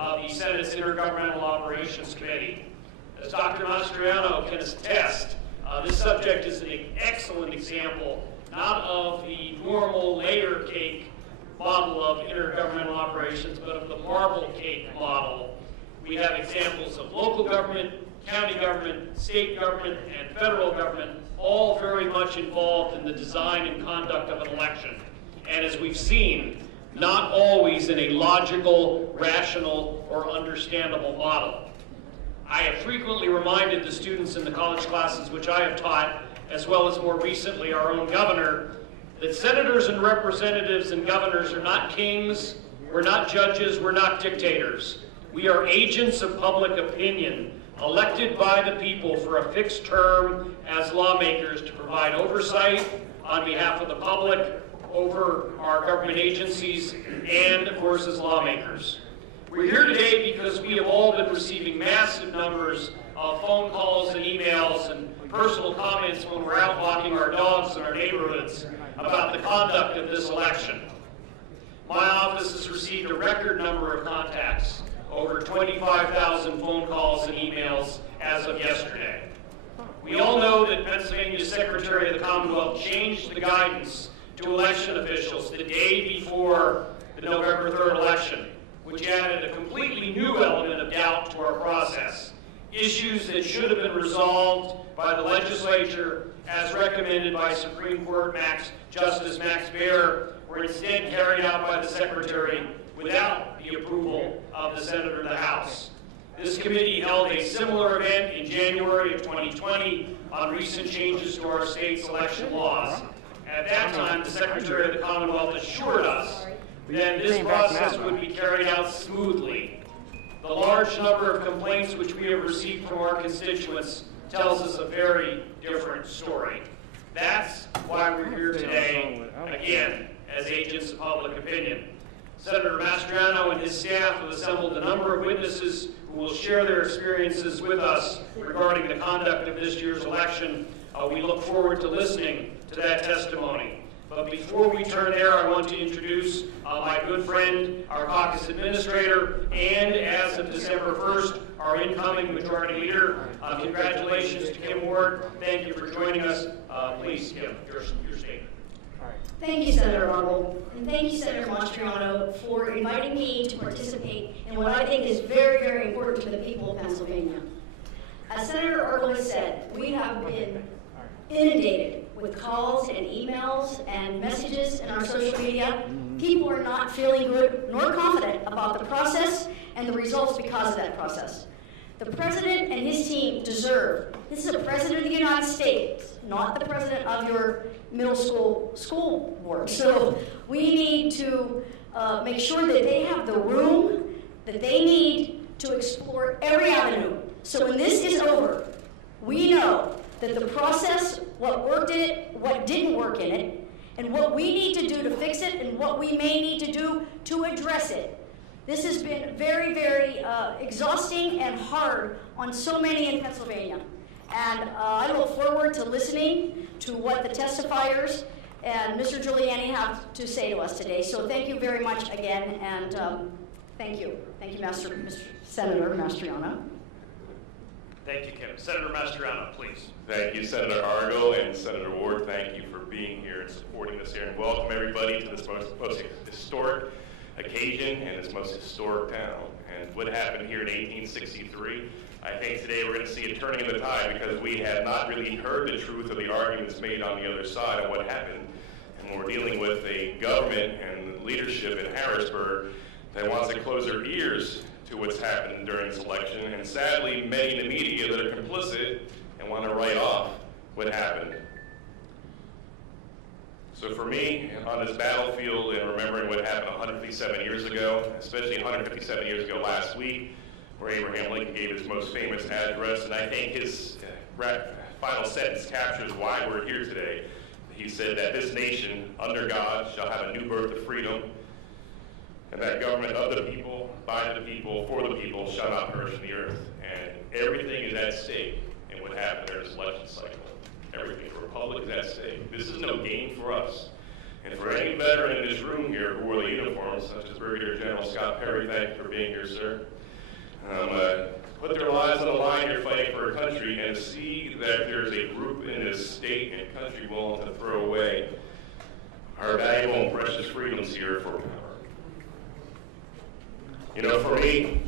of the Senate's Intergovernmental Operations Committee. As Dr. Mastriano can attest, this subject is an excellent example not of the normal layer cake model of intergovernmental operations, but of the marble cake model. We have examples of local government, county government, state government, and federal government, all very much involved in the design and conduct of an election. And as we've seen, not always in a logical, rational, or understandable model. I have frequently reminded the students in the college classes which I have taught, as well as more recently our own governor, that senators and representatives and governors are not kings, we're not judges, we're not dictators. We are agents of public opinion, elected by the people for a fixed term as lawmakers to provide oversight on behalf of the public over our government agencies and, of course, as lawmakers. We're here today because we have all been receiving massive numbers of phone calls and emails and personal comments when we're out walking our dogs in our neighborhoods about the conduct of this election. My office has received a record number of contacts, over 25,000 phone calls and emails as of yesterday. We all know that Pennsylvania's Secretary of the Commonwealth changed the guidance to election officials the day before the November 3rd election, which added a completely new element of doubt to our process. Issues that should have been resolved by the legislature as recommended by Supreme Court Justice Max Baer were instead carried out by the Secretary without the approval of the Senate or the House. This committee held a similar event in January of 2020 on recent changes to our state's election laws. At that time, the Secretary of the Commonwealth assured us that this process would be carried out smoothly. The large number of complaints which we have received from our constituents tells us a very different story. That's why we're here today, again, as agents of public opinion. Senator Mastriano and his staff have assembled a number of witnesses who will share their experiences with us regarding the conduct of this year's election. We look forward to listening to that testimony. But before we turn there, I want to introduce my good friend, our caucus administrator, and as of December 1st, our incoming majority leader. Congratulations to Kim Ward. Thank you for joining us. Please, Kim, your statement. Thank you, Senator Arnold, and thank you, Senator Mastriano, for inviting me to participate in what I think is very, very important to the people of Pennsylvania. As Senator Arnold has said, we have been inundated with calls and emails and messages in our social media. People are not feeling good nor confident about the process and the results because of that process. The president and his team deserve, this is the president of the United States, not the president of your middle school board. So we need to make sure that they have the room that they need to explore every avenue. So when this is over, we know that the process, what worked in it, what didn't work in it, and what we need to do to fix it, and what we may need to do to address it. This has been very, very exhausting and hard on so many in Pennsylvania. And I look forward to listening to what the testifiers and Mr. Giuliani have to say to us today. So thank you very much again, and thank you. Thank you, Mr. Senator Mastriano. Thank you, Kim. Senator Mastriano, please. Thank you, Senator Argo and Senator Ward. Thank you for being here and supporting us here. And welcome everybody to this most historic occasion and this most historic town. And what happened here in 1863, I think today we're going to see a turning of the tide because we have not really heard the truth of the arguments made on the other side of what happened. And we're dealing with a government and leadership in Harrisburg that wants to close their ears to what's happened during this election, and sadly, many in the media that are complicit and want to write off what happened. So for me, on this battlefield and remembering what happened 157 years ago, especially 157 years ago last week, where Abraham Lincoln gave his most famous address, and I think his final sentence captures why we're here today. He said that this nation, under God, shall have a new birth of freedom, and that government of the people, by the people, for the people, shall not perish from the earth. And everything is at stake in what happened during this election cycle. Everything. The republic is at stake. This is no game for us. And for any veteran in this room here who wore the uniforms, such as Brigadier General Scott Perry, thank you for being here, sir. Put their lives on the line here fighting for our country, and to see that there's a group in this state and country willing to throw away our valuable and precious freedoms here for power. You know, for me,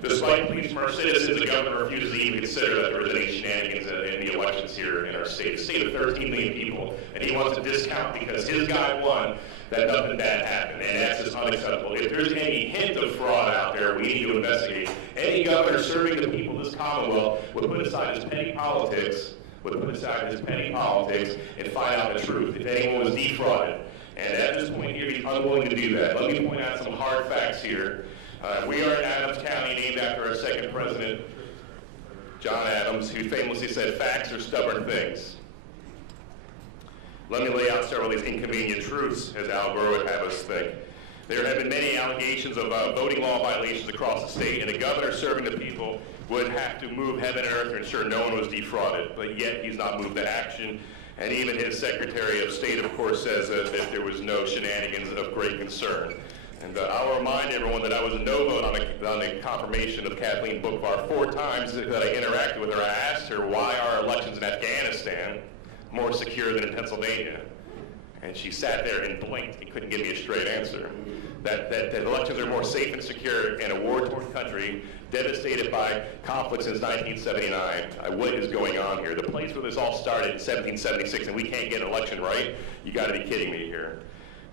despite pleas from our citizens, the governor refuses to even consider that there was any shenanigans in the elections here in our state. A state of 13 million people, and he wants to discount because his guy won that nothing bad happened, and that's just unacceptable. If there's any hint of fraud out there, we need to investigate. Any governor serving the people of this Commonwealth would put aside his petty politics, and find out the truth, if anyone was defrauded. And at this point here, he's unwilling to do that. Let me point out some hard facts here. We are in Adams County, named after our second president, John Adams, who famously said, "Facts are stubborn things." Let me lay out several of these inconvenient truths, as Al Gore would have us think. There have been many allegations of voting law violations across the state, and the governor serving the people would have to move heaven and earth to ensure no one was defrauded, but yet he's not moved to action. And even his Secretary of State, of course, says that there was no shenanigans of great concern. And I'll remind everyone that I was a no vote on the confirmation of Kathleen Bookvar 4 times that I interacted with her. I asked her why are elections in Afghanistan more secure than in Pennsylvania? And she sat there and blinked and couldn't give me a straight answer. That elections are more safe and secure in a war-torn country devastated by conflict since 1979. What is going on here? The place where this all started in 1776 and we can't get an election right? You gotta be kidding me here.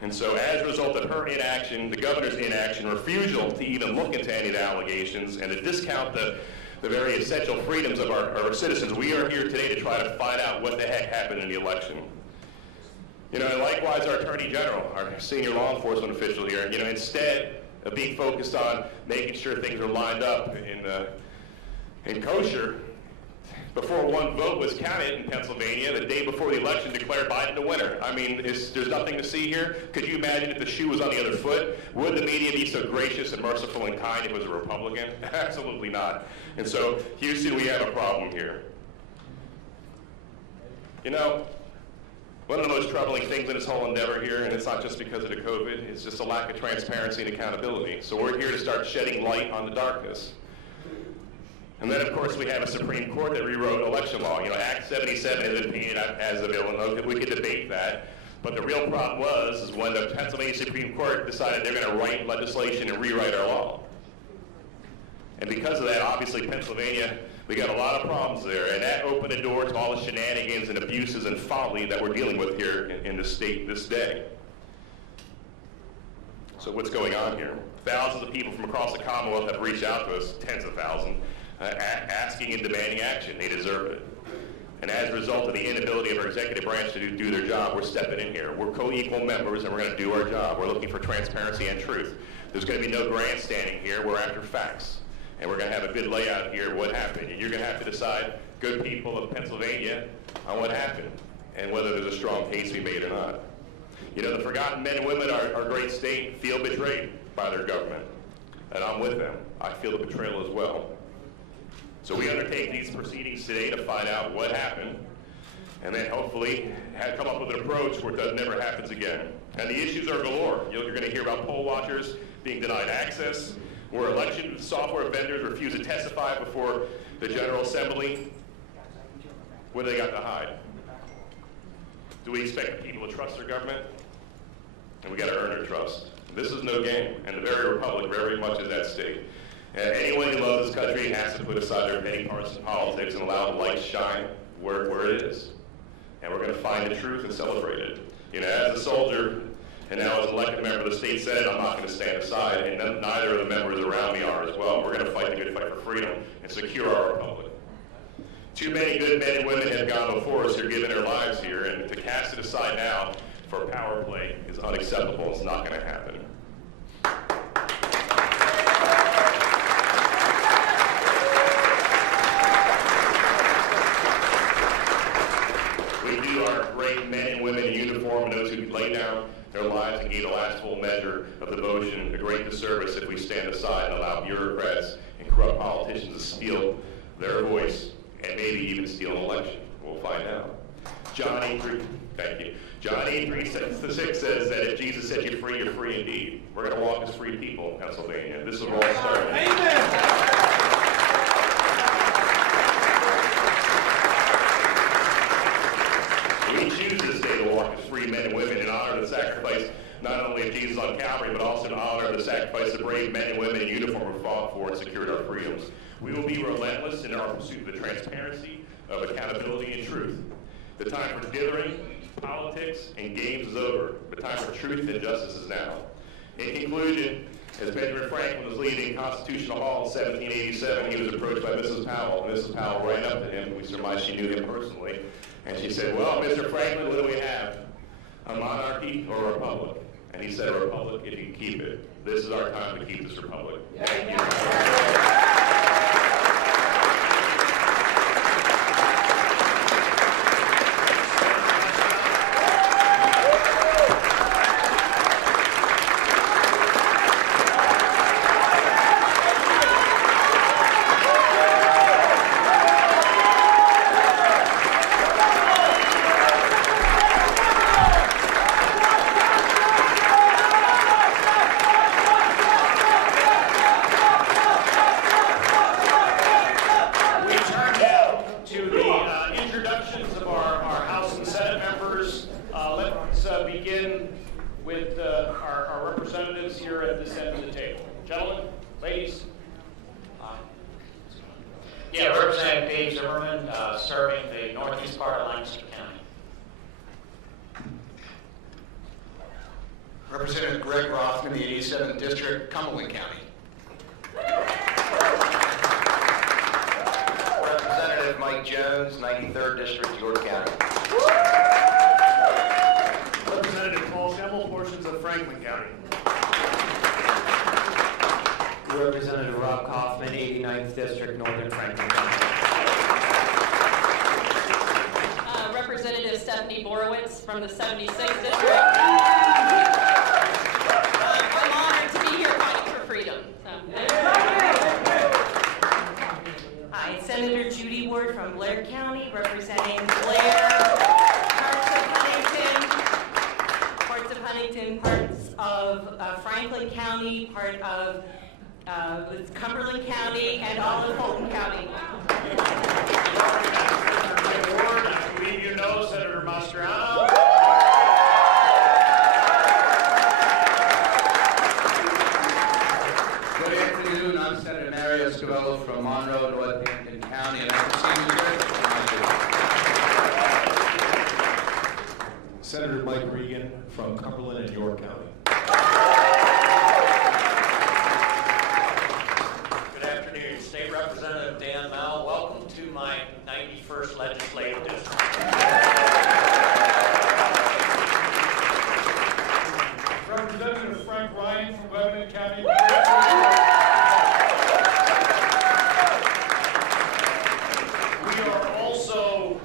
And so as a result of her inaction, the governor's inaction, refusal to even look into any of the allegations, and to discount the very essential freedoms of our citizens, we are here today to try to find out what the heck happened in the election. You know, and likewise our Attorney General, our senior law enforcement official here, you know, instead of being focused on making sure things are lined up in kosher, before one vote was counted in Pennsylvania, the day before the election declared Biden the winner. I mean, there's nothing to see here. Could you imagine if the shoe was on the other foot? Would the media be so gracious and merciful and kind if it was a Republican? Absolutely not. And so, Houston, we have a problem here. You know, one of the most troubling things in this whole endeavor here, and it's not just because of the COVID, it's just a lack of transparency and accountability. So we're here to start shedding light on the darkness. And then, of course, we have a Supreme Court that rewrote election law. You know, Act 77 is opinion as a bill, and we could debate that. But the real problem is when the Pennsylvania Supreme Court decided they're going to write legislation and rewrite our law. And because of that, obviously, Pennsylvania, we got a lot of problems there, and that opened the door to all the shenanigans and abuses and folly that we're dealing with here in the state this day. So what's going on here? Thousands of people from across the Commonwealth have reached out to us, tens of thousands, asking and demanding action. They deserve it. And as a result of the inability of our executive branch to do their job, we're stepping in here. We're co-equal members, and we're going to do our job. We're looking for transparency and truth. There's going to be no grandstanding here. We're after facts. And we're going to have a good layout here of what happened. And you're going to have to decide, good people of Pennsylvania, on what happened and whether there's a strong case to be made or not. You know, the forgotten men and women of our great state feel betrayed by their government. And I'm with them. I feel the betrayal as well. So we undertake these proceedings today to find out what happened, and then hopefully come up with an approach where it never happens again. And the issues are galore. You're going to hear about poll watchers being denied access, where election software vendors refuse to testify before the General Assembly. What do they got to hide? Do we expect people to trust their government? And we got to earn their trust. This is no game, and the very republic very much is at stake. Anyone who loves this country has to put aside their petty partisan politics and allow the light to shine where it is. And we're going to find the truth and celebrate it. You know, as a soldier and now as an elected member of the state Senate, I'm not going to stand aside, and neither of the members around me are as well. We're going to fight the good fight for freedom and secure our republic. Too many good men and women have gone before us who are giving their lives here, and to cast it aside now for power play is unacceptable. It's not going to happen. We do our great men and women in uniform and gain the last full measure of the devotion a great disservice if we stand aside and allow bureaucrats and corrupt politicians to steal their voice and maybe even steal an election. We'll find out. John 8:3, thank you. John 8:3-6 says that if Jesus set you free, you're free indeed. We're going to walk as free people in Pennsylvania. This is where all started. Amen. We choose this day to walk as free men and women in honor of the sacrifice not only of Jesus on Calvary, but also in honor of the sacrifice of brave men and women in uniform who fought for and secured our freedoms. We will be relentless in our pursuit of the transparency, of accountability, and truth. The time for dithering, politics, and games is over. The time for truth and justice is now. In conclusion, as Benjamin Franklin was leaving Constitutional Hall in 1787, he was approached by Mrs. Powell. And Mrs. Powell ran up to him. We surmise she knew him personally. And she said, "Well, Mr. Franklin, what do we have? A monarchy or a republic?" And he said, "A republic if you can keep it." This is our time to keep this republic. Thank you. Begin with our representatives here at this end of the table. Gentlemen, ladies. Representative Dave Zimmerman, serving the northeast part of Lancaster County. Representative Greg Rothman, the 87th District, Cumberland County. Representative Mike Jones, 93rd District, York County. Representative Paul Schemmel, portions of Franklin County. Representative Rob Kaufman, 89th District, Northern Franklin County. Representative Stephanie Borowitz from the 76th District. I'm honored to be here fighting for freedom. Hi, Senator Judy Ward from Blair County, representing Blair, parts of Huntington, parts of Franklin County, part of Cumberland County, and all of Fulton County. I believe you know Senator Mastriano. Good afternoon. I'm Senator Mario Scavello from Monroe, Northampton County, and I'm from New Jersey. Senator Mike Regan from Cumberland and York County. Good afternoon, State Representative Dan Mell. Welcome to my 91st Legislative District. Representative Frank Ryan from Lebanon County. We are also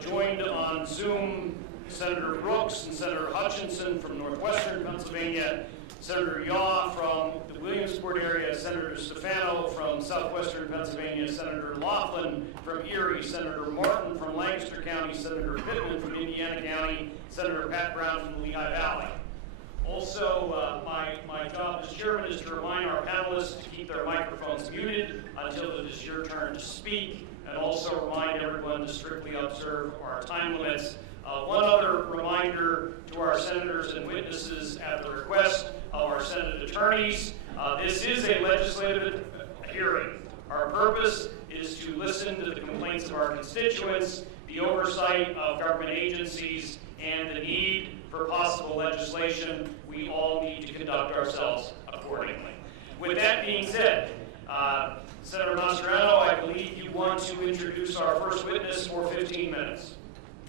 joined on Zoom Senator Brooks and Senator Hutchinson from northwestern Pennsylvania, Senator Yaw from the Williamsport area, Senator Stefano from southwestern Pennsylvania, Senator Laughlin from Erie, Senator Martin from Lancaster County, Senator Pittman from Indiana County, Senator Pat Brown from the Lehigh Valley. Also, my job as chairman is to remind our panelists to keep their microphones muted until it is your turn to speak, and also remind everyone to strictly observe our time limits. One other reminder to our senators and witnesses at the request of our Senate attorneys, this is a legislative hearing. Our purpose is to listen to the complaints of our constituents, the oversight of government agencies, and the need for possible legislation. We all need to conduct ourselves accordingly. With that being said, Senator Mastriano, I believe you want to introduce our first witness for 15 minutes.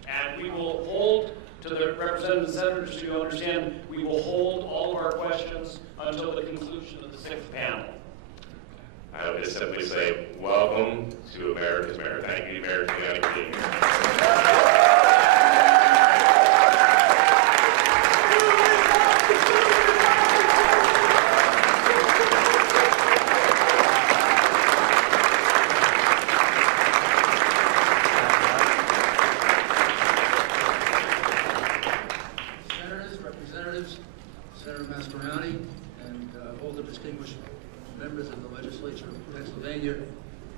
And we will hold, to the representative senators, so you understand, we will hold all of our questions until the conclusion of the sixth panel. I would just simply say, welcome to America's Mayor. Thank you, Mayor Giuliani, for being here. distinguished members of the legislature of Pennsylvania.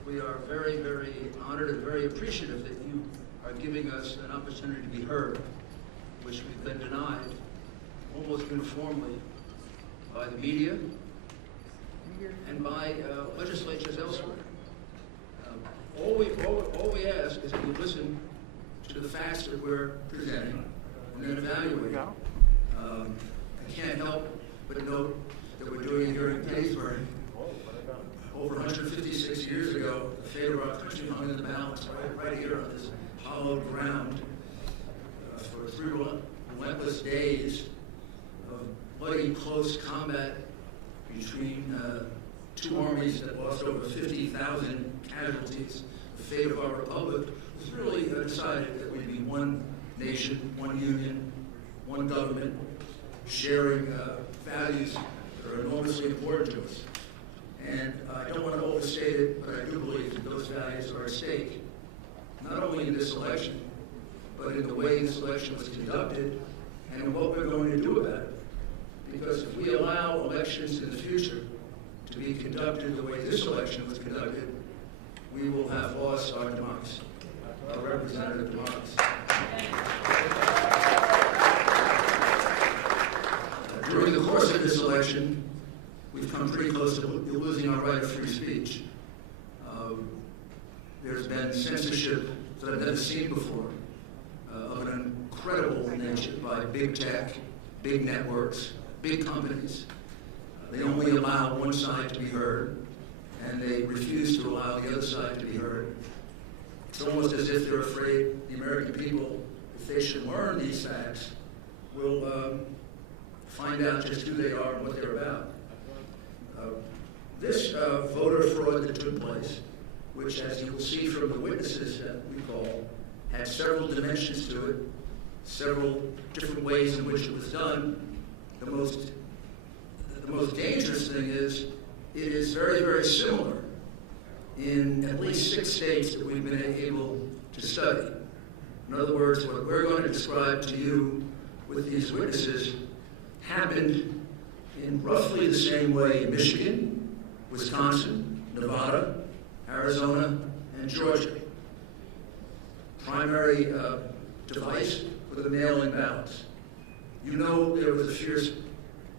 We are very, very honored and very appreciative that you are giving us an opportunity to be heard, which we've been denied almost uniformly by the media and by legislatures elsewhere. All we ask is that you listen to the facts that we're presenting and then evaluate. I can't help but note that we're doing it here in Gettysburg. Over 156 years ago, the fate of our country hung in the balance right here on this hallowed ground for 3 relentless days of bloody close combat between 2 armies that lost over 50,000 casualties. The fate of our republic was really decided that we'd be one nation, one union, one government, sharing values that are enormously important to us. And I don't want to overstate it, but I do believe that those values are at stake, not only in this election, but in the way this election was conducted and in what we're going to do about it. Because if we allow elections in the future to be conducted the way this election was conducted, we will have lost our democracy, our representative democracy. During the course of this election, we've come pretty close to losing our right of free speech. There's been censorship that I've never seen before, of an incredible nature by big tech, big networks, big companies. They only allow one side to be heard, and they refuse to allow the other side to be heard. It's almost as if they're afraid the American people, if they should learn these facts, will find out just who they are and what they're about. This voter fraud that took place, which, as you will see from the witnesses that we call, had several dimensions to it, several different ways in which it was done. The most dangerous thing is it is very, very similar in at least 6 states that we've been able to study. In other words, what we're going to describe to you with these witnesses happened in roughly the same way in Michigan, Wisconsin, Nevada, Arizona, and Georgia. Primary device were the mail-in ballots. You know there was a fierce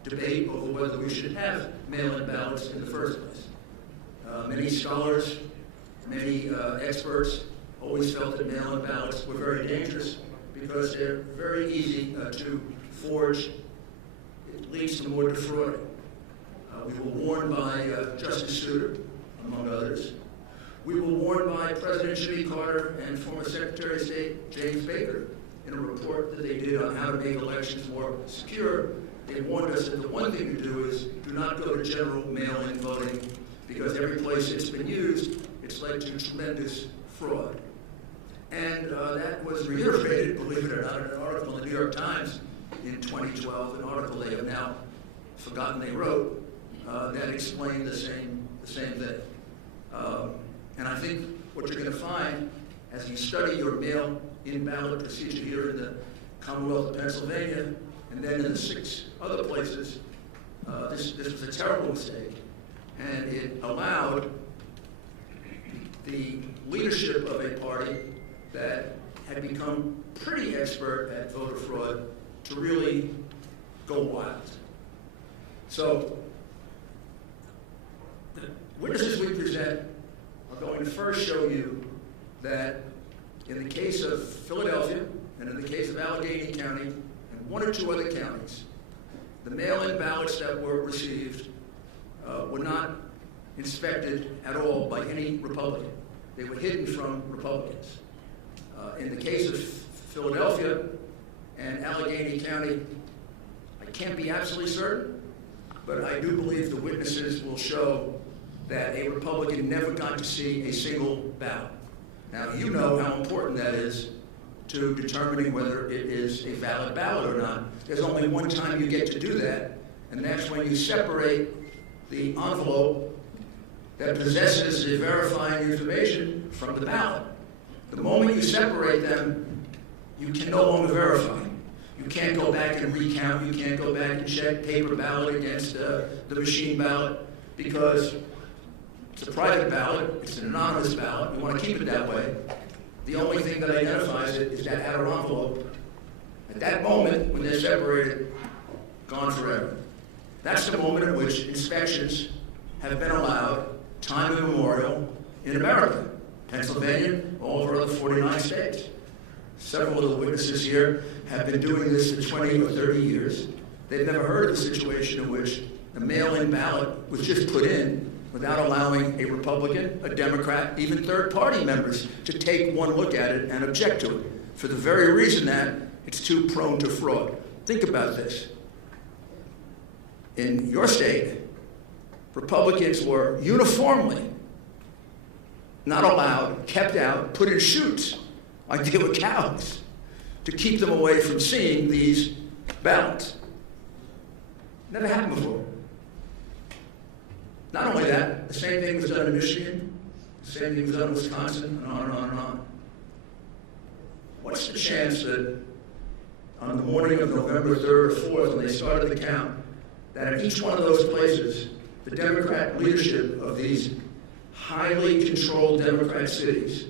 debate over whether we should have mail-in ballots in the first place. Many scholars, many experts always felt that mail-in ballots were very dangerous because they're very easy to forge. It leads to more defrauding. We were warned by Justice Souter, among others. We were warned by President Jimmy Carter and former Secretary of State James Baker in a report that they did on how to make elections more secure. They warned us that the one thing to do is do not go to general mail-in voting, because every place it's been used, it's led to tremendous fraud. And that was reiterated, believe it or not, in an article in the New York Times in 2012, an article they have now forgotten they wrote, that explained the same thing. And I think what you're going to find as you study your mail-in ballot procedure here in the Commonwealth of Pennsylvania, and then in the 6 other places, this was a terrible mistake. And it allowed the leadership of a party that had become pretty expert at voter fraud to really go wild. So the witnesses we present are going to first show you that in the case of Philadelphia and in the case of Allegheny County and 1 or 2 other counties, the mail-in ballots that were received were not inspected at all by any Republican. They were hidden from Republicans. In the case of Philadelphia and Allegheny County, I can't be absolutely certain, but I do believe the witnesses will show that a Republican never got to see a single ballot. Now, you know how important that is to determining whether it is a valid ballot or not. There's only one time you get to do that, and that's when you separate the envelope that possesses the verifying information from the ballot. The moment you separate them, you can no longer verify. You can't go back and recount. You can't go back and check paper ballot against the machine ballot because it's a private ballot. It's an anonymous ballot. We want to keep it that way. The only thing that identifies it is that outer envelope. At that moment, when they're separated, gone forever. That's the moment at which inspections have been allowed, time immemorial, in America, Pennsylvania, all over other 49 states. Several of the witnesses here have been doing this for 20 or 30 years. They've never heard of a situation in which a mail-in ballot was just put in without allowing a Republican, a Democrat, even third-party members to take one look at it and object to it, for the very reason that it's too prone to fraud. Think about this. In your state, Republicans were uniformly not allowed, kept out, put in chutes, like they were cows, to keep them away from seeing these ballots. Never happened before. Not only that, the same thing was done in Michigan, the same thing was done in Wisconsin, and on and on and on. What's the chance that on the morning of November 3rd or 4th, when they started the count, that in each one of those places, the Democrat leadership of these highly controlled Democrat cities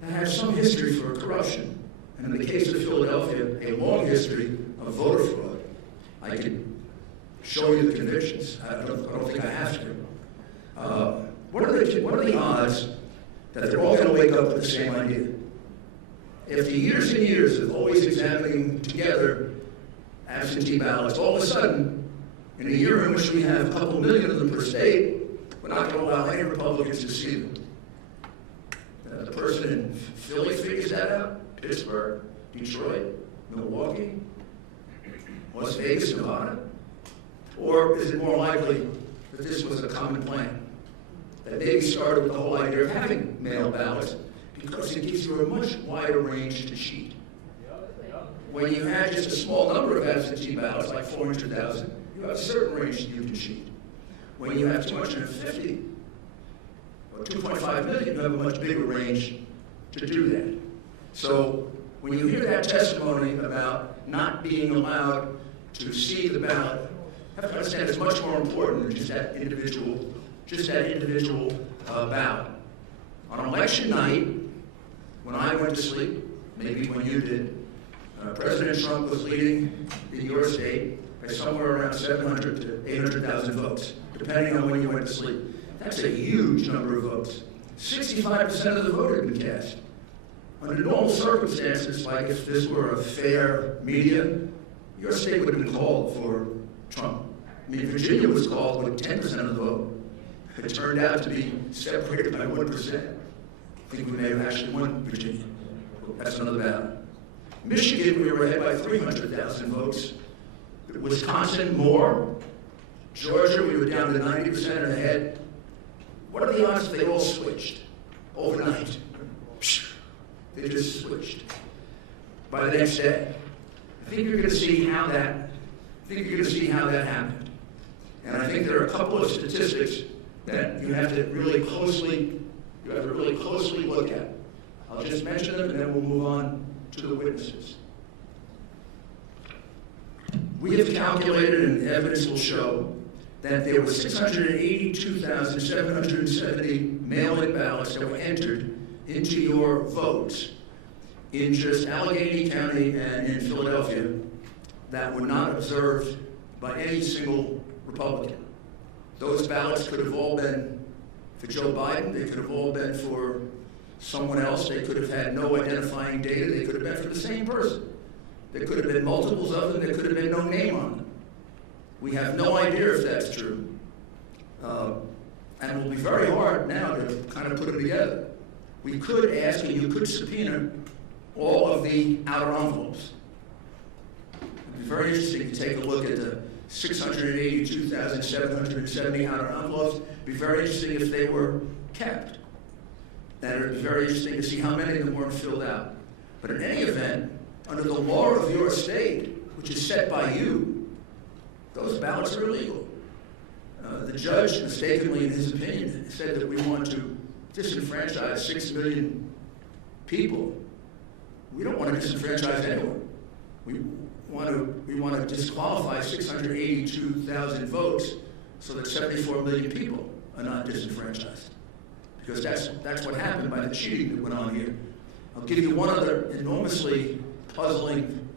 that have some history for corruption, and in the case of Philadelphia, a long history of voter fraud. I could show you the convictions. I don't think I have to. What are the odds that they're all going to wake up with the same idea? After years and years of always examining together absentee ballots, all of a sudden, in a year in which we have a couple million of them per state, we're not going to allow any Republicans to see them. The person in Philly figures that out, Pittsburgh, Detroit, Milwaukee, Las Vegas, Nevada? Or is it more likely that this was a common plan? That maybe started with the whole idea of having mail ballots because it gives you a much wider range to cheat. When you had just a small number of absentee ballots, like 400,000, you have a certain range you can cheat. When you have 250 or 2.5 million, you have a much bigger range to do that. So when you hear that testimony about not being allowed to see the ballot, you have to understand it's much more important than just that individual ballot. On election night, when I went to sleep, maybe when you did, President Trump was leading in your state by somewhere around 700 to 800,000 votes, depending on when you went to sleep. That's a huge number of votes. 65% of the vote had been cast. Under normal circumstances, like if this were a fair media, your state would have been called for Trump. I mean, Virginia was called with 10% of the vote. It turned out to be separated by 1%. I think we may have actually won Virginia. That's another battle. Michigan, we were ahead by 300,000 votes. Wisconsin, more. Georgia, we were down to 90% ahead. What are the odds they all switched overnight? They just switched. By the next day, I think you're going to see how that. happened. And I think there are a couple of statistics that you have to really closely look at. I'll just mention them, and then we'll move on to the witnesses. We have calculated, and evidence will show, that there were 682,770 mail-in ballots that were entered into your votes in just Allegheny County and in Philadelphia that were not observed by any single Republican. Those ballots could have all been for Joe Biden. They could have all been for someone else. They could have had no identifying data. They could have been for the same person. There could have been multiples of them. There could have been no name on them. We have no idea if that's true. And it will be very hard now to kind of put them together. We could ask, and you could subpoena all of the outer envelopes. It would be very interesting to take a look at the 682,770 outer envelopes. It would be very interesting if they were kept. And it would be very interesting to see how many of them weren't filled out. But in any event, under the law of your state, which is set by you, those ballots are illegal. The judge, mistakenly in his opinion, said that we want to disenfranchise 6 million people. We don't want to disenfranchise anyone. We want to disqualify 682,000 votes so that 74 million people are not disenfranchised. Because that's what happened by the cheating that went on here. I'll give you one other enormously puzzling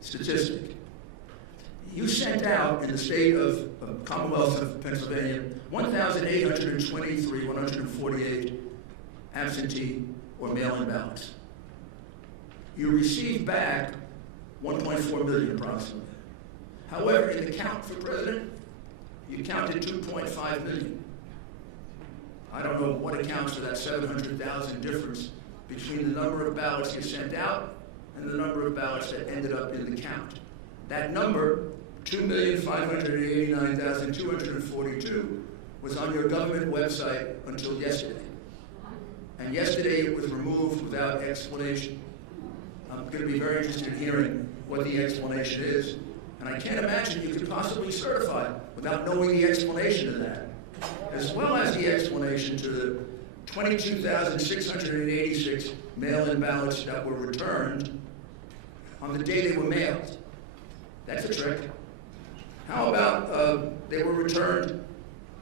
statistic. You sent out in the state of Commonwealth of Pennsylvania 148 absentee or mail-in ballots. You received back 1.4 million approximately. However, in the count for president, you counted 2.5 million. I don't know what accounts for that 700,000 difference between the number of ballots you sent out and the number of ballots that ended up in the count. That number, 2,589,242, was on your government website until yesterday. And yesterday it was removed without explanation. I'm going to be very interested in hearing what the explanation is. And I can't imagine you could possibly certify without knowing the explanation of that, as well as the explanation to the 22,686 mail-in ballots that were returned on the day they were mailed. That's a trick. How about they were returned?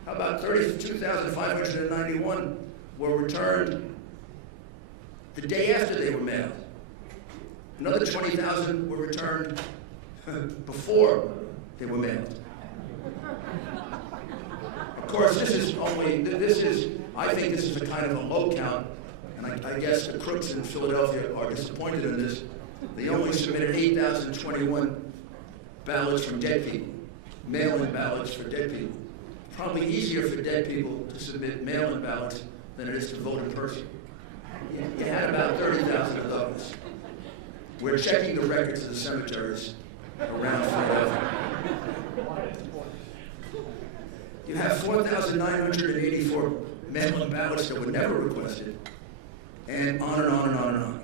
How about 32,591 were returned the day after they were mailed? Another 20,000 were returned before they were mailed. Of course, I think this is a kind of a low count, and I guess the crooks in Philadelphia are disappointed in this. They only submitted 8,021 ballots from dead people, mail-in ballots for dead people. Probably easier for dead people to submit mail-in ballots than it is to vote in person. You had about 30,000 of those. We're checking the records of the cemeteries around Philadelphia. You have 4,984 mail-in ballots that were never requested, and on and on and on and on.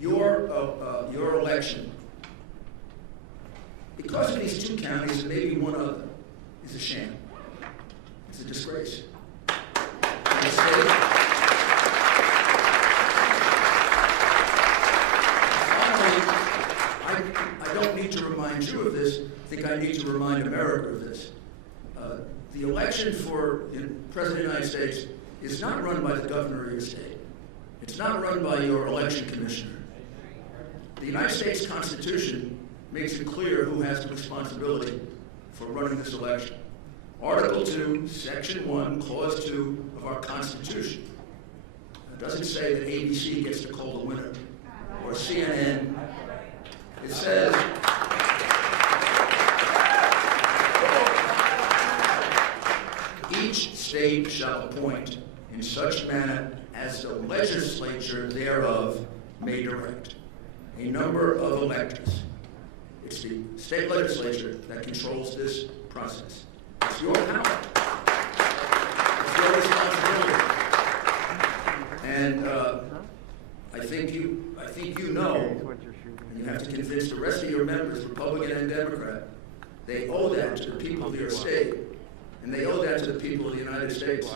Your election, because of these two counties and maybe one other, is a sham. It's a disgrace. And the state, I don't need to remind you of this. I think I need to remind America of this. The election for President of the United States is not run by the governor of your state. It's not run by your election commissioner. The United States Constitution makes it clear who has the responsibility for running this election. Article 2, Section 1, Clause 2 of our Constitution. It doesn't say that ABC gets to call the winner, or CNN. It says, each state shall appoint in such manner as the legislature thereof may direct a number of electors. It's the state legislature that controls this process. It's your power. It's your responsibility. And I think you know, and you have to convince the rest of your members, Republican and Democrat, they owe that to the people of your state. And they owe that to the people of the United States.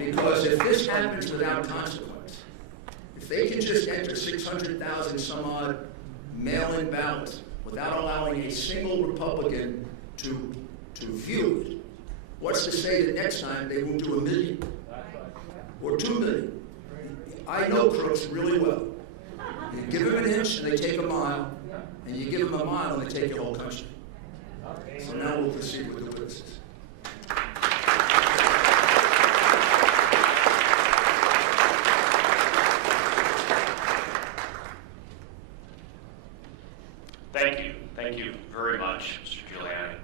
Because if this happens without consequence, if they can just enter 600,000 some odd mail-in ballots without allowing a single Republican to view it, what's to say that next time they won't do 1 million or 2 million? I know crooks really well. You give them an inch and they take a mile, and you give them a mile and they take your whole country. So now we'll proceed with the witnesses. Thank you very much, Mr. Giuliani.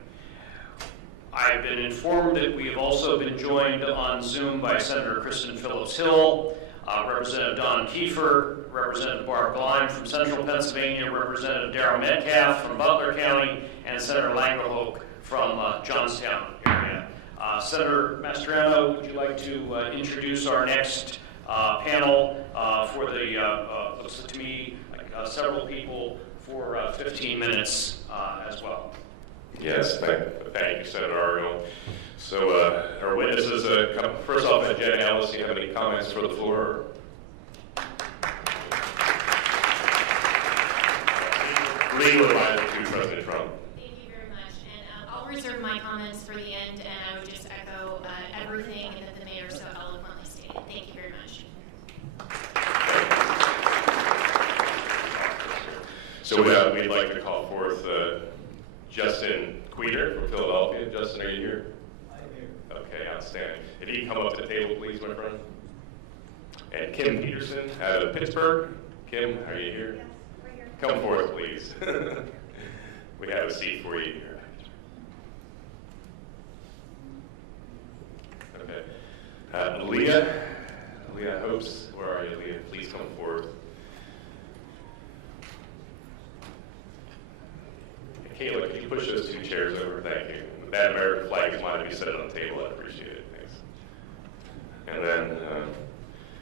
I've been informed that we have also been joined on Zoom by Senator Kristen Phillips-Hill, Representative Don Kiefer, Representative Barb Gleim from Central Pennsylvania, Representative Darrell Metcalf from Butler County, and Senator Langerhoek from Johnstown area. Senator Mastriano, would you like to introduce our next panel for the, looks to me like several people for 15 minutes as well. Yes, thank you, Senator Argo. So our witnesses, first off, Jen Ellis, do you have any comments for the floor? Legal advisor to So we'd like to call forth Justin Queter from Philadelphia. Justin, are you here? I'm here. Okay, outstanding. If you can come up to the table, please, my friend. And Kim Peterson out of Pittsburgh. Kim, are you here? Yes, right here. Come forth, please. We have a seat for you here. Okay. Leah Hopes, where are you, Leah? Please come forward. Kayla, can you push those two chairs over? Thank you. That American flag is mine to be set on the table. I appreciate it. Thanks. And then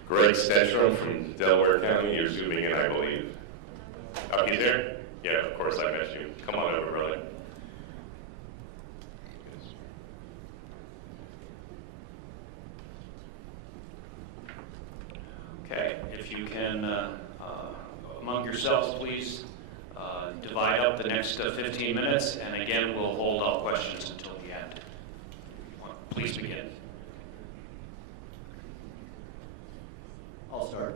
Greg Stedstrom from Delaware County. You're zooming in, I believe. Oh, he's there? Yeah, of course I met you. Come on over, brother. Okay, if you can, among yourselves, please divide up the next 15 minutes, and again, we'll hold all questions until the end. Please begin. I'll start.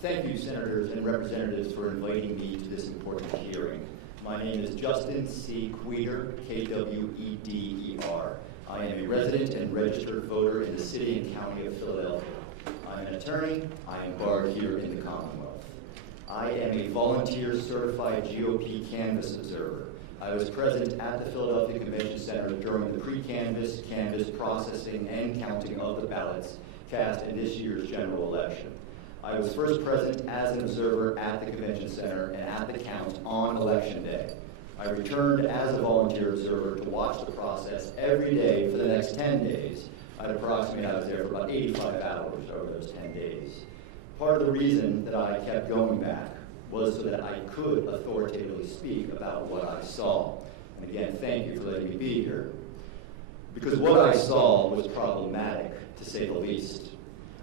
Thank you, Senators and Representatives, for inviting me to this important hearing. My name is Justin C. Queter, Kweder. I am a resident and registered voter in the city and county of Philadelphia. I'm an attorney. I am barred here in the Commonwealth. I am a volunteer certified GOP canvass observer. I was present at the Philadelphia Convention Center during the pre-canvass, canvass processing, and counting of the ballots cast in this year's general election. I was first present as an observer at the Convention Center and at the count on Election Day. I returned as a volunteer observer to watch the process every day for the next 10 days. I'd approximate I was there for about 85 hours over those 10 days. Part of the reason that I kept going back was so that I could authoritatively speak about what I saw. And again, thank you for letting me be here. Because what I saw was problematic, to say the least.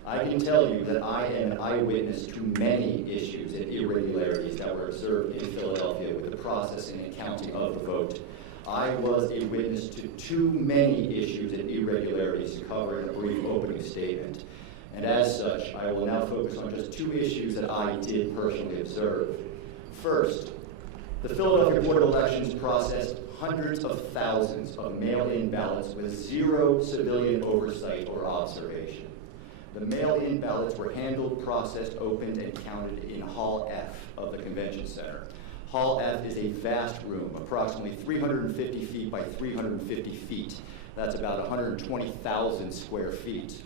I can tell you that I am an eyewitness to many issues and irregularities that were observed in Philadelphia with the processing and counting of the vote. I was a witness to too many issues and irregularities to cover in a brief opening statement. And as such, I will now focus on just two issues that I did personally observe. First, the Philadelphia Board of Elections processed hundreds of thousands of mail-in ballots with zero civilian oversight or observation. The mail-in ballots were handled, processed, opened, and counted in Hall F of the Convention Center. Hall F is a vast room, approximately 350 feet by 350 feet. That's about 120,000 square feet.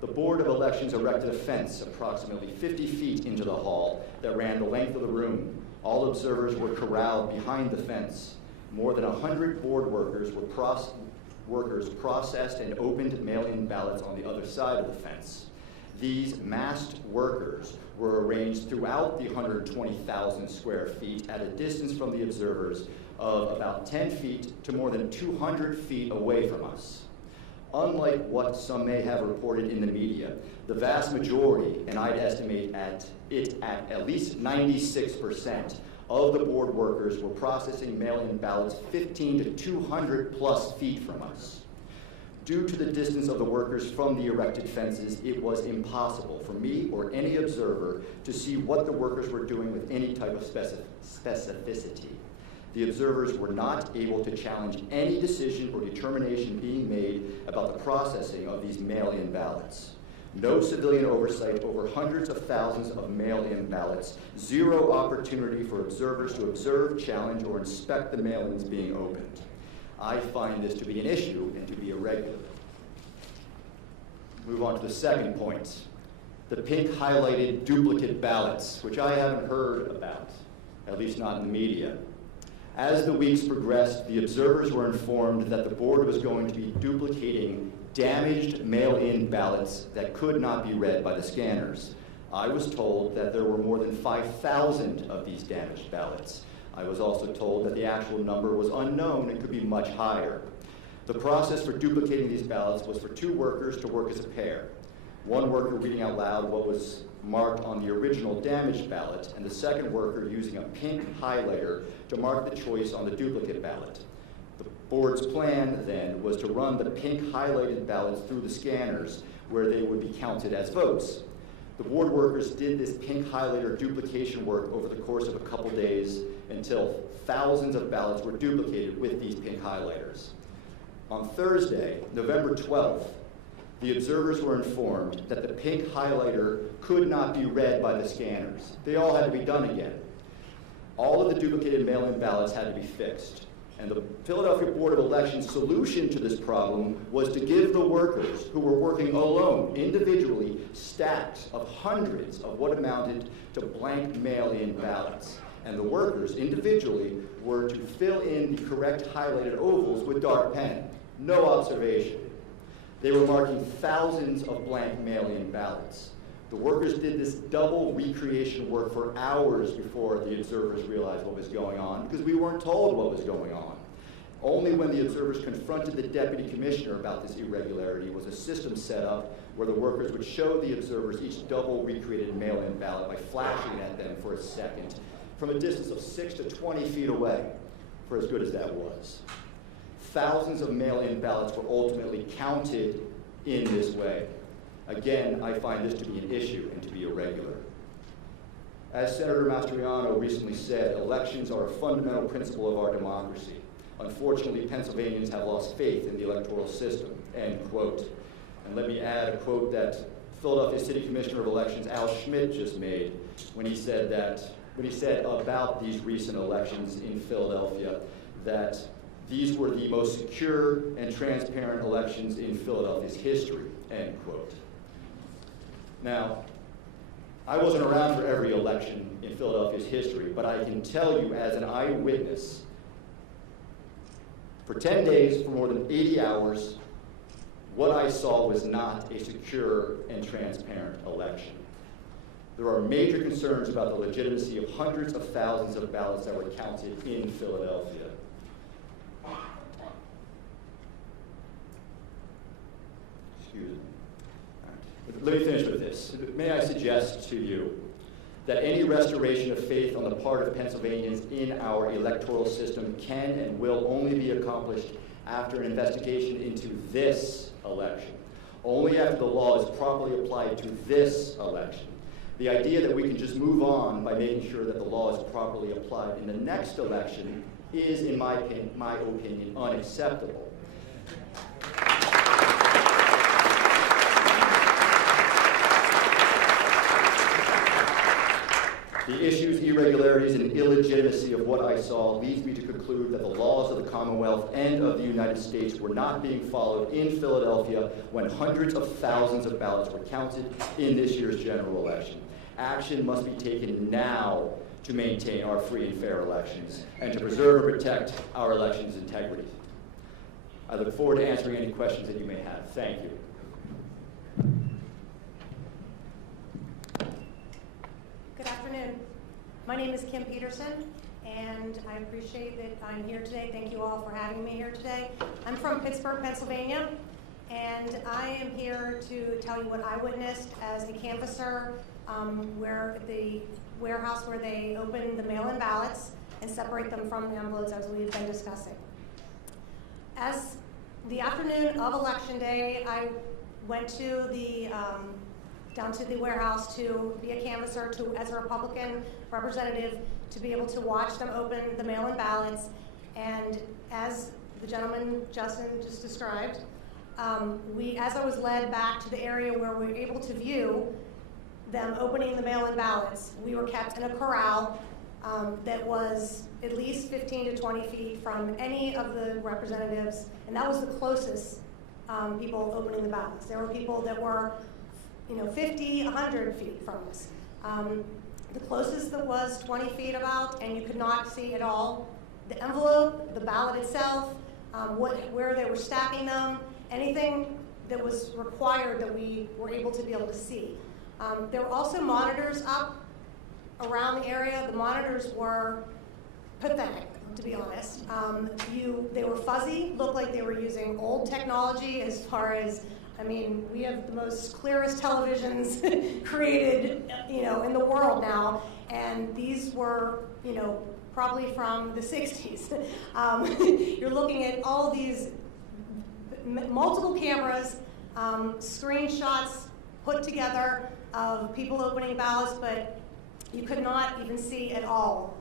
The Board of Elections erected a fence approximately 50 feet into the hall that ran the length of the room. All observers were corralled behind the fence. More than 100 board workers processed and opened mail-in ballots on the other side of the fence. These masked workers were arranged throughout the 120,000 square feet at a distance from the observers of about 10 feet to more than 200 feet away from us. Unlike what some may have reported in the media, the vast majority, and I'd estimate at least 96%, of the board workers were processing mail-in ballots 15 to 200 plus feet from us. Due to the distance of the workers from the erected fences, it was impossible for me or any observer to see what the workers were doing with any type of specificity. The observers were not able to challenge any decision or determination being made about the processing of these mail-in ballots. No civilian oversight over hundreds of thousands of mail-in ballots, zero opportunity for observers to observe, challenge, or inspect the mail-ins being opened. I find this to be an issue and to be irregular. Move on to the second point, the pink highlighted duplicate ballots, which I haven't heard about, at least not in the media. As the weeks progressed, the observers were informed that the board was going to be duplicating damaged mail-in ballots that could not be read by the scanners. I was told that there were more than 5,000 of these damaged ballots. I was also told that the actual number was unknown and could be much higher. The process for duplicating these ballots was for two workers to work as a pair. One worker reading out loud what was marked on the original damaged ballot, and the second worker using a pink highlighter to mark the choice on the duplicate ballot. The board's plan then was to run the pink highlighted ballots through the scanners where they would be counted as votes. The board workers did this pink highlighter duplication work over the course of a couple days until thousands of ballots were duplicated with these pink highlighters. On Thursday, November 12th, the observers were informed that the pink highlighter could not be read by the scanners. They all had to be done again. All of the duplicated mail-in ballots had to be fixed. And the Philadelphia Board of Elections' solution to this problem was to give the workers who were working alone, individually, stacks of hundreds of what amounted to blank mail-in ballots. And the workers, individually, were to fill in the correct highlighted ovals with dark pen. No observation. They were marking thousands of blank mail-in ballots. The workers did this double recreation work for hours before the observers realized what was going on, because we weren't told what was going on. Only when the observers confronted the deputy commissioner about this irregularity was a system set up where the workers would show the observers each double recreated mail-in ballot by flashing at them for a second from a distance of 6 to 20 feet away, for as good as that was. Thousands of mail-in ballots were ultimately counted in this way. Again, I find this to be an issue and to be irregular. As Senator Mastriano recently said, elections are a fundamental principle of our democracy. Unfortunately, Pennsylvanians have lost faith in the electoral system, end quote. And let me add a quote that Philadelphia City Commissioner of Elections Al Schmidt just made when he said about these recent elections in Philadelphia that these were the most secure and transparent elections in Philadelphia's history, end quote. Now, I wasn't around for every election in Philadelphia's history, but I can tell you as an eyewitness, for 10 days, for more than 80 hours, what I saw was not a secure and transparent election. There are major concerns about the legitimacy of hundreds of thousands of ballots that were counted in Philadelphia. Excuse me. Let me finish with this. May I suggest to you that any restoration of faith on the part of Pennsylvanians in our electoral system can and will only be accomplished after an investigation into this election, only after the law is properly applied to this election. The idea that we can just move on by making sure that the law is properly applied in the next election is, in my opinion, unacceptable. The issues, irregularities, and illegitimacy of what I saw leads me to conclude that the laws of the Commonwealth and of the United States were not being followed in Philadelphia when hundreds of thousands of ballots were counted in this year's general election. Action must be taken now to maintain our free and fair elections and to preserve and protect our elections' integrity. I look forward to answering any questions that you may have. Thank you. Good afternoon. My name is Kim Peterson, and I appreciate that I'm here today. Thank you all for having me here today. I'm from Pittsburgh, Pennsylvania, and I am here to tell you what I witnessed as a canvasser where the warehouse where they open the mail-in ballots and separate them from the envelopes as we've been discussing. As the afternoon of Election Day, I went to the down to the warehouse to be a canvasser, as a Republican representative, to be able to watch them open the mail-in ballots. And as the gentleman Justin just described, as I was led back to the area where we were able to view them opening the mail-in ballots, we were kept in a corral that was at least 15 to 20 feet from any of the representatives, and that was the closest people opening the ballots. There were people that were 50, 100 feet from us. The closest that was 20 feet about, and you could not see at all the envelope, the ballot itself, where they were stacking them, anything that was required that we were able to be able to see. There were also monitors up around the area. The monitors were pathetic, to be honest. They were fuzzy, looked like they were using old technology as far as, we have the most clearest televisions created, in the world now, and these were, probably from the 60s. You're looking at all these multiple cameras, screenshots put together, of people opening ballots, but you could not even see at all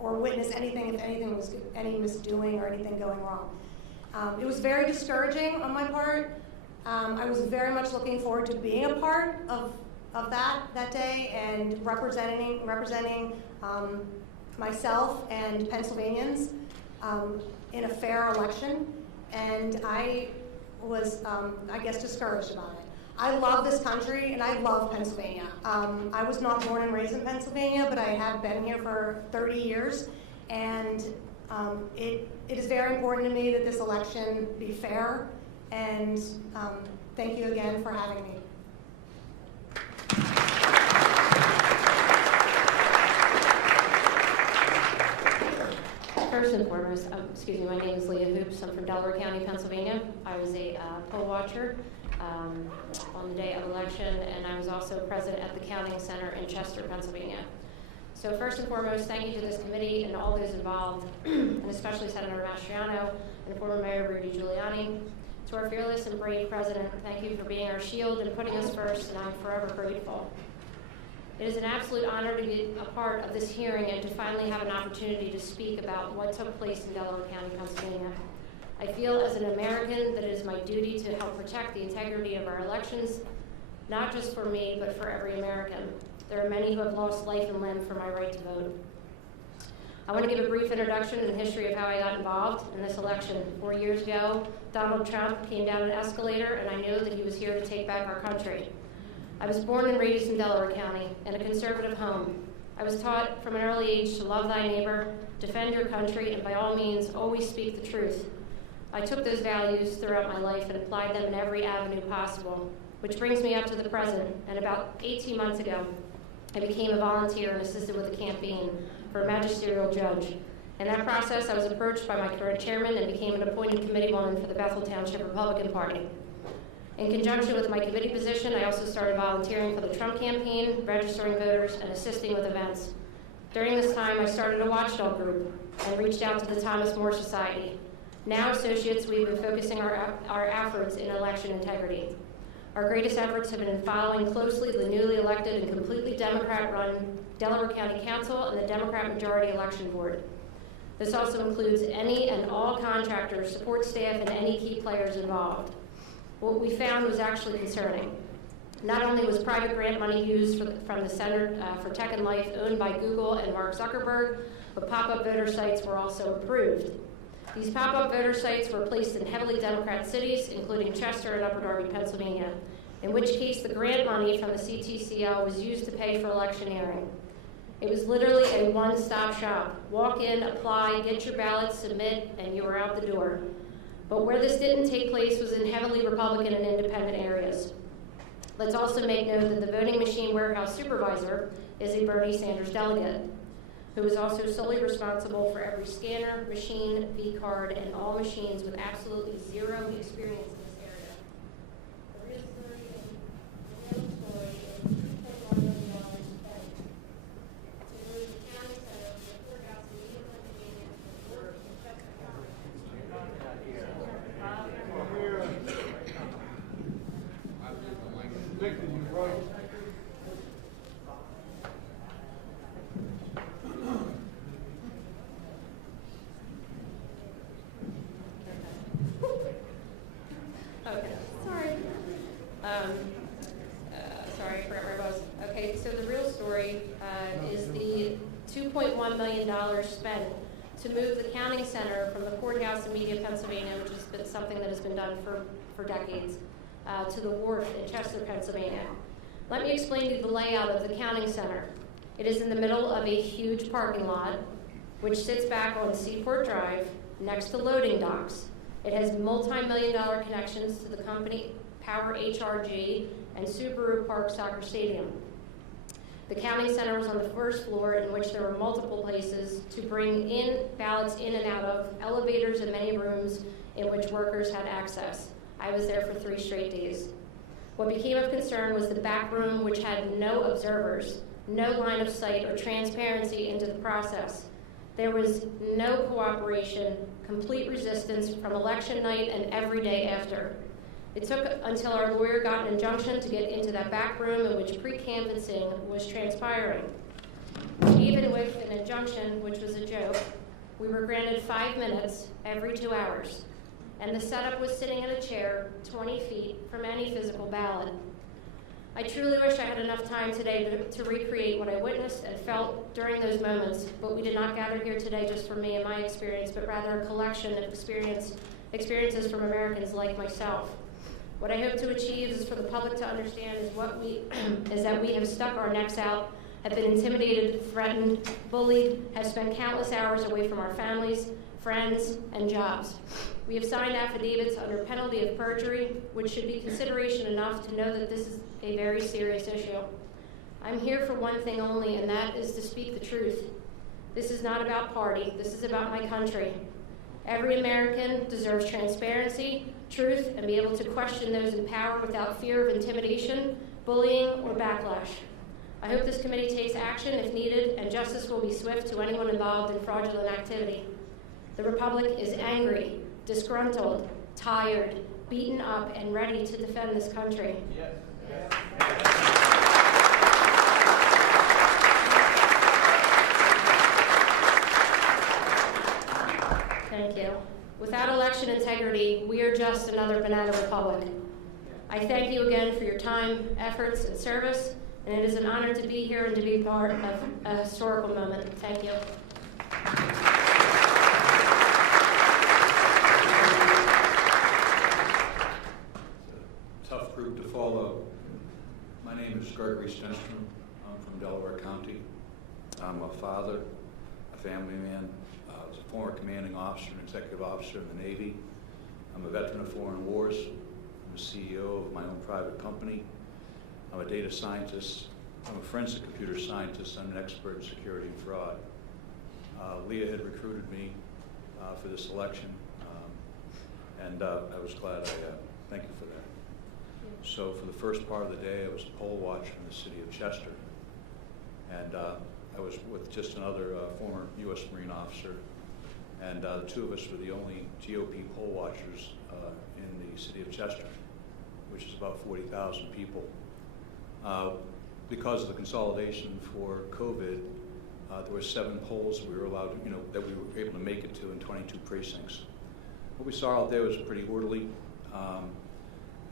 or witness anything if anything was any misdoing or anything going wrong. It was very discouraging on my part. I was very much looking forward to being a part of that day and representing myself and Pennsylvanians in a fair election, and I was, I guess, discouraged about it. I love this country and I love Pennsylvania. I was not born and raised in Pennsylvania, but I have been here for 30 years, and it is very important to me that this election be fair, and thank you again for having me. First and foremost, my name is Leah Hoops. I'm from Delaware County, Pennsylvania. I was a poll watcher on the day of election, and I was also present at the counting center in Chester, Pennsylvania. So first and foremost, thank you to this committee and all those involved, and especially Senator Mastriano and former Mayor Rudy Giuliani. To our fearless and brave president, thank you for being our shield and putting us first, and I'm forever grateful. It is an absolute honor to be a part of this hearing and to finally have an opportunity to speak about what took place in Delaware County, Pennsylvania. I feel as an American that it is my duty to help protect the integrity of our elections, not just for me, but for every American. There are many who have lost life and limb for my right to vote. I want to give a brief introduction and history of how I got involved in this election. 4 years ago, Donald Trump came down an escalator, and I knew that he was here to take back our country. I was born and raised in Delaware County in a conservative home. I was taught from an early age to love thy neighbor, defend your country, and by all means, always speak the truth. I took those values throughout my life and applied them in every avenue possible, which brings me up to the present. And about 18 months ago, I became a volunteer and assisted with a campaign for a magisterial judge. In that process, I was approached by my current chairman and became an appointed committeewoman for the Bethel Township Republican Party. In conjunction with my committee position, I also started volunteering for the Trump campaign, registering voters, and assisting with events. During this time, I started a watchdog group and reached out to the Thomas More Society. Now, associates, we've been focusing our efforts in election integrity. Our greatest efforts have been in following closely the newly elected and completely Democrat-run Delaware County Council and the Democrat Majority Election Board. This also includes any and all contractors, support staff, and any key players involved. What we found was actually concerning. Not only was private grant money used from the Center for Tech and Life owned by Google and Mark Zuckerberg, but pop-up voter sites were also approved. These pop-up voter sites were placed in heavily Democrat cities, including Chester and Upper Darby, Pennsylvania, in which case the grant money from the CTCL was used to pay for electioneering. It was literally a one-stop shop. Walk in, apply, get your ballot, submit, and you were out the door. But where this didn't take place was in heavily Republican and independent areas. Let's also make note that the voting machine warehouse supervisor is a Bernie Sanders delegate, who is also solely responsible for every scanner, machine, V-card, and all machines with absolutely zero experience in this area. The real story is $2.1 million spent to move the county center from the courthouse in Eagle, Pennsylvania to work in Chester County. Okay, sorry. Sorry, I forgot where I was. Okay, so the real story is the $2.1 million spent to move the counting center from the courthouse in Media, Pennsylvania, which has been something that has been done for decades, to the wharf in Chester, Pennsylvania. Let me explain to you the layout of the counting center. It is in the middle of a huge parking lot, which sits back on Seaport Drive next to loading docks. It has multi-million-dollar connections to the company Power HRG and Subaru Park Soccer Stadium. The counting center was on the first floor, in which there were multiple places to bring in ballots in and out of, elevators and many rooms in which workers had access. I was there for 3 straight days. What became of concern was the back room, which had no observers, no line of sight or transparency into the process. There was no cooperation, complete resistance from election night and every day after. It took until our lawyer got an injunction to get into that back room in which pre-canvassing was transpiring. Even with an injunction, which was a joke, we were granted 5 minutes every 2 hours, and the setup was sitting in a chair 20 feet from any physical ballot. I truly wish I had enough time today to recreate what I witnessed and felt during those moments, but we did not gather here today just for me and my experience, but rather a collection of experiences from Americans like myself. What I hope to achieve is for the public to understand is that we have stuck our necks out, have been intimidated, threatened, bullied, have spent countless hours away from our families, friends, and jobs. We have signed affidavits under penalty of perjury, which should be consideration enough to know that this is a very serious issue. I'm here for one thing only, and that is to speak the truth. This is not about party. This is about my country. Every American deserves transparency, truth, and be able to question those in power without fear of intimidation, bullying, or backlash. I hope this committee takes action if needed, and justice will be swift to anyone involved in fraudulent activity. The Republic is angry, disgruntled, tired, beaten up, and ready to defend this country. Yes. Thank you. Without election integrity, we are just another banana republic. I thank you again for your time, efforts, and service, and it is an honor to be here and to be part of a historical moment. Thank you. Tough group to follow. My name is Gregory Stenstrom. I'm from Delaware County. I'm a father, a family man. I was a former commanding officer and executive officer in the Navy. I'm a veteran of foreign wars. I'm a CEO of my own private company. I'm a data scientist. I'm a forensic computer scientist. I'm an expert in security and fraud. Leah had recruited me for this election, and I was glad. Thank you for that. So for the first part of the day, I was a poll watcher in the city of Chester, and I was with just another former U.S. Marine officer, and the two of us were the only GOP poll watchers in the city of Chester, which is about 40,000 people. Because of the consolidation for COVID, there were 7 polls we were allowed to, that we were able to make it to in 22 precincts. What we saw out there was pretty orderly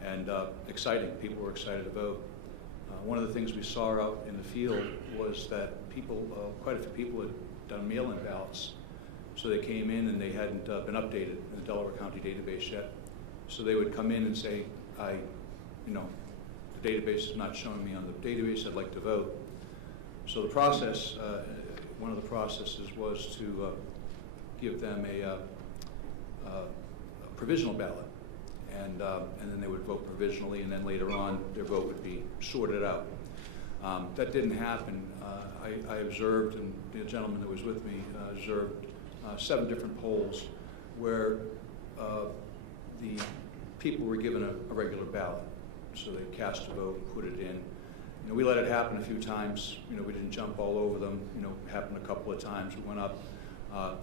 and exciting. People were excited to vote. One of the things we saw out in the field was that people, quite a few people had done mail-in ballots. So they came in and they hadn't been updated in the Delaware County database yet. So they would come in and say, the database is not showing me on the database, I'd like to vote. So the process, one of the processes was to give them a provisional ballot. And then they would vote provisionally, and then later on their vote would be sorted out. That didn't happen. I observed, and the gentleman that was with me observed 7 different polls where the people were given a regular ballot. So they cast a vote and put it in. We let it happen a few times. We didn't jump all over them. It happened a couple of times. We went up.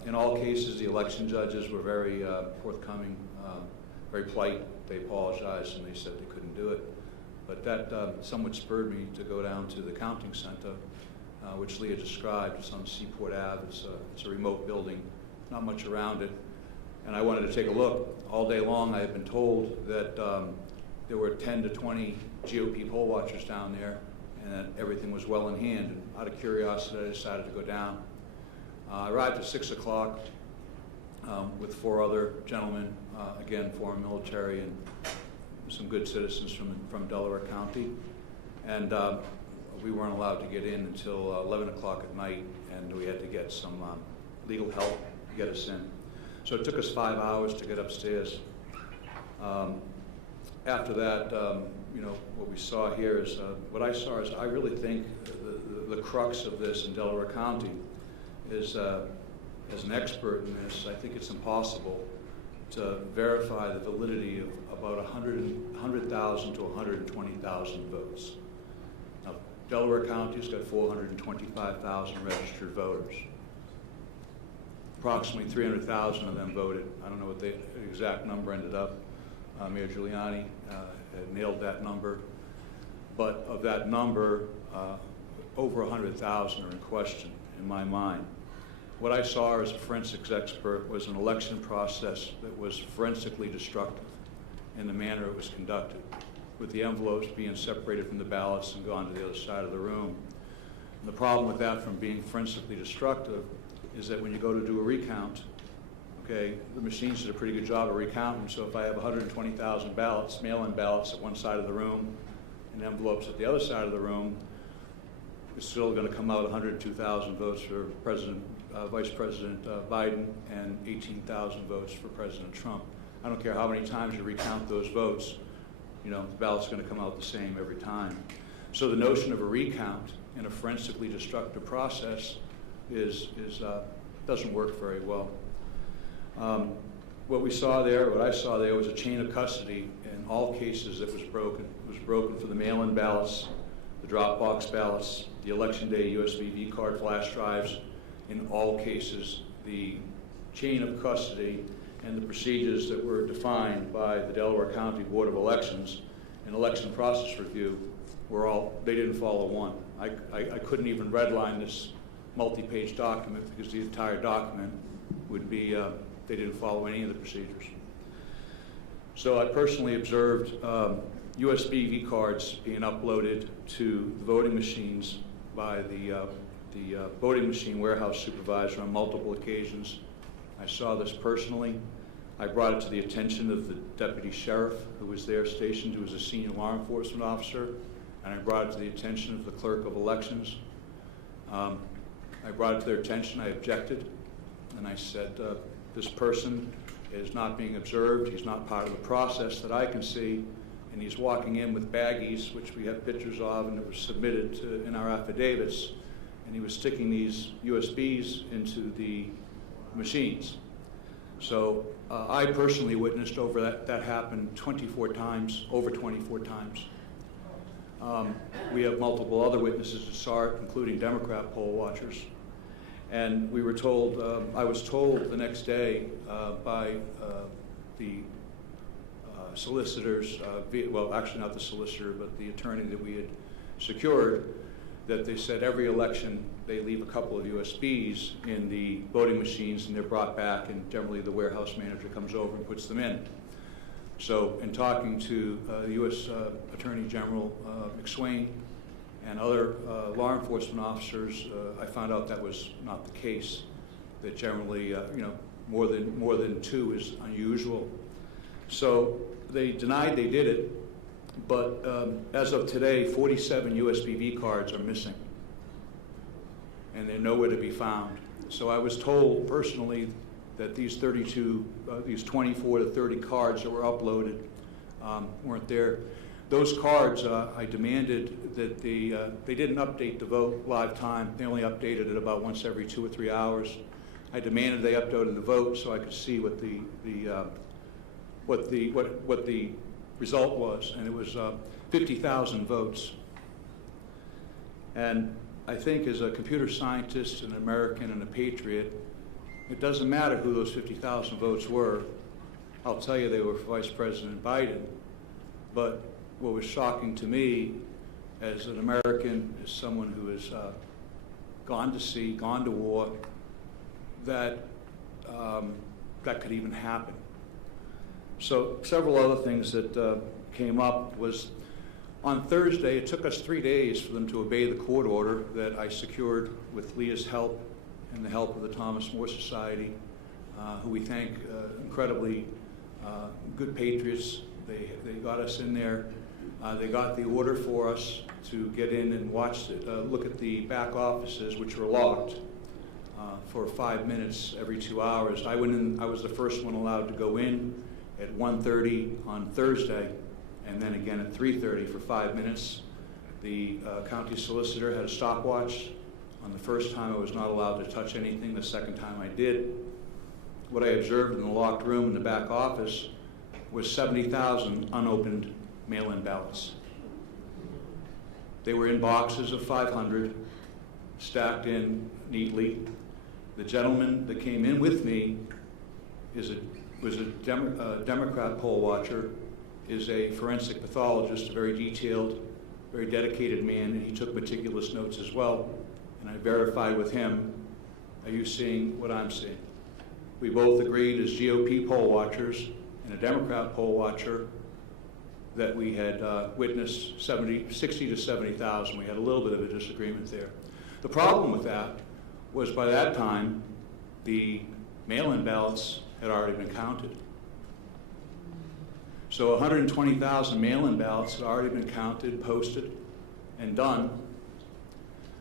In all cases, the election judges were very forthcoming, very polite. They apologized and they said they couldn't do it. But that somewhat spurred me to go down to the counting center, which Leah described. It's on Seaport Ave. It's a remote building, not much around it. And I wanted to take a look. All day long, I had been told that there were 10 to 20 GOP poll watchers down there, and that everything was well in hand. And out of curiosity, I decided to go down. I arrived at 6 o'clock with 4 other gentlemen, again, former military and some good citizens from Delaware County. And we weren't allowed to get in until 11 o'clock at night, and we had to get some legal help to get us in. So it took us 5 hours to get upstairs. After that, what we saw here is, what I saw is I really think the crux of this in Delaware County is, as an expert in this, I think it's impossible to verify the validity of about 100,000 to 120,000 votes. Now, Delaware County's got 425,000 registered voters. Approximately 300,000 of them voted. I don't know what the exact number ended up. Mayor Giuliani had nailed that number. But of that number, over 100,000 are in question in my mind. What I saw as a forensics expert was an election process that was forensically destructive in the manner it was conducted, with the envelopes being separated from the ballots and gone to the other side of the room. And the problem with that from being forensically destructive is that when you go to do a recount, okay, the machines did a pretty good job of recounting, so if I have 120,000 ballots, mail-in ballots at one side of the room and envelopes at the other side of the room, it's still going to come out 102,000 votes for Vice President Biden and 18,000 votes for President Trump. I don't care how many times you recount those votes, you know, the ballot's going to come out the same every time. So the notion of a recount in a forensically destructive process doesn't work very well. What I saw there was a chain of custody in all cases that was broken. It was broken for the mail-in ballots, the drop box ballots, the election day USB V-card flash drives. In all cases, the chain of custody and the procedures that were defined by the Delaware County Board of Elections and Election Process Review they didn't follow one. I couldn't even redline this multi-page document because the entire document would be, they didn't follow any of the procedures. So I personally observed USB V-cards being uploaded to the voting machines by the voting machine warehouse supervisor on multiple occasions. I saw this personally. I brought it to the attention of the deputy sheriff who was there stationed, who was a senior law enforcement officer, and I brought it to the attention of the clerk of elections. I brought it to their attention, I objected, and I said, this person is not being observed, he's not part of the process that I can see, and he's walking in with baggies, which we have pictures of and it was submitted in our affidavits, and he was sticking these USBs into the machines. So I personally witnessed over that happened 24 times, over 24 times. We have multiple other witnesses that saw it, including Democrat poll watchers. And we were told, I was told the next day by the solicitors, well, actually not the solicitor, but the attorney that we had secured, that they said every election they leave a couple of USBs in the voting machines and they're brought back, and generally the warehouse manager comes over and puts them in. So in talking to the U.S. Attorney General McSwain and other law enforcement officers, I found out that was not the case, that generally more than two is unusual. So they denied they did it, but as of today, 47 USB V cards are missing, and they're nowhere to be found. So I was told personally that these 24 to 30 cards that were uploaded weren't there. Those cards, I demanded that they didn't update the vote live time. They only updated it about once every 2 or 3 hours. I demanded they uploaded the vote so I could see what the result was, and it was 50,000 votes. And I think as a computer scientist, an American, and a patriot, it doesn't matter who those 50,000 votes were. I'll tell you they were for Vice President Biden. But what was shocking to me as an American, as someone who has gone to sea, gone to war, that that could even happen. So several other things that came up was on Thursday, it took us 3 days for them to obey the court order that I secured with Leah's help and the help of the Thomas More Society, who we thank incredibly good patriots. They got us in there. They got the order for us to get in and watch it, look at the back offices, which were locked, for 5 minutes every 2 hours. I went in. I was the first one allowed to go in at 1:30 on Thursday, and then again at 3:30 for 5 minutes. The county solicitor had a stopwatch. On the first time, I was not allowed to touch anything. The second time, I did. What I observed in the locked room in the back office was 70,000 unopened mail-in ballots. They were in boxes of 500, stacked in neatly. The gentleman that came in with me was a Democrat poll watcher is a forensic pathologist, a very detailed, very dedicated man, and he took meticulous notes as well. And I verified with him, are you seeing what I'm seeing? We both agreed as GOP poll watchers and a Democrat poll watcher that we had witnessed 60 to 70,000. We had a little bit of a disagreement there. The problem with that was by that time, the mail-in ballots had already been counted. So 120,000 mail-in ballots had already been counted, posted, and done.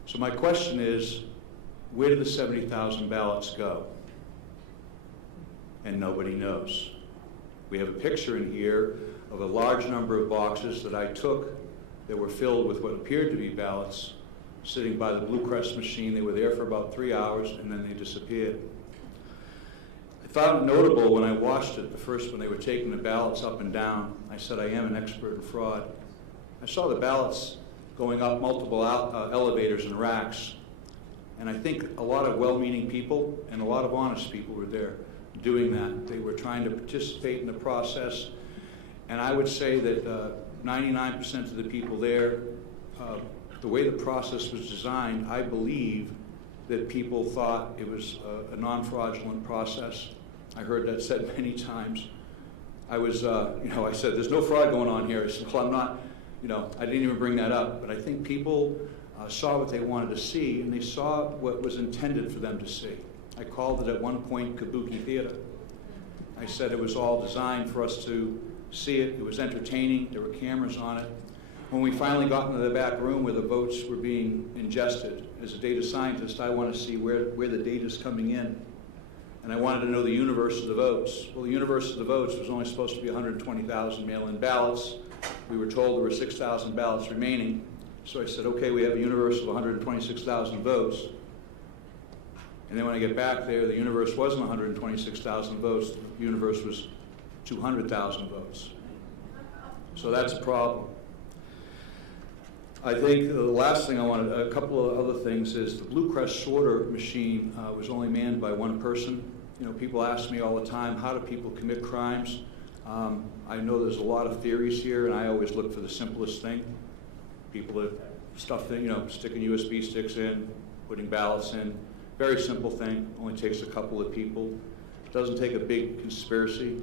So my question is, where did the 70,000 ballots go? And nobody knows. We have a picture in here of a large number of boxes that I took that were filled with what appeared to be ballots sitting by the Blue Crest machine. They were there for about 3 hours and then they disappeared. I found it notable when I watched it, the first when they were taking the ballots up and down. I said, I am an expert in fraud. I saw the ballots going up multiple elevators and racks. And I think a lot of well-meaning people and a lot of honest people were there doing that. They were trying to participate in the process. And I would say that 99% of the people there, the way the process was designed, I believe that people thought it was a non-fraudulent process. I heard that said many times. I was, I said, there's no fraud going on here. I said, well, I'm not, I didn't even bring that up. But I think people saw what they wanted to see, and they saw what was intended for them to see. I called it at one point kabuki theater. I said it was all designed for us to see it. It was entertaining. There were cameras on it. When we finally got into the back room where the votes were being ingested, as a data scientist, I want to see where the data is coming in. And I wanted to know the universe of the votes. Well, the universe of the votes was only supposed to be 120,000 mail-in ballots. We were told there were 6,000 ballots remaining. So I said, okay, we have a universe of 126,000 votes. And then when I get back there, the universe wasn't 126,000 votes. The universe was 200,000 votes. So that's a problem. I think the last thing I wanted, a couple of other things, is the Blue Crest sorter machine was only manned by one person. People ask me all the time, how do people commit crimes? I know there's a lot of theories here, and I always look for the simplest thing. People that stuff, sticking USB sticks in, putting ballots in. Very simple thing, only takes a couple of people. Doesn't take a big conspiracy.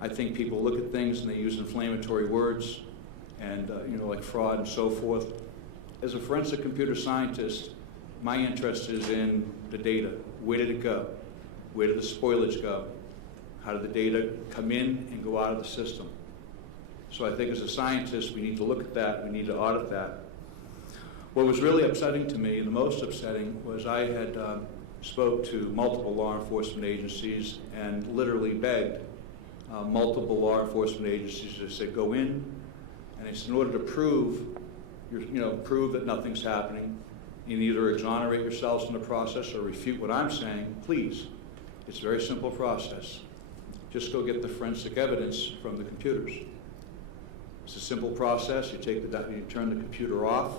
I think people look at things and they use inflammatory words and like fraud and so forth. As a forensic computer scientist, my interest is in the data. Where did it go? Where did the spoilage go? How did the data come in and go out of the system? So I think as a scientist, we need to look at that, we need to audit that. What was really upsetting to me, the most upsetting, was I had spoke to multiple law enforcement agencies and literally begged multiple law enforcement agencies to say, go in, and it's in order to prove, prove that nothing's happening, you either exonerate yourselves in the process or refute what I'm saying, please. It's a very simple process. Just go get the forensic evidence from the computers. It's a simple process. You turn the computer off.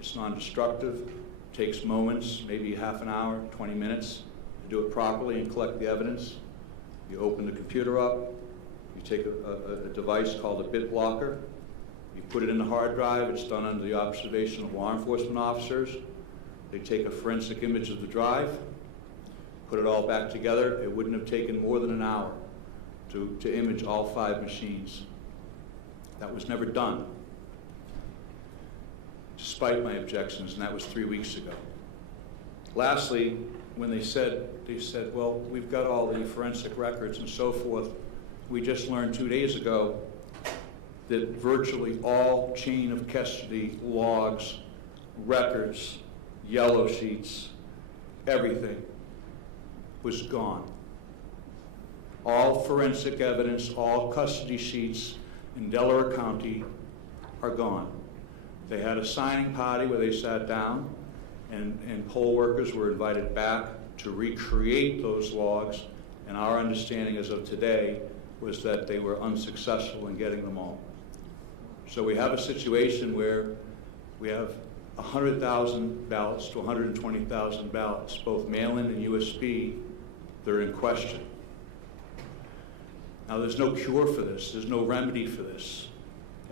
It's non-destructive. Takes moments, maybe half an hour, 20 minutes to do it properly and collect the evidence. You open the computer up. You take a device called a bit blocker. You put it in the hard drive. It's done under the observation of law enforcement officers. They take a forensic image of the drive, put it all back together. It wouldn't have taken more than an hour to image all 5 machines. That was never done, despite my objections, and that was 3 weeks ago. Lastly, when they said, well, we've got all the forensic records and so forth. We just learned 2 days ago that virtually all chain of custody logs, records, yellow sheets, everything was gone. All forensic evidence, all custody sheets in Delaware County are gone. They had a signing party where they sat down, and poll workers were invited back to recreate those logs, and our understanding as of today was that they were unsuccessful in getting them all. So we have a situation where we have 100,000 ballots to 120,000 ballots, both mail-in and USB, that are in question. Now, there's no cure for this. There's no remedy for this.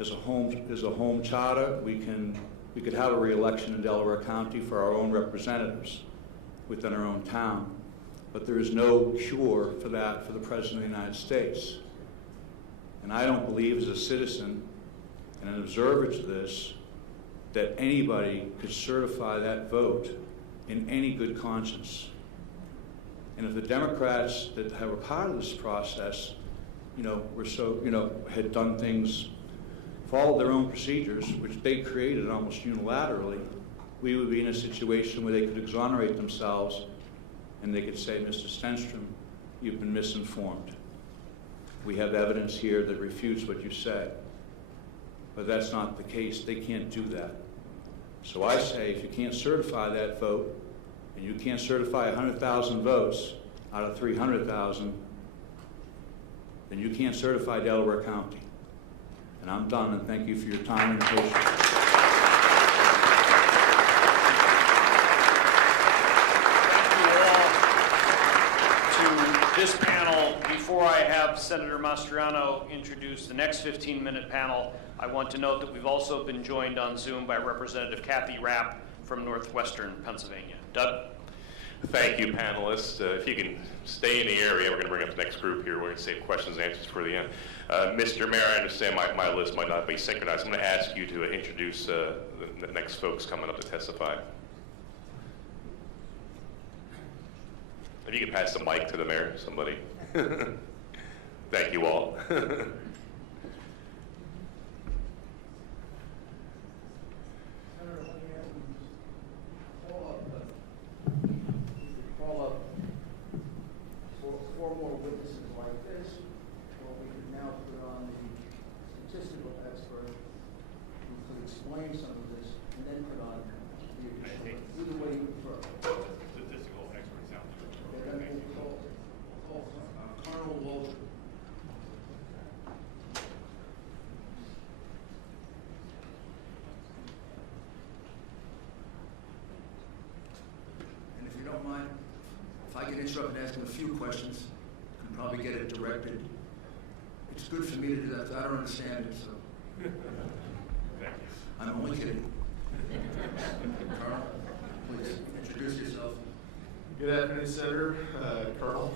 As a home charter, we could have a re-election in Delaware County for our own representatives within our own town. But there is no cure for that for the President of the United States. And I don't believe, as a citizen and an observer to this, that anybody could certify that vote in any good conscience. And if the Democrats that were part of this process, had done things, followed their own procedures, which they created almost unilaterally, we would be in a situation where they could exonerate themselves and they could say, Mr. Stenstrom, you've been misinformed. We have evidence here that refutes what you said. But that's not the case. They can't do that. So I say, if you can't certify that vote, and you can't certify 100,000 votes out of 300,000, then you can't certify Delaware County. And I'm done, and thank you for your time and patience. To this panel, before I have Senator Mastriano introduce the next 15-minute panel, I want to note that we've also been joined on Zoom by Representative Kathy Rapp from Northwestern Pennsylvania. Doug? Thank you, panelists. If you can stay in the area, we're going to bring up the next group here. We're going to save questions and answers for the end. Mr. Mayor, I understand my list might not be synchronized. I'm going to ask you to introduce the next folks coming up to testify. If you could pass the mic to the mayor, somebody. Thank you all. Call up four more witnesses like this, or we could now put on the statistical expert who could explain some of this, and then put on the additional. Either way you prefer. Statistical expert sounds good. Okay, then we'll call Colonel Walter. And if you don't mind, if I could interrupt and ask him a few questions, I can probably get it directed. It's good for me to do that, because I don't understand it, so. I'm only kidding. Colonel, please introduce yourself. Good afternoon, Senator, Colonel,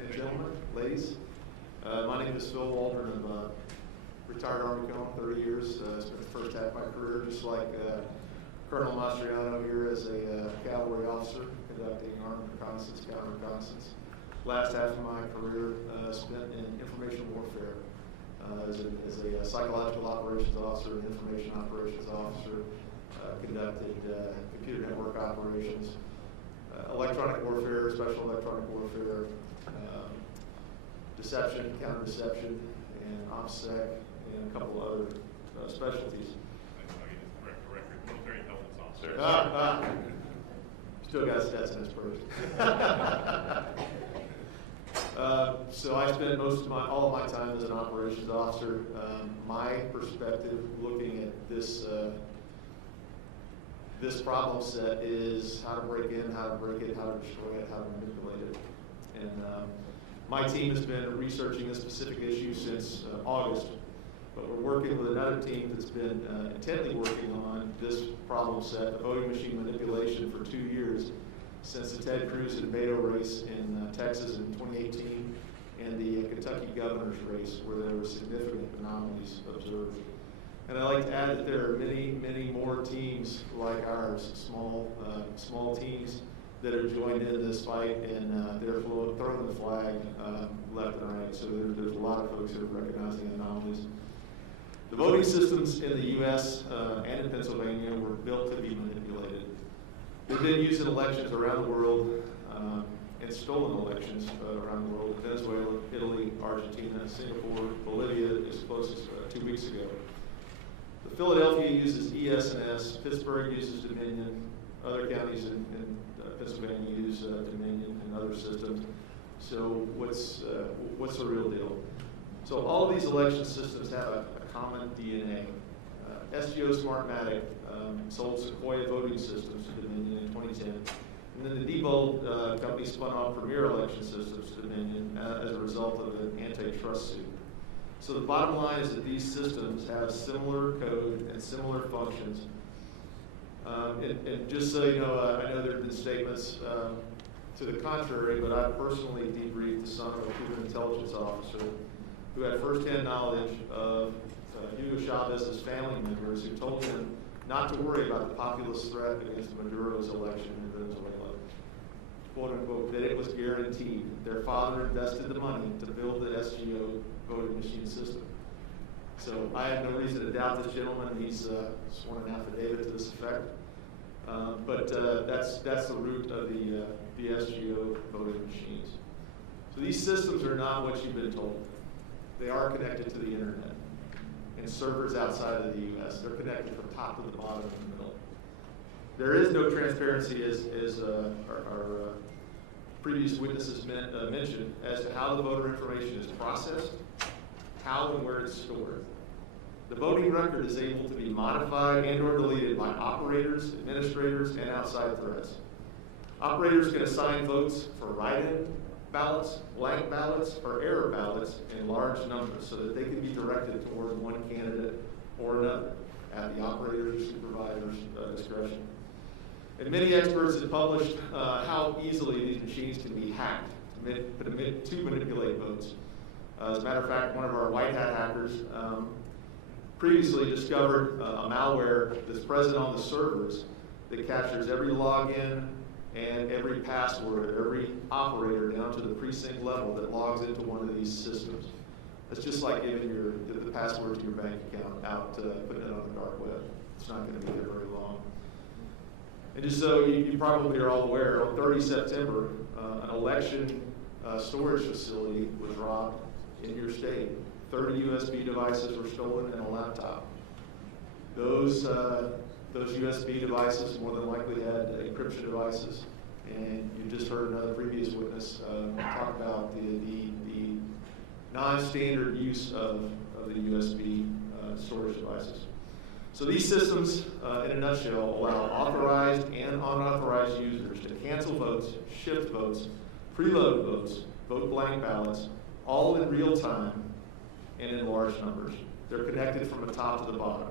and gentlemen, ladies. My name is Phil Waldron. I'm a retired Army colonel, 30 years. Spent the first half of my career, just like Colonel Mastriano here, as a cavalry officer conducting armed reconnaissance, counter reconnaissance. Last half of my career spent in information warfare as a psychological operations officer and information operations officer. Conducted computer network operations, electronic warfare, special electronic warfare, deception, counter-deception, and OPSEC, and a couple other specialties. Military intelligence officer. Still got stats in his purse. So I spent all of my time as an operations officer. My perspective, looking at this this problem set, is how to break in, how to break it, how to destroy it, how to manipulate it. And my team has been researching this specific issue since August, but we're working with another team that's been intently working on this problem set, the voting machine manipulation, for 2 years, since the Ted Cruz and Beto race in Texas in 2018 and the Kentucky governor's race, where there were significant anomalies observed. And I'd like to add that there are many, many more teams like ours, small teams that are joined in this fight, and they're throwing the flag left and right. So there's a lot of folks who are recognizing anomalies. The voting systems in the U.S. And in Pennsylvania were built to be manipulated. They've been used in elections around the world, and stolen elections around the world. Venezuela, Italy, Argentina, Singapore, Bolivia, as close as 2 weeks ago. Philadelphia uses ES&S, Pittsburgh uses Dominion, other counties in Pennsylvania use Dominion and other systems. So what's the real deal? So all of these election systems have a common DNA. SGO Smartmatic sold Sequoia voting systems to Dominion in 2010. And then the Diebold company spun off Premier Election Systems Dominion as a result of an antitrust suit. So the bottom line is that these systems have similar code and similar functions. And just so you know, I know there have been statements to the contrary, but I personally debriefed the son of a Cuban intelligence officer who had firsthand knowledge of Hugo Chavez's family members who told him not to worry about the populist threat against Maduro's election in Venezuela. Quote unquote, that it was guaranteed. Their father invested the money to build the SGO voting machine system. So I have no reason to doubt this gentleman. He's sworn an affidavit to this effect. But that's the root of the SGO voting machines. So these systems are not what you've been told. They are connected to the internet and servers outside of the U.S. They're connected from top to the bottom in the middle. There is no transparency, as our previous witnesses mentioned, as to how the voter information is processed, how and where it's stored. The voting record is able to be modified and or deleted by operators, administrators, and outside threats. Operators can assign votes for write-in ballots, blank ballots, or error ballots in large numbers so that they can be directed toward one candidate or another at the operator's or supervisor's discretion. And many experts have published how easily these machines can be hacked to manipulate votes. As a matter of fact, one of our white hat hackers previously discovered a malware that's present on the servers that captures every login and every password of every operator down to the precinct level that logs into one of these systems. It's just like giving the password to your bank account out, putting it on the dark web. It's not going to be there very long. And just so you probably are all aware, on 30 September, an election storage facility was robbed in your state. 30 USB devices were stolen and a laptop. Those USB devices more than likely had encryption devices, and you just heard another previous witness talk about the non-standard use of the USB storage devices. So these systems, in a nutshell, allow authorized and unauthorized users to cancel votes, shift votes, preload votes, vote blank ballots, all in real time and in large numbers. They're connected from the top to the bottom.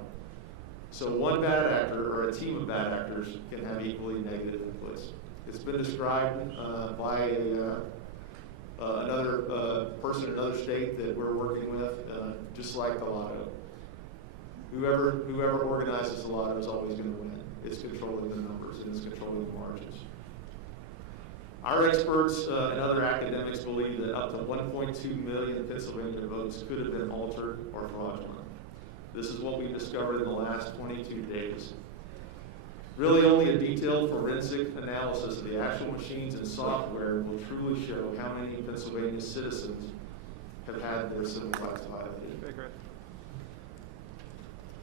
So one bad actor or a team of bad actors can have equally negative inputs. It's been described by another person in another state that we're working with, just like the lotto. Whoever organizes the lotto is always going to win. It's controlling the numbers and it's controlling the margins. Our experts and other academics believe that up to 1.2 million Pennsylvania votes could have been altered or fraudulent. This is what we discovered in the last 22 days. Really, only a detailed forensic analysis of the actual machines and software will truly show how many Pennsylvania citizens have had their civil rights violated.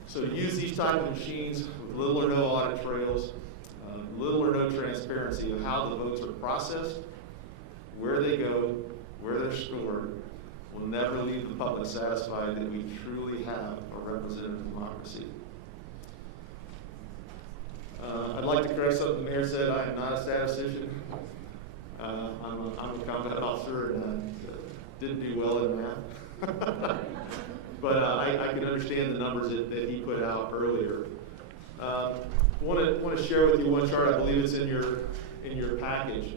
So to use these type of machines with little or no audit trails, little or no transparency of how the votes are processed, where they go, where they're stored, will never leave the public satisfied that we truly have a representative democracy. I'd like to correct something the mayor said. I am not a statistician. I'm a combat officer and didn't do well in math. But I can understand the numbers that he put out earlier. Want to share with you one chart. I believe it's in your package.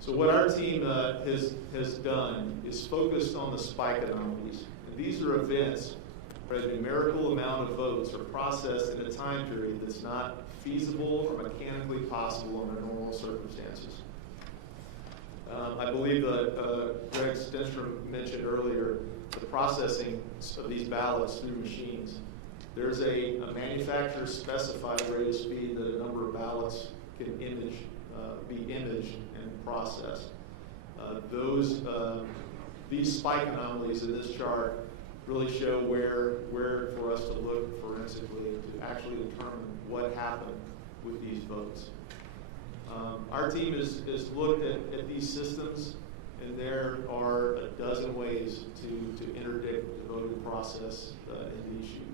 So what our team has done is focused on the spike anomalies. And these are events where a numerical amount of votes are processed in a time period that's not feasible or mechanically possible under normal circumstances. I believe Greg Stenstrom mentioned earlier the processing of these ballots through machines. There's a manufacturer specified rate of speed that a number of ballots can be imaged and processed. These spike anomalies in this chart really show where for us to look forensically to actually determine what happened with these votes. Our team has looked at these systems, and there are a dozen ways to interdict the voting process in the issue,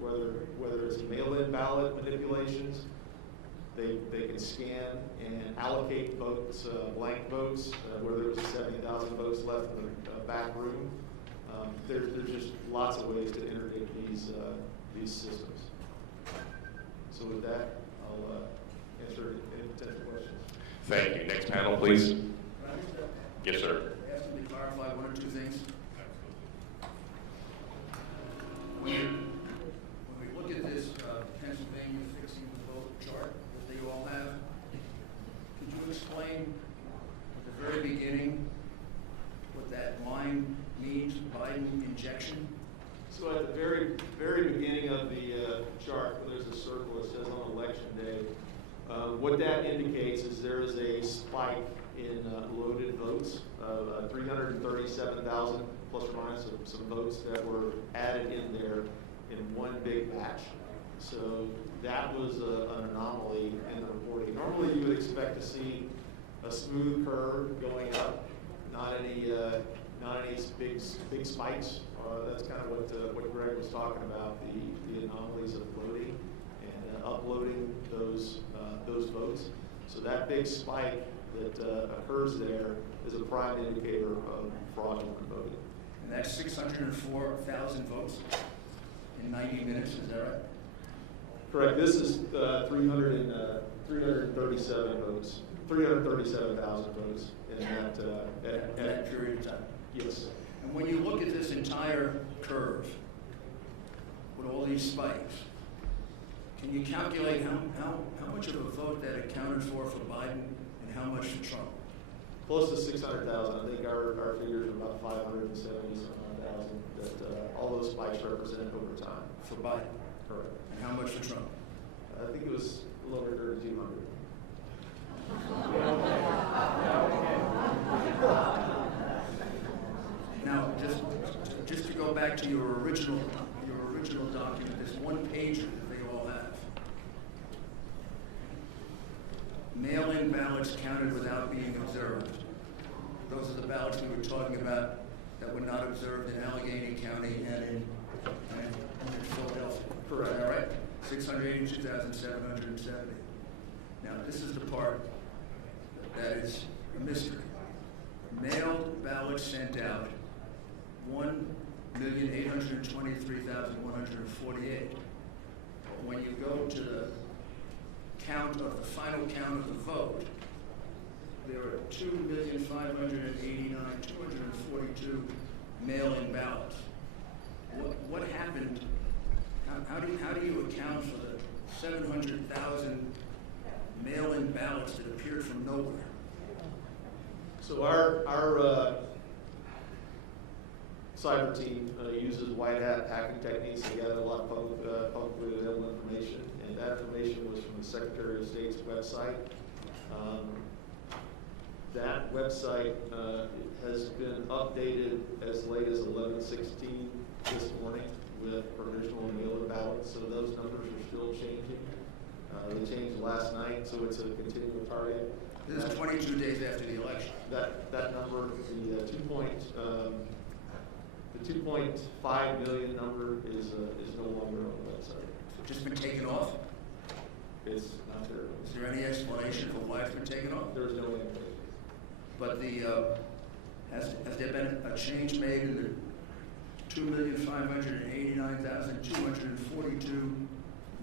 whether it's mail-in ballot manipulations, They can scan and allocate votes, blank votes, where there was 70,000 votes left in the back room. There's just lots of ways to integrate these systems. So with that, I'll answer any potential questions. Thank you. Next panel, please. Yes, sir. Ask me to clarify one or two things. When we look at this Pennsylvania fixing the vote chart that they all have, could you explain at the very beginning what that line means, Biden injection? So at the very beginning of the chart, where there's a circle that says on election day, what that indicates is there is a spike in loaded votes of 337,000 plus or minus some votes that were added in there in one big batch. So that was an anomaly in the reporting. Normally you would expect to see a smooth curve going up, not any big spikes. That's kind of what Greg was talking about, the anomalies of loading and uploading those votes. So that big spike that occurs there is a prime indicator of fraudulent voting. And that's 604,000 votes in 90 minutes, is that right? Correct. This is 337 votes, 337,000 votes in that period of time. Yes. And when you look at this entire curve with all these spikes, can you calculate how much of a vote that accounted for Biden and how much for Trump? Close to 600,000. I think our figures are about 570,000. That all those spikes represent over time. For Biden? Correct. And how much for Trump? I think it was a little over 200. Now, just to go back to your original document, this one pager that they all have. Mail-in ballots counted without being observed. Those are the ballots we were talking about that were not observed in Allegheny County and in Philadelphia. Correct. Is that right? 682,770. Now, this is the part that is a mystery. Mailed ballots sent out, 1,823,148. But when you go to the final count of the vote, there are 2,589,242 mail-in ballots. What happened? How do you account for the 700,000 mail-in ballots that appeared from nowhere? So our cyber team uses white hat hacking techniques to gather a lot of publicly available information, and that information was from the Secretary of State's website. That website has been updated as late as 11/16 this morning with provisional and mail-in ballots, so those numbers are still changing. They changed last night, so it's a continual target. This is 22 days after the election. That number, the 2.5 million number is no longer on the website. Just been taken off? It's not there. Is there any explanation for why it's been taken off? There's no explanation. But has there been a change made in the 2,589,242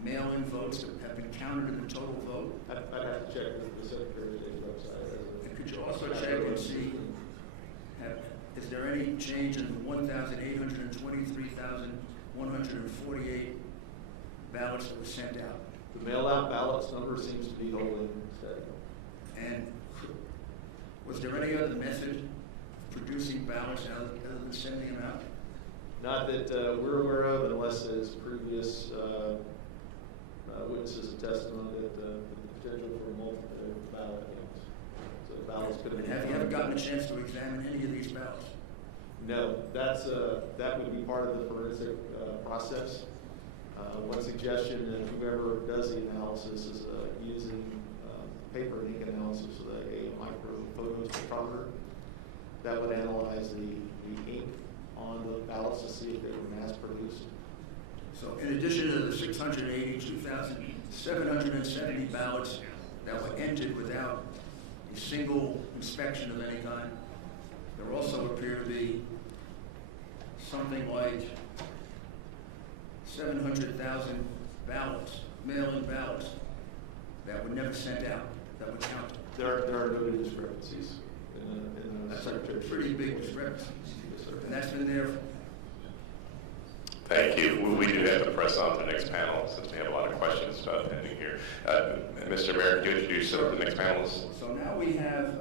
mail-in votes that have been counted in the total vote? I'd have to check with the Secretary of State's website. And could you also check and see, is there any change in the 1,823,148 ballots that were sent out? The mail-out ballots number seems to be holding steady. And was there any other method of producing ballots other than sending them out? Not that we're aware of, unless there's previous witnesses of testimony that the potential for multiple ballot counts. So ballots could have been. Have you ever gotten a chance to examine any of these ballots? No, that would be part of the forensic process. One suggestion that whoever does the analysis is using paper and ink analysis with a microphoto spectrometer that would analyze the ink on the ballots to see if they were mass produced. So in addition to the 682,000 770 ballots that were entered without a single inspection of any kind. There also appear to be something like 700,000 ballots, mail-in ballots, that were never sent out, that were counted. There are no discrepancies in the That's a Secretary's. pretty big discrepancy. And that's been there. Thank you. We do have to press on to the next panel since we have a lot of questions pending here. Mr. Mayor, could you introduce the next panelists? So now we have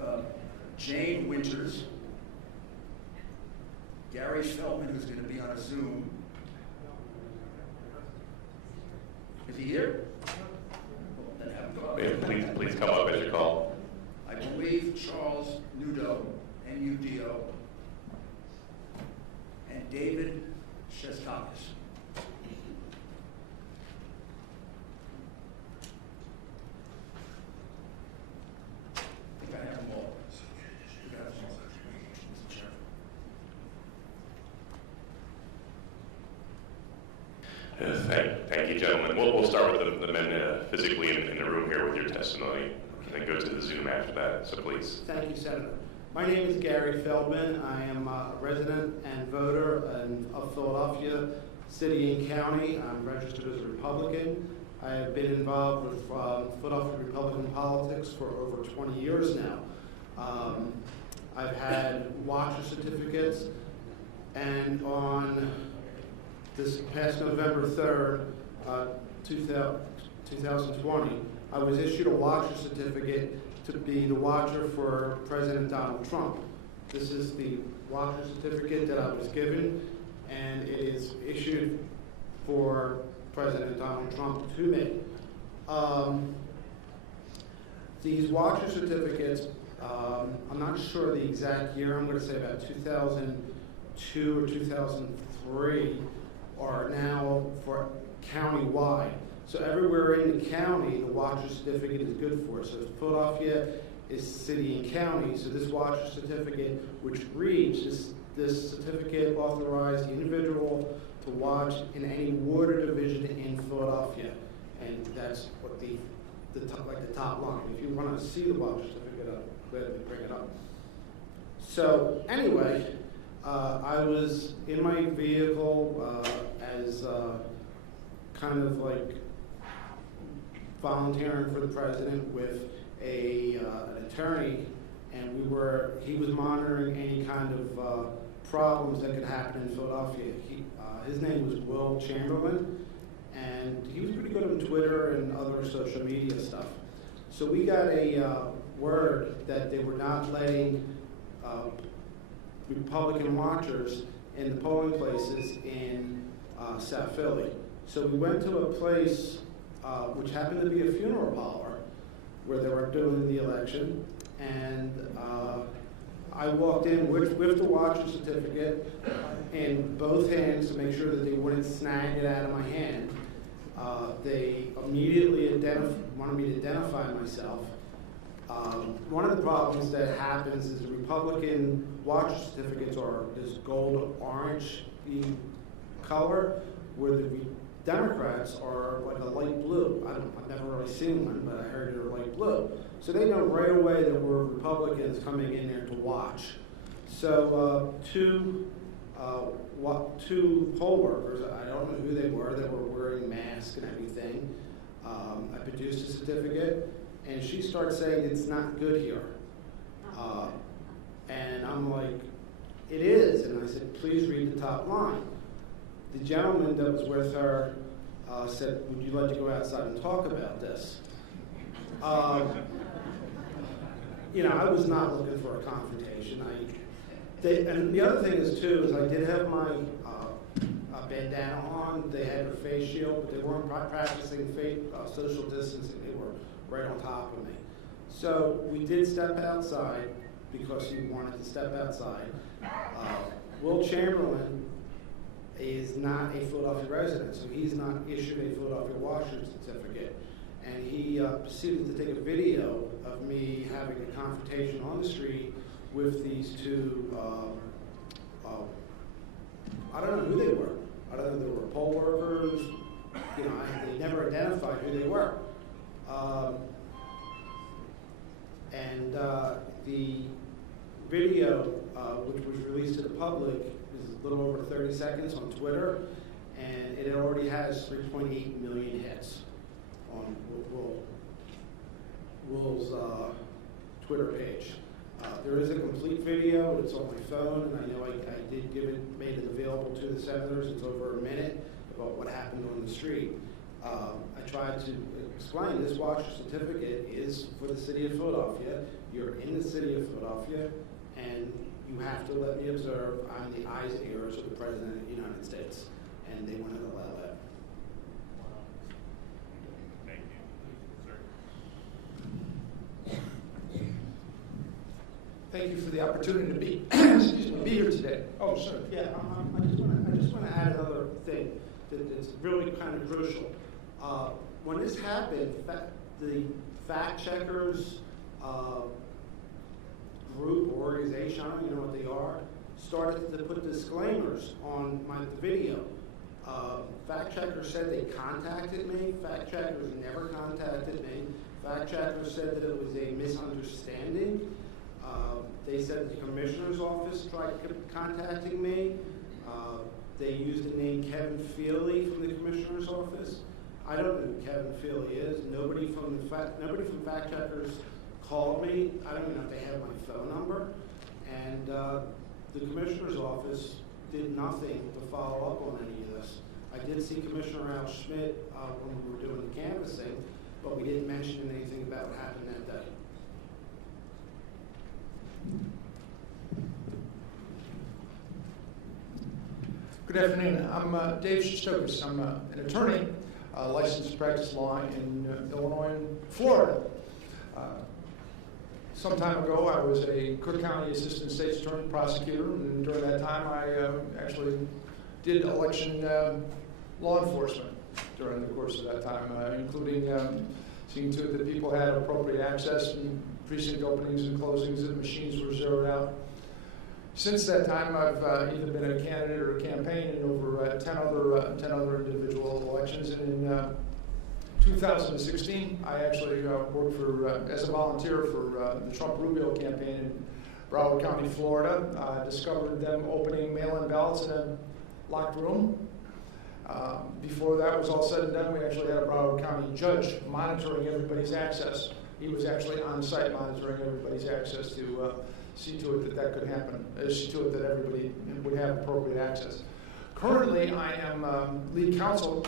Jane Winters, Gary Feldman, who's going to be on a Zoom. Is he here? Then have him come up. Please come up as you call. I believe Charles Nudo, N-U-D-O, and David Shestakis. I think I have them all. You got them all, Mr. Chairman. Thank you, gentlemen. We'll start with the men physically in the room here with your testimony, and then go to the Zoom after that, so please. Thank you, Senator. My name is Gary Feldman. I am a resident and voter of Philadelphia City and County. I'm registered as a Republican. I have been involved with Philadelphia Republican politics for over 20 years now. I've had watcher certificates, and on this past November 3rd, 2020, I was issued a watcher certificate to be the watcher for President Donald Trump. This is the watcher certificate that I was given, and it is issued for President Donald Trump to me. These watcher certificates, I'm not sure the exact year, I'm going to say about 2002 or 2003, are now for county-wide. So everywhere in the county, the watcher certificate is good for. So Philadelphia is city and county, so this watcher certificate, which reads, this certificate authorized the individual to watch in any ward or division in Philadelphia. And that's what the top line. If you want to see the watcher certificate, I'll gladly bring it up. So anyway, I was in my vehicle as kind of like volunteering for the president with an attorney, and he was monitoring any kind of problems that could happen in Philadelphia. His name was Will Chamberlain, and he was pretty good on Twitter and other social media stuff. So we got a word that they were not letting Republican watchers in the polling places in South Philly. So we went to a place which happened to be a funeral parlor where they were doing the election, and I walked in with the watcher certificate in both hands to make sure that they wouldn't snag it out of my hand. They immediately wanted me to identify myself. One of the problems that happens is the Republican watcher certificates are this gold-orange color, where the Democrats are like a light blue. I've never really seen one, but I heard they're light blue. So they know right away that we're Republicans coming in there to watch. So two poll workers, I don't know who they were wearing masks and everything. I produced a certificate, and she starts saying it's not good here. And I'm like, it is. And I said, please read the top line. The gentleman that was with her said, would you like to go outside and talk about this? I was not looking for a confrontation. And the other thing is, too, is I did have my bandana on. They had their face shield, but they weren't practicing social distancing. They were right on top of me. So we did step outside because he wanted to step outside. Will Chamberlain is not a Philadelphia resident, so he's not issued a Philadelphia watcher certificate. And he proceeded to take a video of me having a confrontation on the street with these two, I don't know who they were. I don't know if they were poll workers, they never identified who they were. The video, which was released to the public, is a little over 30 seconds on Twitter, and it already has 3.8 million hits on Will's Twitter page. There is a complete video. It's on my phone, and I know I did made it available to the senators. It's over a minute about what happened on the street. I tried to explain this washer certificate is for the city of Philadelphia. You're in the city of Philadelphia, and you have to let me observe. I'm the eyes and ears of the President of the United States, and they wouldn't allow that. Thank you. Sir. Thank you for the opportunity to be, be here today. Oh, sir. Yeah, I just want to add another thing that's really kind of crucial. When this happened, the fact checkers group or organization, I don't even know what they are, started to put disclaimers on the video. Fact checkers said they contacted me. Fact checkers never contacted me. Fact checkers said that it was a misunderstanding. They said the commissioner's office tried contacting me. They used the name Kevin Feely from the commissioner's office. I don't know who Kevin Feely is. Nobody from fact checkers called me. I don't even know if they have my phone number. And the commissioner's office did nothing to follow up on any of this. I did see Commissioner Al Schmidt when we were doing the canvassing, but we didn't mention anything about what happened that day. Good afternoon. I'm Dave Shostokis. I'm an attorney, licensed to practice law in Illinois and Florida. Some time ago, I was a Cook County Assistant State's Attorney Prosecutor, and during that time, I actually did election law enforcement during the course of that time, including seeing to it that people had appropriate access and precinct openings and closings, that machines were zeroed out. Since that time, I've either been a candidate or a campaign in over 10 other individual elections. And in 2016, I actually worked as a volunteer for the Trump-Rubio campaign in Broward County, Florida. I discovered them opening mail-in ballots in a locked room. Before that was all said and done, we actually had a Broward County judge monitoring everybody's access. He was actually on site monitoring everybody's access to see to it that could happen, see to it that everybody would have appropriate access. Currently, I am lead counsel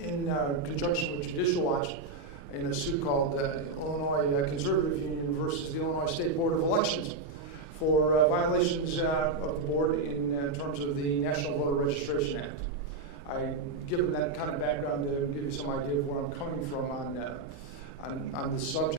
in conjunction with Judicial Watch in a suit called Illinois Conservative Union versus the Illinois State Board of Elections for violations of the board in terms of the National Voter Registration Act. I give them that kind of background to give you some idea of where I'm coming from on this subject.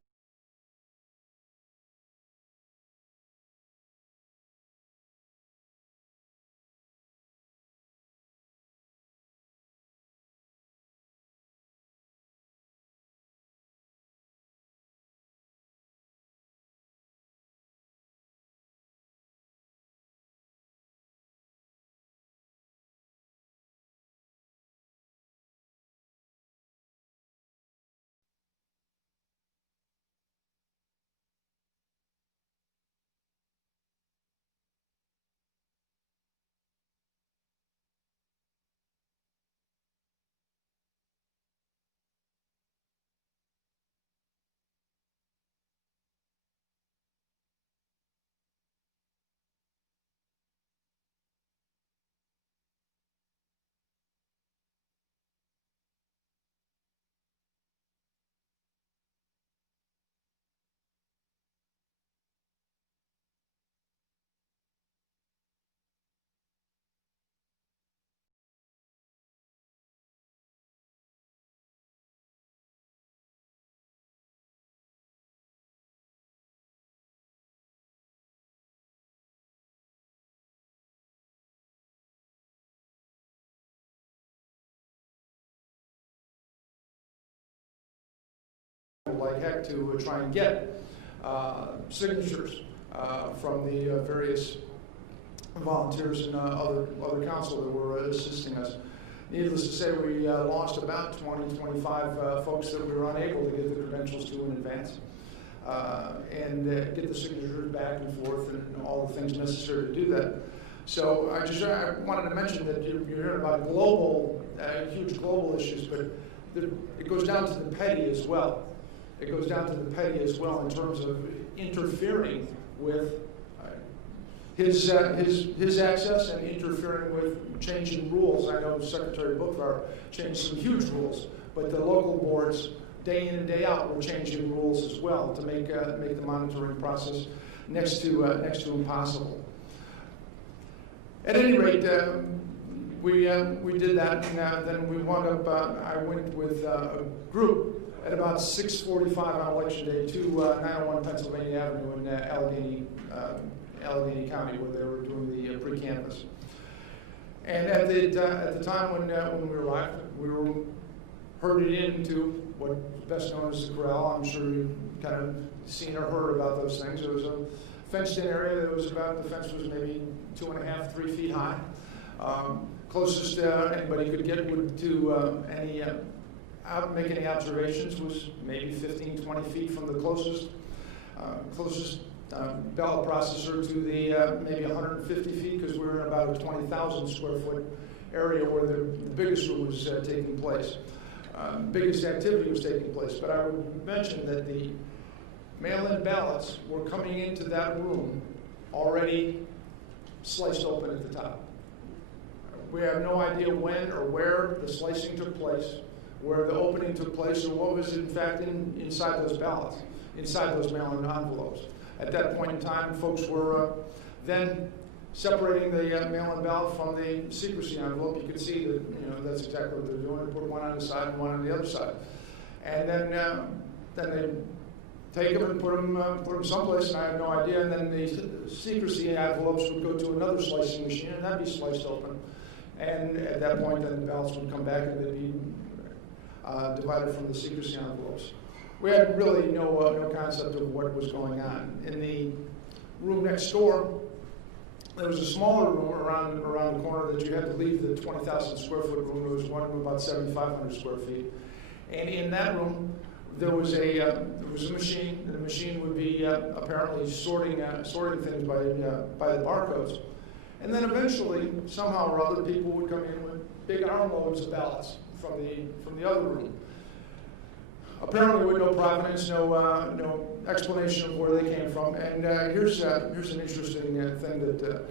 Like heck to try and get signatures from the various volunteers and other counsel that were assisting us. Needless to say, we lost about 20, 25 folks that we were unable to get the credentials to in advance. And get the signatures back and forth and all the things necessary to do that. So I wanted to mention that you're hearing about global, huge global issues, but it goes down to the petty as well. It goes down to the petty as well in terms of interfering with his access and interfering with changing rules. I know Secretary Bookvar changed some huge rules, but the local boards, day in and day out, we're changing rules as well to make the monitoring process next to impossible. At any rate, we did that, and then we wound up. I went with a group at about 6:45 on election day to 901 Pennsylvania Avenue in Allegheny County, where they were doing the pre-canvass. And at the time when we arrived, we were herded into what is best known as the corral. I'm sure you've kind of seen or heard about those things. It was a fenced-in area that was about, the fence was maybe 2.5, 3 feet high. Closest anybody could get to make any observations was maybe 15, 20 feet from the closest ballot processor to the maybe 150 feet, because we were in about a 20,000 square foot area where the biggest room was taking place. Biggest activity was taking place. But I would mention that the mail-in ballots were coming into that room already sliced open at the top. We have no idea when or where the slicing took place, where the opening took place, or what was in fact inside those ballots, inside those mail-in envelopes. At that point in time, folks were then separating the mail-in ballot from the secrecy envelope. You could see that that's exactly what they're doing. They put one on the side and one on the other side, and then they take them and put them someplace, and I have no idea. And then the secrecy envelopes would go to another slicing machine, and that'd be sliced open. And at that point, then the ballots would come back, and they'd be divided from the secrecy envelopes. We had really no concept of what was going on. In the room next door, there was a smaller room around the corner that you had to leave the 20,000 square foot room. There was one room about 7,500 square feet, and in that room there was a machine. And the machine would be apparently sorting things by the barcodes, and then eventually, somehow or other, people would come in with big armloads of ballots from the other room. Apparently with no provenance, no explanation of where they came from. And here's an interesting thing that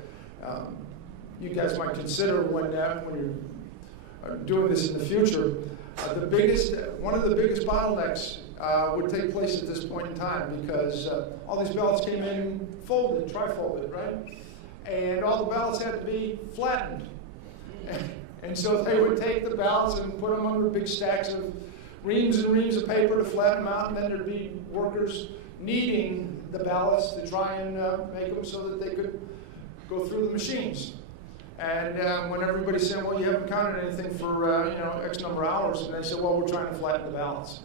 you guys might consider when you're doing this in the future. One of the biggest bottlenecks would take place at this point in time, because all these ballots came in folded, tri-folded, right? And all the ballots had to be flattened. And so they would take the ballots and put them under big stacks of reams and reams of paper to flatten them out, and then there'd be workers kneading the ballots to try and make them so that they could go through the machines. And when everybody said, well, you haven't counted anything for X number of hours, and they said, well, we're trying to flatten the ballots.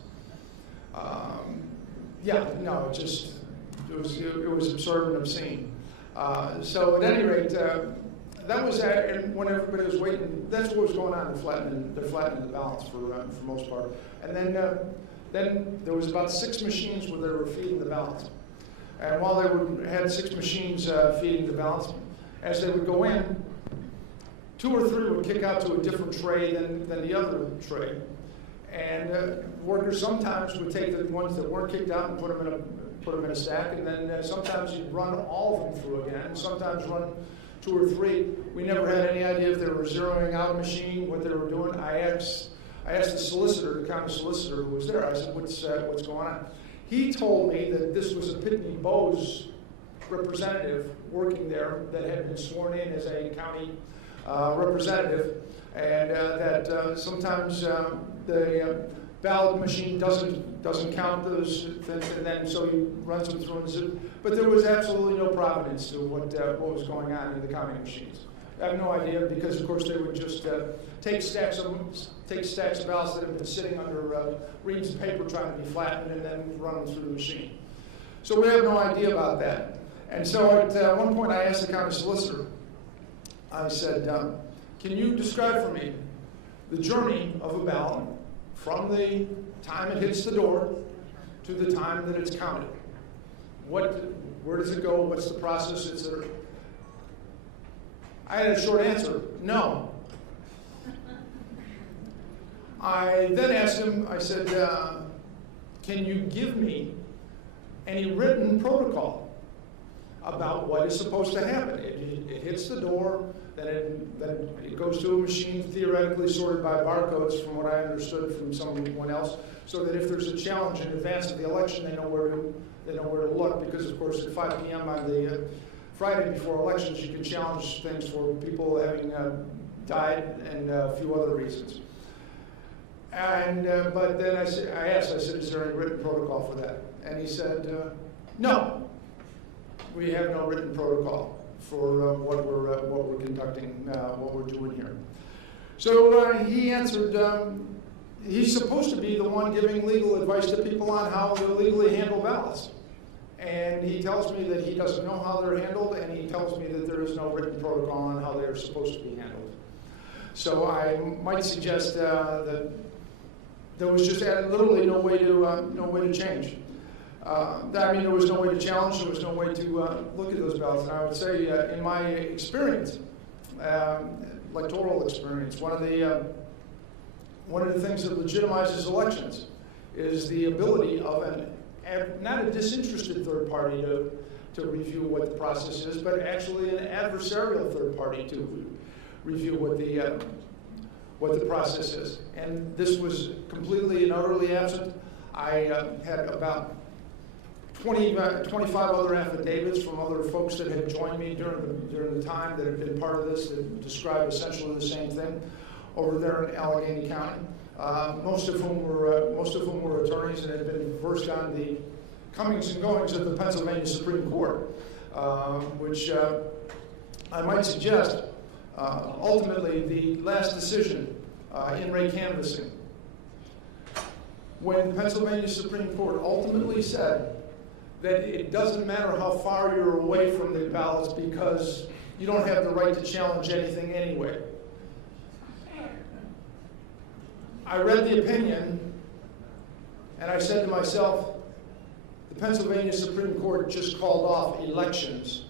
It was absurd and obscene. So at any rate, that was and when everybody was waiting, that's what was going on. They're flattening the ballots for most part. And then there was about 6 machines where they were feeding the ballots. And while they had 6 machines feeding the ballots, as they would go in, 2 or 3 would kick out to a different tray than the other tray. And workers sometimes would take the ones that weren't kicked out and put them in a stack, and then sometimes you'd run all of them through again, sometimes run 2 or 3. We never had any idea if they were zeroing out a machine, what they were doing. I asked the solicitor, the county solicitor who was there, I said, what's going on? He told me that this was a Pitney Bowes representative working there that had been sworn in as a county representative, and that sometimes the ballot machine doesn't count those things, and then so he runs them through. But there was absolutely no provenance to what was going on in the counting machines. I have no idea, because of course they would just take stacks of ballots that have been sitting under reams of paper trying to be flattened, and then run them through the machine. So we have no idea about that. And so at one point I asked the county solicitor, I said, can you describe for me the journey of a ballot from the time it hits the door to the time that it's counted. Where does it go? What's the process? I had a short answer, no. I then asked him, I said, can you give me any written protocol about what is supposed to happen? It hits the door, then it goes to a machine theoretically sorted by barcodes, from what I understood from someone else, so that if there's a challenge in advance of the election, they know where to look, because of course at 5 p.m. on the Friday before elections, you can challenge things for people having died and a few other reasons. And but then I asked, is there any written protocol for that? And he said, no, we have no written protocol for what we're conducting, what we're doing here. So he answered, he's supposed to be the one giving legal advice to people on how to legally handle ballots. And he tells me that he doesn't know how they're handled, and he tells me that there is no written protocol on how they're supposed to be handled. So I might suggest that there was just literally no way to change. There was no way to challenge. There was no way to look at those ballots. And I would say, in my experience, electoral experience, one of the things that legitimizes elections is the ability of not a disinterested third party to review what the process is, but actually an adversarial third party to review what the process is. And this was completely and utterly absent. I had about 25 other affidavits from other folks that had joined me during the time that had been part of this that describe essentially the same thing over there in Allegheny County. Most of whom were attorneys and had been versed on the comings and goings of the Pennsylvania Supreme Court, which I might suggest ultimately the last decision in Ray canvassing, when the Pennsylvania Supreme Court ultimately said that it doesn't matter how far you're away from the ballots because you don't have the right to challenge anything anyway. I read the opinion and I said to myself, the Pennsylvania Supreme Court just called off elections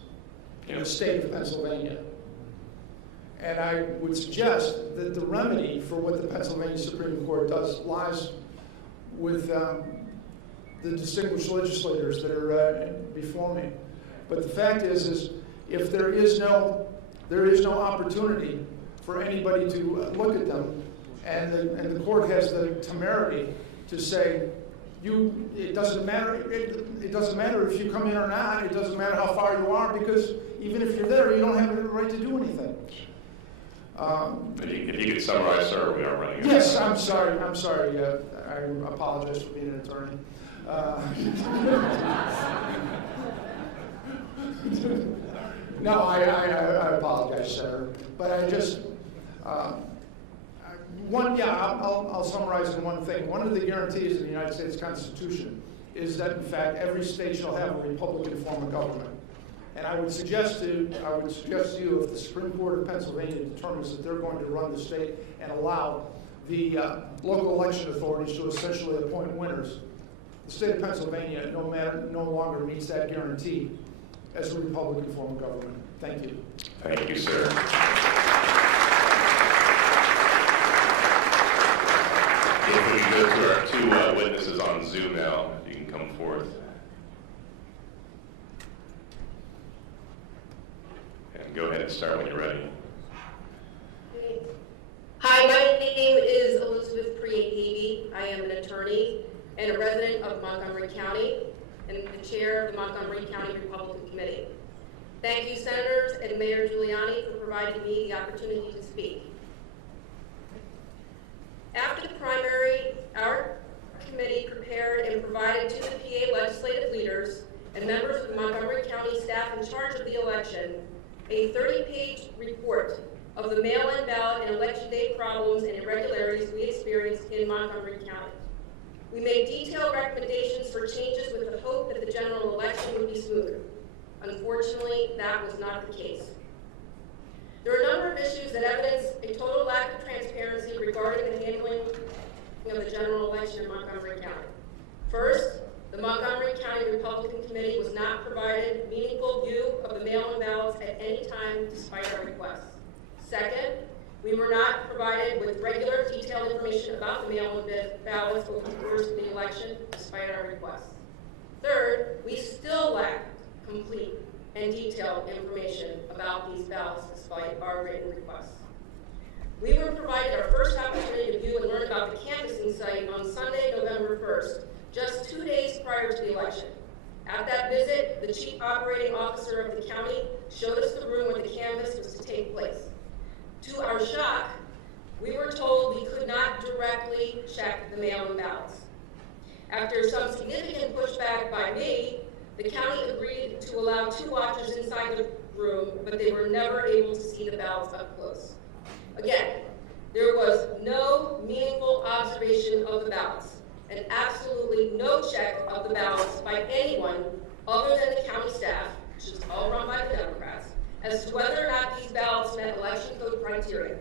in the state of Pennsylvania. And I would suggest that the remedy for what the Pennsylvania Supreme Court does lies with the distinguished legislators that are before me. But the fact is if there is no opportunity for anybody to look at them, and the court has the temerity to say, it doesn't matter if you come in or not, it doesn't matter how far you are, because even if you're there, you don't have the right to do anything. If you could summarize, sir, we are running out. Yes, I'm sorry. I apologize for being an attorney. No, I apologize, Senator. But I just, I'll summarize in one thing. One of the guarantees in the United States Constitution is that, in fact, every state shall have a Republican form of government. And I would suggest to you, if the Supreme Court of Pennsylvania determines that they're going to run the state and allow the local election authorities to essentially appoint winners, the state of Pennsylvania no longer meets that guarantee as a Republican form of government. Thank you. Thank you, sir. If we go to our two witnesses on Zoom now, you can come forth. And go ahead and start when you're ready. Hi, my name is Elizabeth Priet-Levy. I am an attorney and a resident of Montgomery County and the chair of the Montgomery County Republican Committee. Thank you, Senators and Mayor Giuliani, for providing me the opportunity to speak. After the primary, our committee prepared and provided to the PA legislative leaders and members of the Montgomery County staff in charge of the election a 30-page report of the mail-in ballot and election day problems and irregularities we experienced in Montgomery County. We made detailed recommendations for changes with the hope that the general election would be smoother. Unfortunately, that was not the case. There are a number of issues that evidence a total lack of transparency regarding We were not provided with regular detailed information about the mail-in ballots over the course of the election, despite our requests. Third, we still lack complete and detailed information about these ballots despite our written requests. We were provided our first opportunity to view and learn about the canvassing site on Sunday, November 1st, just 2 days prior to the election. At that visit, the chief operating officer of the county showed us the room where the canvass was to take place. To our shock, we were told we could not directly check the mail-in ballots. After some significant pushback by me, the county agreed to allow 2 watchers inside the room, but they were never able to see the ballots up close. Again, there was no meaningful observation of the ballots, and absolutely no check of the ballots by anyone other than the county staff, which is all run by the Democrats, as to whether or not these ballots met election code criteria.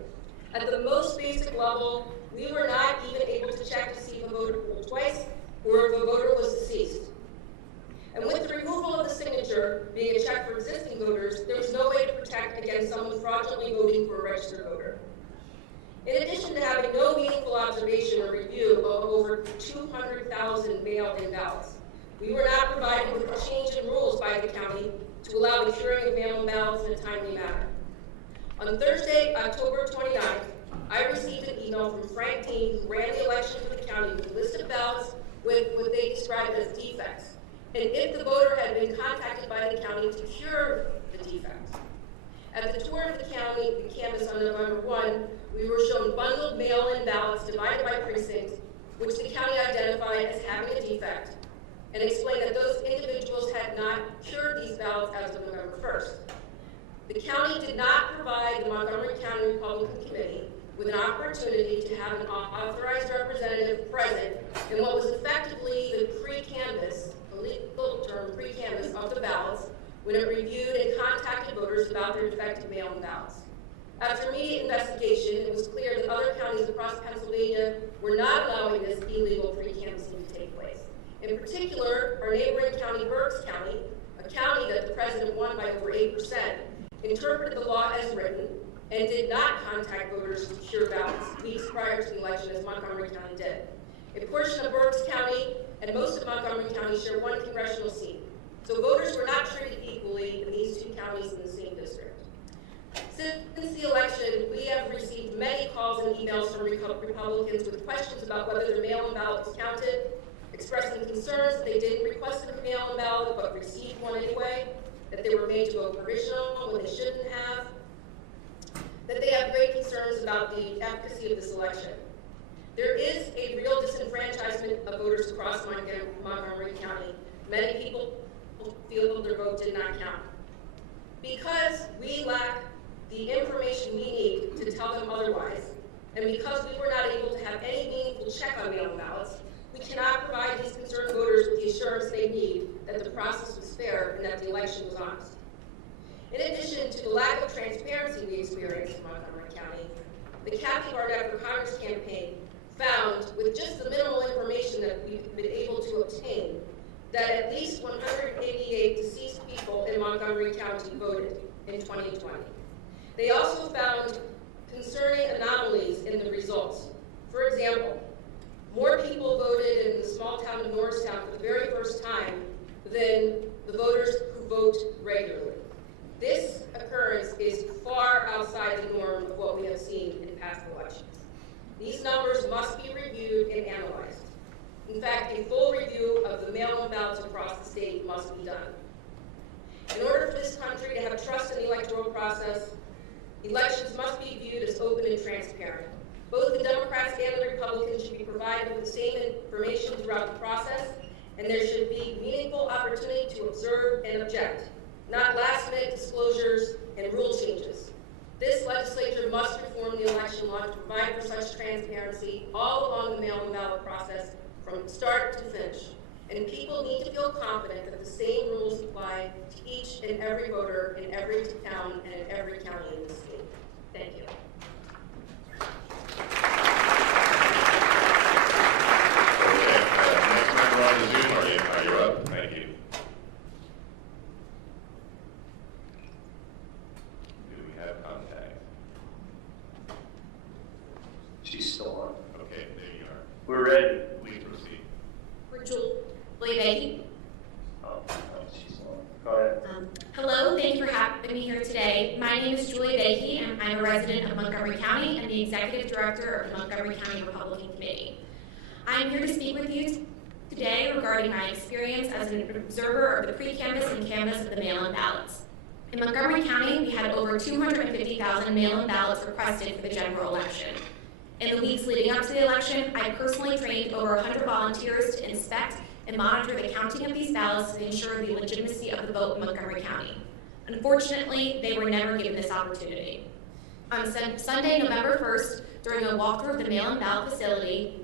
At the most basic level, we were not even able to check to see if a voter polled twice or if a voter was deceased. And with the removal of the signature being a check for existing voters, there was no way to protect against someone fraudulently voting for a registered voter. In addition to having no meaningful observation or review of over 200,000 mail-in ballots, we were not provided with a change in rules by the county to allow the curing of mail-in ballots in a timely manner. On Thursday, October 29th, I received an email from Frank Dean, who ran the election for the county, with a list of ballots with what they described as defects, and if the voter had been contacted by the county to cure the defects. At the tour of the county and canvass on November 1, we were shown bundled mail-in ballots divided by precinct, which the county identified as having a defect, and explained that those individuals had not cured these ballots as of November 1st. The county did not provide the Montgomery County Republican Committee with an opportunity to have an authorized representative present in what was effectively the pre-canvass, the legal term pre-canvass of the ballots, when it reviewed and contacted voters about their defective mail-in ballots. After immediate investigation, it was clear that other counties across Pennsylvania were not allowing this illegal pre-canvassing to take place. In particular, our neighboring county, Berks County, a county that the president won by over 8%, interpreted the law as written and did not contact voters to cure ballots weeks prior to the election as Montgomery County did. A portion of Berks County and most of Montgomery County share 1 congressional seat, so voters were not treated equally in these 2 counties in the same district. Since the election, we have received many calls and emails from Republicans with questions about whether their mail-in ballot was counted, expressing concerns that they didn't request a mail-in ballot but received one anyway, that they were made to vote provisional when they shouldn't have, that they have great concerns about the efficacy of this election. There is a real disenfranchisement of voters across Montgomery County. Many people feel their vote did not count. Because we lack the information we need to tell them otherwise, and because we were not able to have any meaningful check on mail-in ballots, we cannot provide these concerned voters with the assurance they need that the process was fair and that the election was honest. In addition to the lack of transparency we experienced in Montgomery County, the Kathy Barnett for Congress campaign found, with just the minimal information that we've been able to obtain, that at least 188 deceased people in Montgomery County voted in 2020. They also found concerning anomalies in the results. For example, more people voted in the small town of Norristown for the very first time than the voters who vote regularly. This occurrence is far outside the norm of what we have seen in past elections. These numbers must be reviewed and analyzed. In fact, a full review of the mail-in ballots across the state must be done. In order for this country to have trust in the electoral process, elections must be viewed as open and transparent. Both the Democrats and the Republicans should be provided with the same information throughout the process, and there should be meaningful opportunity to observe and object, not last-minute disclosures and rule changes. This legislature must reform the election law to provide for such transparency all along the mail-in ballot process from start to finish. And people need to feel confident that the same rules apply to each and every voter in every town and in every county in the state. Thank you. Next member on the Zoom, are you up? Thank you. Do we have contact? She's still on. Okay, there you are. We're ready. Please proceed. We're Julie Behe. Oh, she's on. Go ahead. Hello, thank you for having me here today. My name is Julie Behe, and I'm a resident of Montgomery County and the Executive Director of the Montgomery County Republican Committee. I'm here to speak with you today regarding my experience as an observer of the pre-canvass and canvass of the mail-in ballots. In Montgomery County, we had over 250,000 mail-in ballots requested for the general election. In the weeks leading up to the election, I personally trained over 100 volunteers to inspect and monitor the counting of these ballots to ensure the legitimacy of the vote in Montgomery County. Unfortunately, they were never given this opportunity. On Sunday, November 1st, during a walkthrough of the mail-in ballot facility,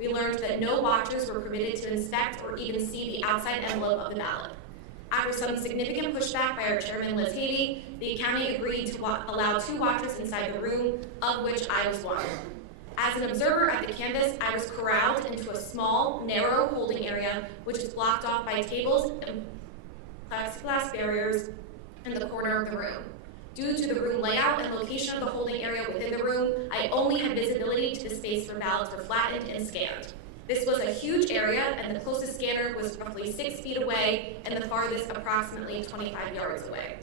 we learned that no watchers were permitted to inspect or even see the outside envelope of the ballot. After some significant pushback by our chairman, Liz Havey, the county agreed to allow 2 watchers inside the room, of which I was one. As an observer at the canvass, I was corralled into a small, narrow holding area, which is blocked off by tables and plexiglass barriers in the corner of the room. Due to the room layout and location of the holding area within the room, I only had visibility to the space where ballots were flattened and scanned. This was a huge area, and the closest scanner was roughly 6 feet away, and the farthest approximately 25 yards away.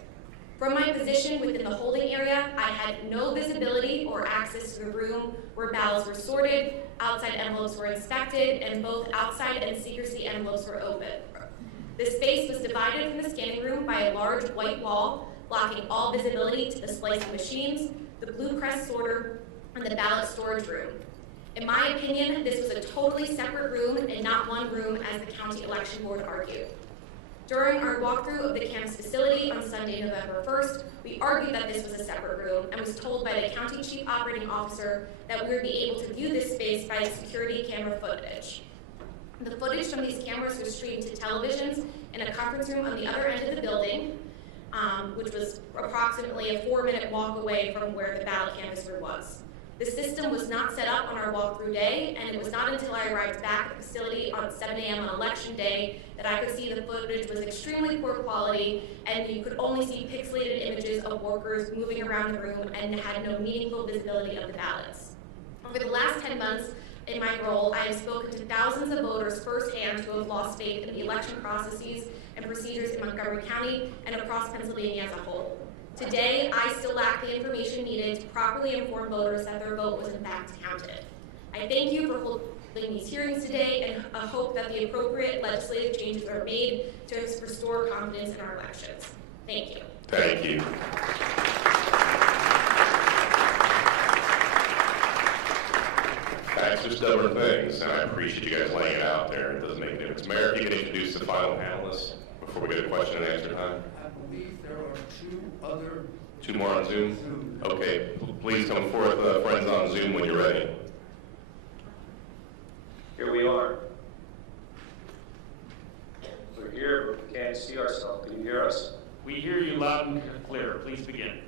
From my position within the holding area, I had no visibility or access to the room where ballots were sorted, outside envelopes were inspected, and both outside and secrecy envelopes were open. The space was divided from the scanning room by a large white wall, blocking all visibility to the slicing machines, the blue crest sorter, and the ballot storage room. In my opinion, this was a totally separate room and not one room as the county election board argued. During our walkthrough of the canvass facility on Sunday, November 1st, we argued that this was a separate room and was told by the county chief operating officer that we would be able to view this space by the security camera footage. The footage from these cameras was streamed to televisions in a conference room on the other end of the building, which was approximately a 4-minute walk away from where the ballot canvasser was. The system was not set up on our walkthrough day, and it was not until I arrived back at the facility on 7 a.m. on election day that I could see the footage was extremely poor quality, and you could only see pixelated images of workers moving around the room and had no meaningful visibility of the ballots. Over the last 10 months in my role, I have spoken to thousands of voters firsthand who have lost faith in the election processes and procedures in Montgomery County and across Pennsylvania as a whole. Today, I still lack the information needed to properly inform voters that their vote was in fact counted. I thank you for holding these hearings today and hope that the appropriate legislative changes are made to restore confidence in our elections. Thank you. Thank you. Facts are stubborn things, and I appreciate you guys laying it out there. It doesn't make a difference. Mayor, if you can introduce the final panelists before we go to question and answer time. I believe there are 2 other. 2 more on Zoom? Okay, please come forth, friends on Zoom, when you're ready. Here we are. We're here, but we can't see ourselves. Can you hear us? We hear you loud and clear. Please begin.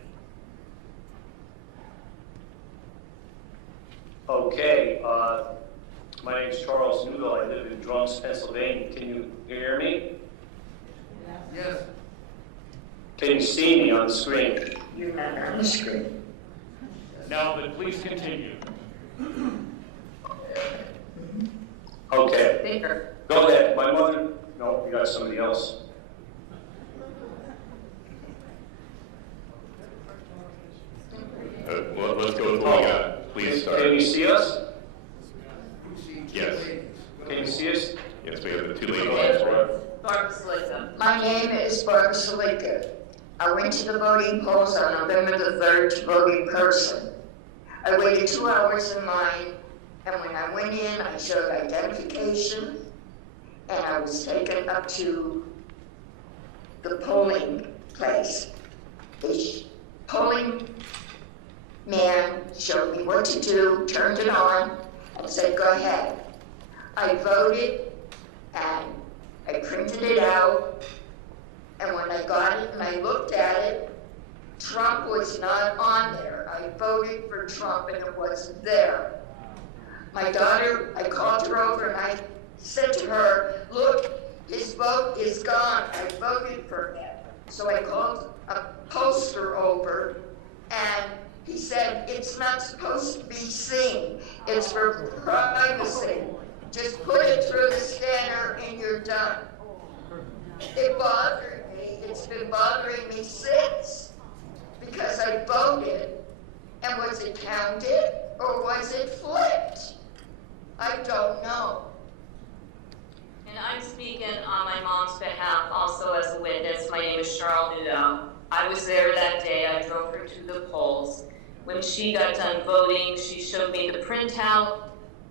Okay, my name is Charles Newell. I live in Drums, Pennsylvania. Can you hear me? Yes. Can you see me on the screen? You're not on the screen. No, but please continue. Okay. Bigger. Go ahead. My mother. No, you got somebody else. Well, let's go with what we got. Please start. Can you see us? Yes. Can you see us? Yes, we have the 2 ladies. Barbara Salika. My name is Barbara Salika. I went to the voting polls on November the 3rd to vote in person. I waited 2 hours in line, and when I went in, I showed identification, and I was taken up to the polling place. The polling man showed me what to do, turned it on, and said, go ahead. I voted, and I printed it out, and when I got it and I looked at it, Trump was not on there. I voted for Trump and it wasn't there. My daughter, I called her over and I said to her, look, his vote is gone. I voted for him. So I called a poster over and He said, it's not supposed to be seen. It's for privacy. Just put it through the scanner and you're done. It bothered me. It's been bothering me since, because I voted. And was it counted or was it flipped? I don't know. And I'm speaking on my mom's behalf also as a witness. My name is Cheryl Nudo. I was there that day. I drove her to the polls. When she got done voting, she showed me the printout,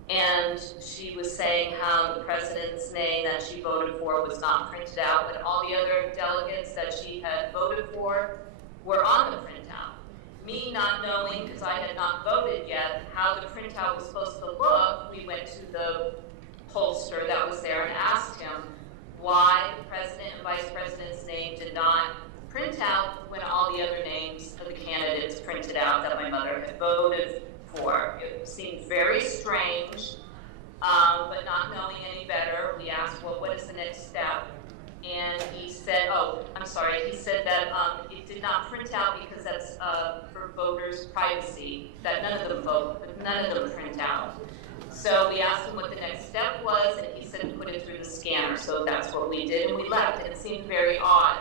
and she was saying how the president's name that she voted for was not printed out, but all the other delegates that she had voted for were on the printout. Me not knowing, because I had not voted yet, how the printout was supposed to look, we went to the pollster that was there and asked him why the president and vice president's name did not print out when all the other names of the candidates printed out that my mother had voted for. It seemed very strange, but not knowing any better, we asked, well, what is the next step? And he said, he said that it did not print out because that's for voters' privacy, that none of them vote, but none of them print out. So we asked him what the next step was, and he said to put it through the scanner. So that's what we did, and we left, and it seemed very odd.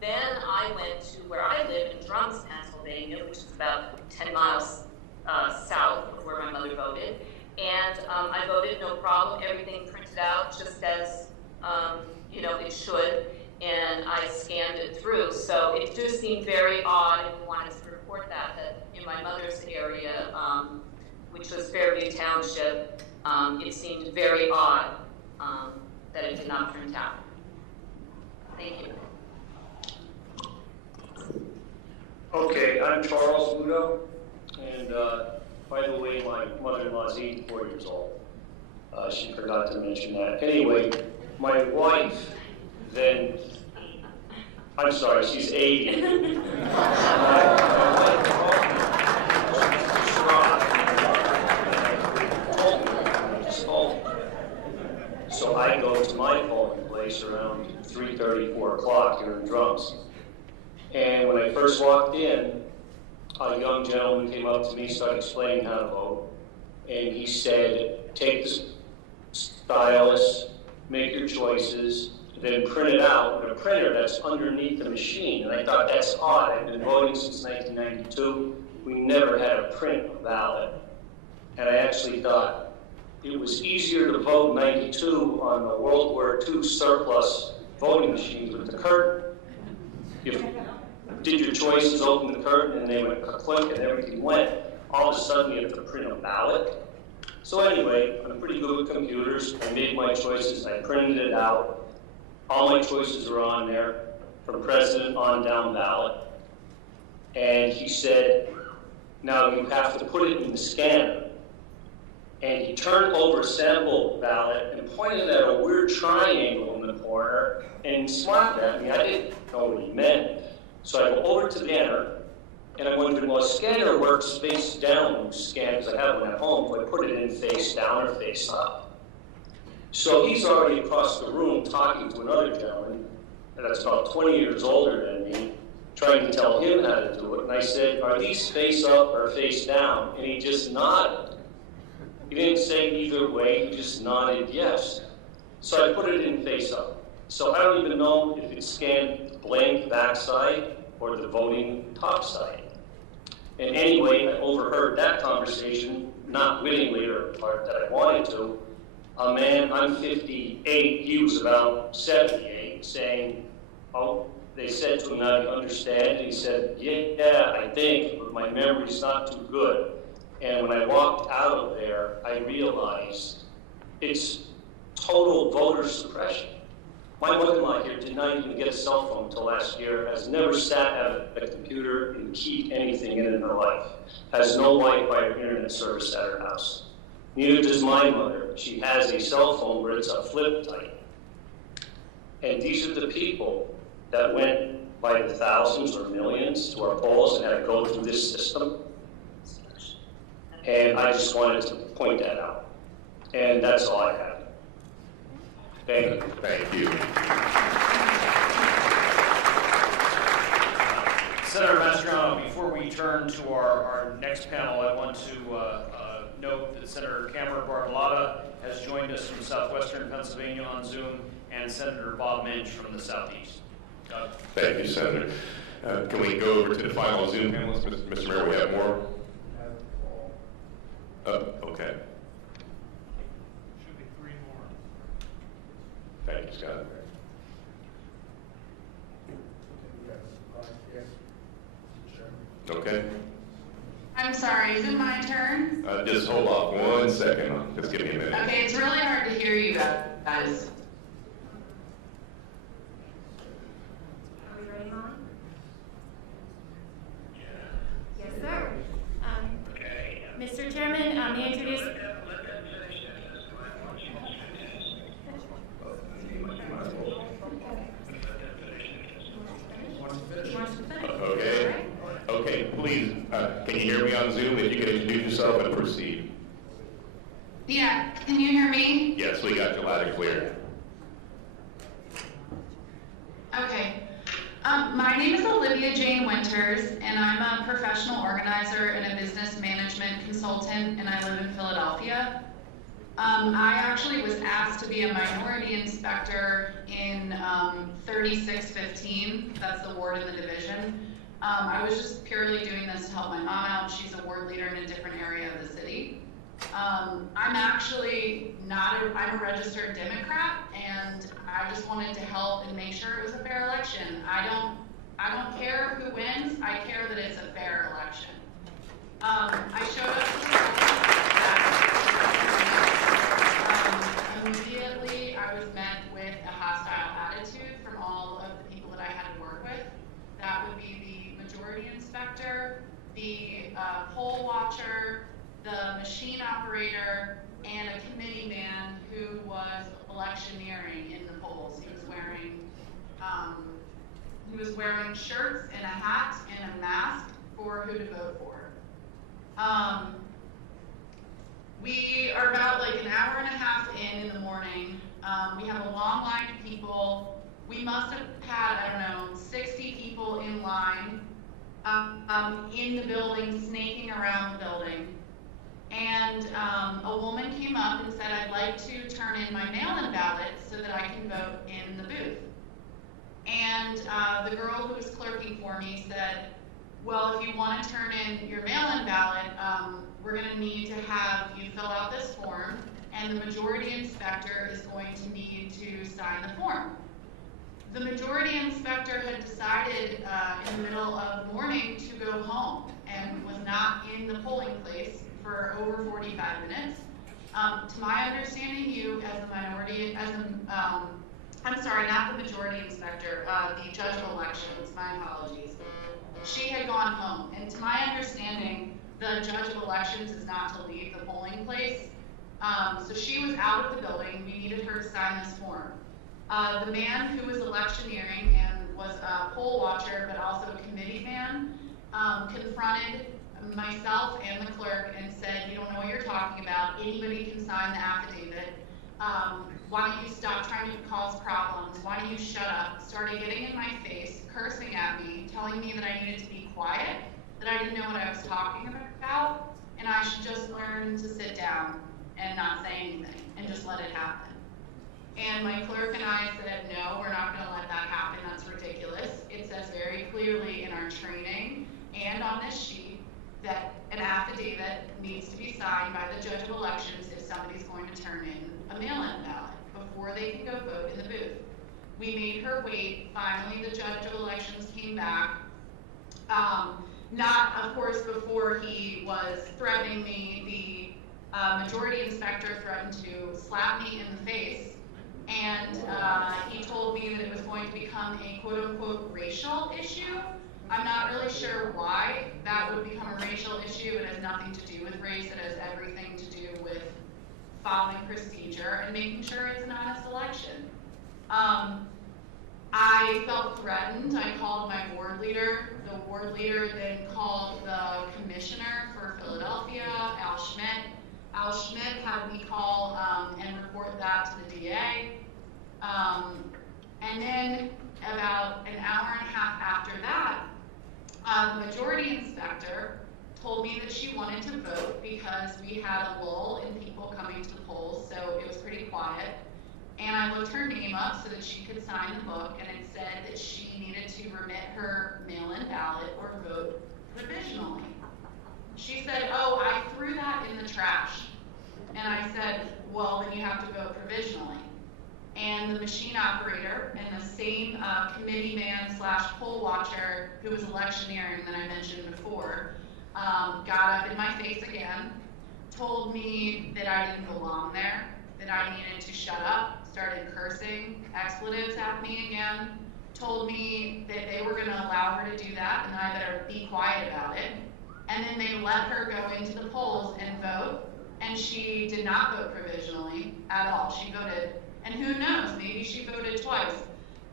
Then I went to where I live in Drums, Pennsylvania, which is about 10 miles south of where my mother voted. And I voted, no problem, everything printed out just as it should, and I scanned it through. So it just seemed very odd, and we wanted to report that in my mother's area, which was Fairview Township, it seemed very odd that it did not print out. Thank you. Okay, I'm Charles Udo, and by the way, my mother-in-law is 84 years old. She forgot to mention that. Anyway, my wife then, I'm sorry, she's 80. So I go to my polling place around 3:30, 4 o'clock here in Drums. And when I first walked in, a young gentleman came up to me, started explaining how to vote. And he said, take the stylus, make your choices, then print it out with a printer that's underneath the machine. And I thought, that's odd. I've been voting since 1992. We never had a print ballot. And I actually thought it was easier to vote in 92 on the World War II surplus voting machines with the curtain. You did your choices, opened the curtain, and they went click, and everything went. All of a sudden, you have to print a ballot. So anyway, I'm pretty good with computers. I made my choices. I printed it out. All my choices are on there, from president on down ballot. And he said, now you have to put it in the scanner. And he turned over a sample ballot and pointed at a weird triangle in the corner and smiled at me. I didn't know what he meant. So I go over to the scanner, and I wondered, well, a scanner works face down when you scan, because I have one at home, so I put it in face down or face up. So he's already across the room talking to another gentleman that's about 20 years older than me, trying to tell him how to do it. And I said, are these face up or face down? And he just nodded. He didn't say either way, he just nodded yes. So I put it in face up. So I don't even know if it scanned the blank backside or the voting top side. And anyway, I overheard that conversation, not wittingly or that I wanted to. A man, I'm 58, he was about 78, saying, oh, they said to him, now you understand? And he said, yeah, I think, but my memory's not too good. And when I walked out of there, I realized it's total voter suppression. My mother-in-law here did not even get a cell phone until last year, has never sat at a computer and keyed anything in her life, has no Wi-Fi or internet service at her house. Neither does my mother. She has a cell phone where it's a flip type. And these are the people that went by the thousands or millions to our polls and had to go through this system. And I just wanted to point that out. And that's all I have. Thank you. Thank you. Senator Mastriano, before we turn to our next panel, I want to note that Senator Cameron Bartolotta has joined us from southwestern Pennsylvania on Zoom, and Senator Bob Minch from the southeast. Thank you, Senator. Can we go over to the final Zoom panelists? Mr. Mayor, we have more? Okay. Should be 3 more. Thank you, Scott. Okay. I'm sorry, is it my turn? Just hold off 1 second. Just give me a minute. Okay, it's really hard to hear you guys. Are we ready, Mom? Yes, sir. Mr. Chairman, may I introduce... Okay. Okay, please, can you hear me on Zoom? If you could introduce yourself and proceed. Yeah, can you hear me? Yes, we got you loud and clear. Okay. My name is Olivia Jane Winters, and I'm a professional organizer and a business management consultant, and I live in Philadelphia. I actually was asked to be a minority inspector in 3615. That's the ward in the division. I was just purely doing this to help my mom out. She's a ward leader in a different area of the city. I'm actually I'm a registered Democrat, and I just wanted to help and make sure it was a fair election. I don't care who wins. I care that it's a fair election. I showed up to immediately I was met with a hostile attitude from all of the people that I had to work with. That would be the majority inspector, the poll watcher, the machine operator, and a committee man who was electioneering in the polls. He was wearing shirts and a hat and a mask for who to vote for. We are about like an hour and a half in the morning. We have a long line of people. We must have had, I don't know, 60 people in line in the building, snaking around the building. And a woman came up and said, I'd like to turn in my mail-in ballot so that I can vote in the booth. And the girl who was clerking for me said, well, if you want to turn in your mail-in ballot, we're going to need to have you fill out this form, and the majority inspector is going to need to sign the form. The majority inspector had decided in the middle of the morning to go home and was not in the polling place for over 45 minutes. To my understanding, you as a minority, I'm sorry, not the majority inspector, the judge of elections, my apologies. She had gone home, and to my understanding, the judge of elections is not to leave the polling place. So she was out of the building. We needed her to sign this form. The man who was electioneering and was a poll watcher, but also a committee man, confronted myself and the clerk and said, you don't know what you're talking about. Anybody can sign the affidavit. Why don't you stop trying to cause problems? Why don't you shut up? Started getting in my face, cursing at me, telling me that I needed to be quiet, that I didn't know what I was talking about, and I should just learn to sit down and not say anything and just let it happen. And my clerk and I said, no, we're not going to let that happen. That's ridiculous. It says very clearly in our training and on this sheet that an affidavit needs to be signed by the judge of elections if somebody's going to turn in a mail-in ballot before they can go vote in the booth. We made her wait. Finally, the judge of elections came back. Not, of course, before he was threatening me. The majority inspector threatened to slap me in the face. And he told me that it was going to become a quote-unquote racial issue. I'm not really sure why that would become a racial issue. It has nothing to do with race. It has everything to do with following procedure and making sure it's an honest election. I felt threatened. I called my ward leader. The ward leader then called the commissioner for Philadelphia, Al Schmidt. Al Schmidt had me call and report that to the DA. And then about an hour and a half after that, The majority inspector told me that she wanted to vote because we had a lull in people coming to the polls, so it was pretty quiet. And I looked her name up so that she could sign the book, and it said that she needed to remit her mail-in ballot or vote provisionally. She said, oh, I threw that in the trash. And I said, well, then you have to vote provisionally. And the machine operator and the same committee man / poll watcher who was electioneering that I mentioned before got up in my face again, told me that I didn't belong there, that I needed to shut up, started cursing expletives at me again, told me that they were going to allow her to do that and I better be quiet about it. And then they let her go into the polls and vote, and she did not vote provisionally at all. She voted, and who knows, maybe she voted twice.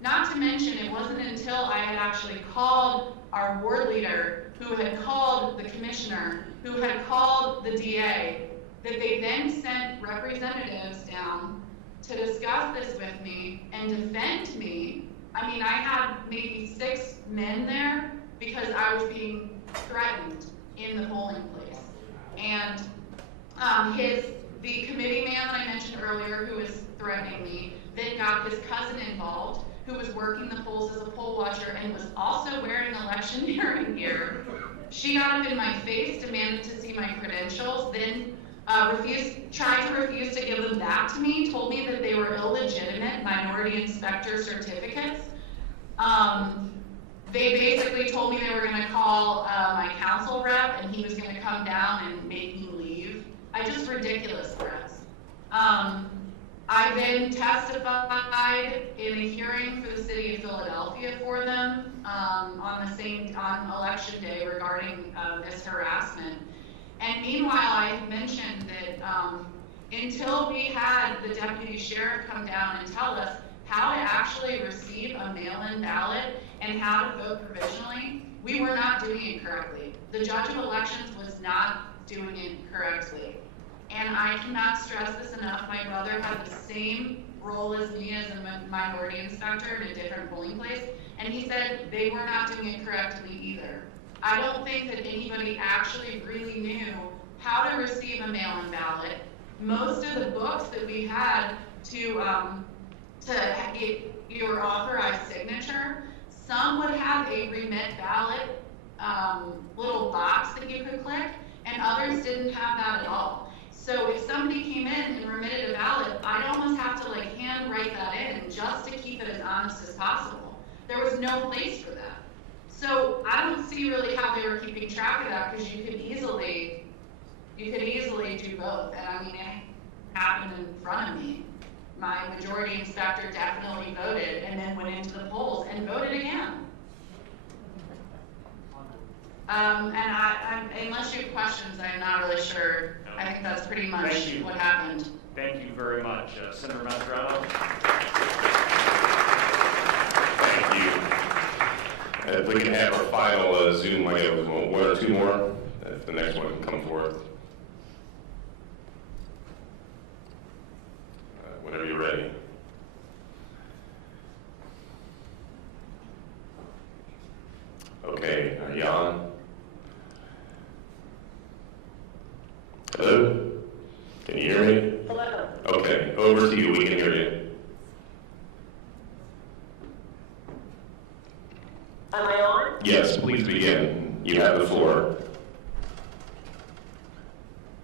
Not to mention, it wasn't until I had actually called our ward leader, who had called the commissioner, who had called the DA, that they then sent representatives down to discuss this with me and defend me. I mean, I had maybe 6 men there because I was being threatened in the polling place. And the committee man I mentioned earlier who was threatening me, then got his cousin involved, who was working the polls as a poll watcher and was also wearing electioneering gear. She got up in my face, demanded to see my credentials, then tried to refuse to give them back to me, told me that they were illegitimate minority inspector certificates. They basically told me they were going to call my council rep and he was going to come down and make me leave. Just ridiculous threats. I then testified in a hearing for the city of Philadelphia for them on election day regarding this harassment. And meanwhile, I had mentioned that until we had the deputy sheriff come down and tell us how to actually receive a mail-in ballot and how to vote provisionally, we were not doing it correctly. The judge of elections was not doing it correctly. And I cannot stress this enough, my brother had the same role as me as a minority inspector in a different polling place, and he said they were not doing it correctly either. I don't think that anybody actually really knew how to receive a mail-in ballot. Most of the books that we had to get your authorized signature, some would have a remit ballot little box that you could click, and others didn't have that at all. So if somebody came in and remitted a ballot, I'd almost have to hand write that in just to keep it as honest as possible. There was no place for that. So I don't see really how they were keeping track of that, because you could easily do both. And I mean, it happened in front of me. My majority inspector definitely voted and then went into the polls and voted again. And unless you have questions, I'm not really sure. I think that's pretty much what happened. Thank you very much. Senator Mastrano. Thank you. If we can have our final Zoom, I have 1 or 2 more, if the next one can come forth. Whenever you're ready. Okay, Jan. Hello? Can you hear me? Hello. Okay, over to you. We can hear you. Am I on? Yes, please begin. You have the floor.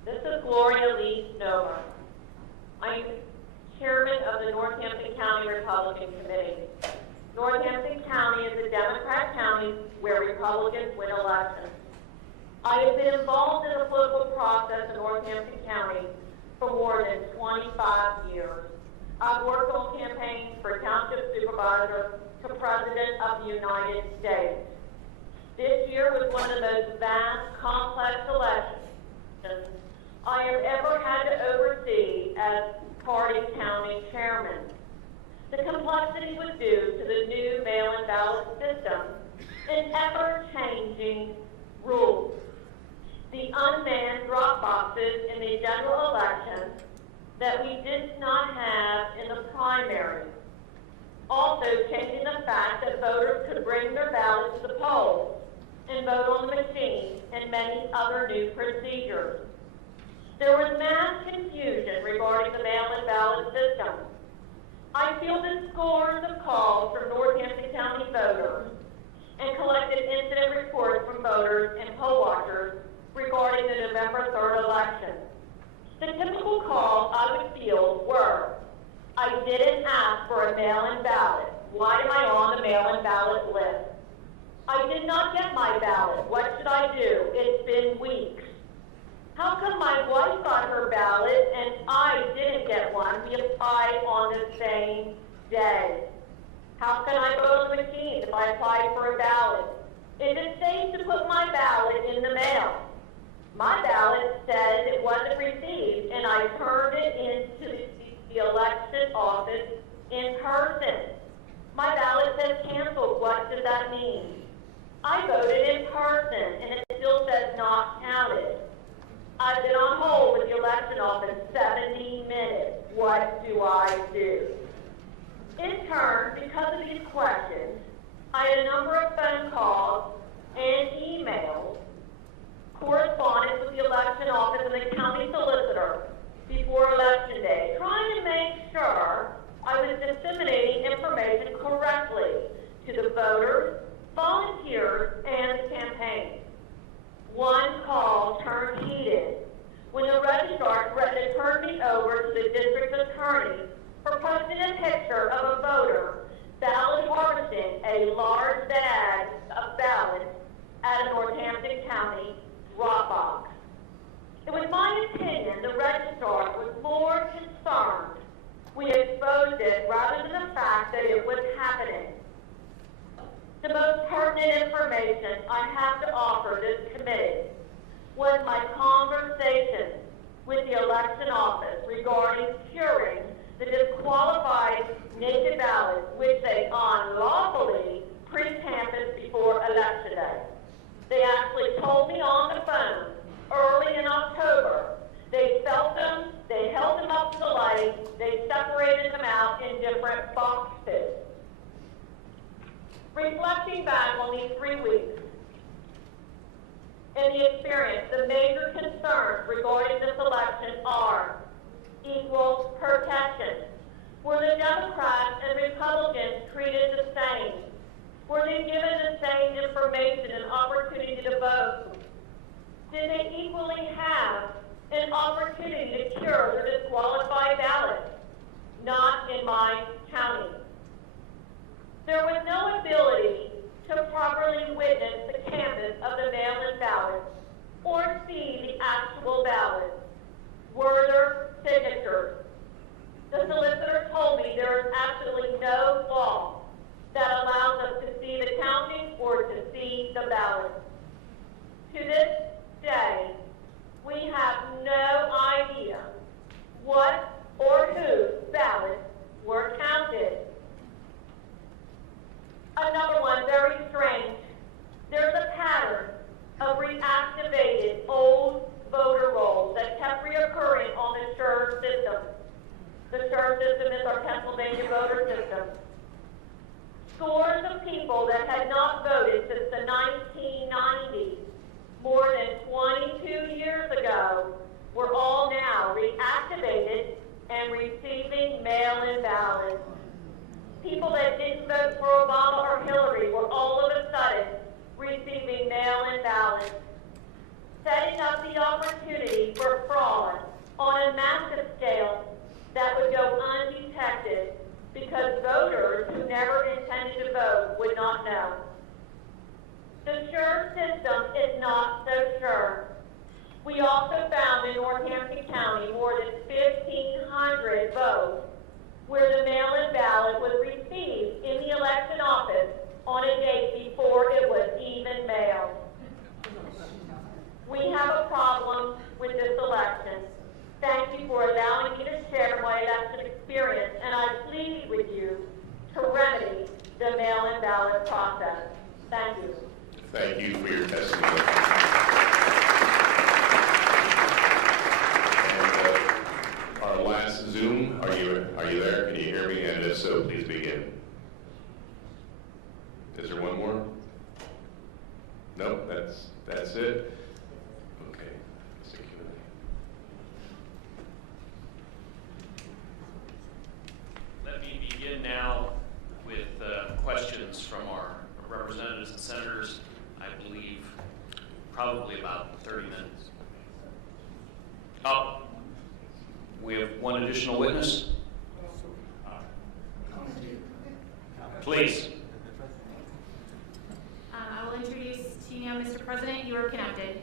This is Gloria Lee Nova. I'm chairman of the Northampton County Republican Committee. Northampton County is a Democrat county where Republicans win elections. I have been involved in the political process in Northampton County for more than 25 years. I've worked on campaigns for township supervisor to president of the United States. This year was one of the most vast, complex elections I have ever had to oversee as party county chairman. The complexity was due to the new mail-in ballot system and ever-changing rules. The unmanned drop boxes in the general election that we did not have in the primary. Also changing the fact that voters could bring their ballots to the polls and any other new procedures. There was mass confusion regarding the mail-in ballot system. I fielded scores of calls from Northampton County voters and collected incident reports from voters and poll watchers regarding the November 3rd election. The typical calls I would field were, I didn't ask for a mail-in ballot. Why am I on the mail-in ballot list? I did not get my ballot. What should I do? It's been weeks. How come my wife got her ballot and I didn't get one? We applied on the same day. How can I vote on the machine if I applied for a ballot? Is it safe to put my ballot in the mail? My ballot says it wasn't received and I turned it into the election office in person. My ballot says canceled. What does that mean? I voted in person and it still says not counted. I've been on hold with the election office 70 minutes. What do I do? In turn, because of these questions, I had a number of phone calls and emails, correspondence with the election office and the county solicitor before election day, trying to make sure I was disseminating information correctly to the voters, volunteers, and the campaign. One call turned heated when the registrar threatened to turn me over to the district attorney for posting a picture of a voter ballot harvesting a large bag of ballots at a Northampton County drop box. It was my opinion the registrar was more concerned we exposed it rather than the fact that it was happening. The most pertinent information I have to offer this committee was my conversation with the election office regarding curing the disqualified naked ballots which they unlawfully pre-canvassed before election day. They actually told me on the phone early in October. They felt them, they held them up to the light, they separated them out in different boxes. Reflecting back on these 3 weeks, in the experience, the major concerns regarding this election are equal protection. Were the Democrats and Republicans treated the same? Were they given the same information and opportunity to vote? Did they equally have an opportunity to cure the disqualified ballots? Not in my county. There was no ability to properly witness the canvass of the mail-in ballots or see the actual ballots. Were there signatures? The solicitor told me there is absolutely no law that allows us to see the counting or to see the ballots. To this day, we have no idea what or whose ballots were counted. Another one, very strange. There's a pattern of reactivated old voter rolls that kept reoccurring on the SURE system. The SURE system is our Pennsylvania voter system. Scores of people that had not voted since the 1990s, more than 22 years ago, were all now reactivated and receiving mail-in ballots. People that didn't vote for Obama or Hillary were all of a sudden receiving mail-in ballots, setting up the opportunity for fraud on a massive scale that would go undetected because voters who never intended to vote would not know. The SURE system is not so sure. We also found in Northampton County more than 1,500 votes where the mail-in ballot was received in the election office on a date before it was even mailed. We have a problem with this election. Thank you for allowing me to share my election experience, and I plead with you to remedy the mail-in ballot process. Thank you. Thank you for your testimony. And our last Zoom, are you there? Can you hear me? And if so, please begin. Is there one more? No, that's it. We have one additional witness. Please. I will introduce to you now, Mr. President, you are connected.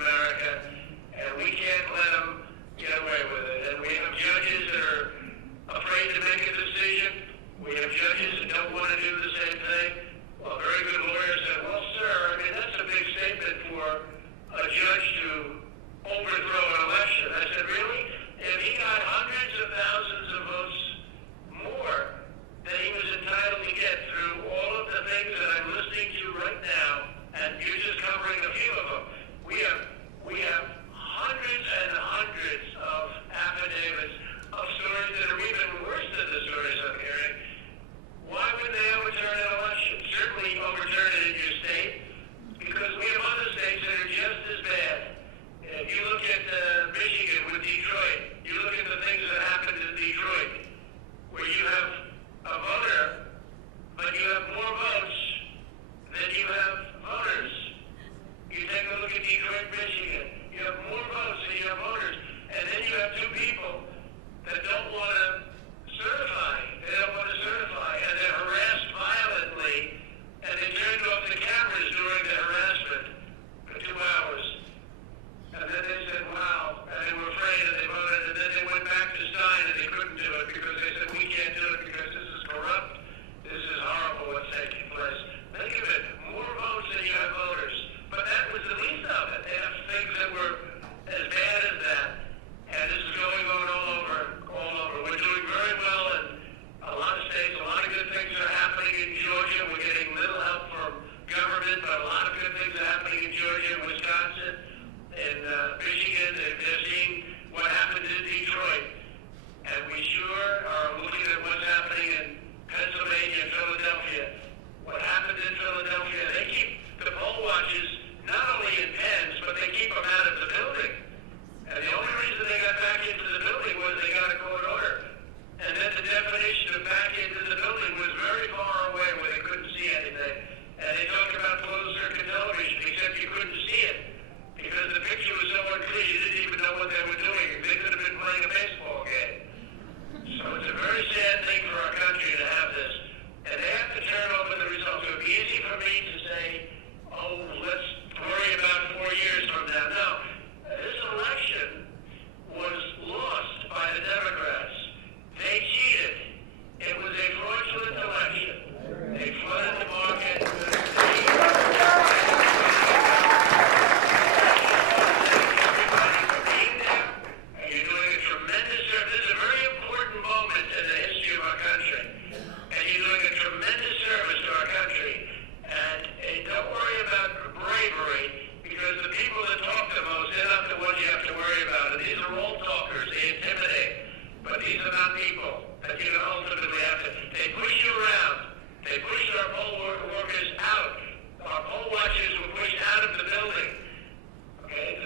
America, and we can't let them get away you know, ultimately have to, they push you around. They pushed our poll workers out. Our poll watchers were pushed out of the building. Okay,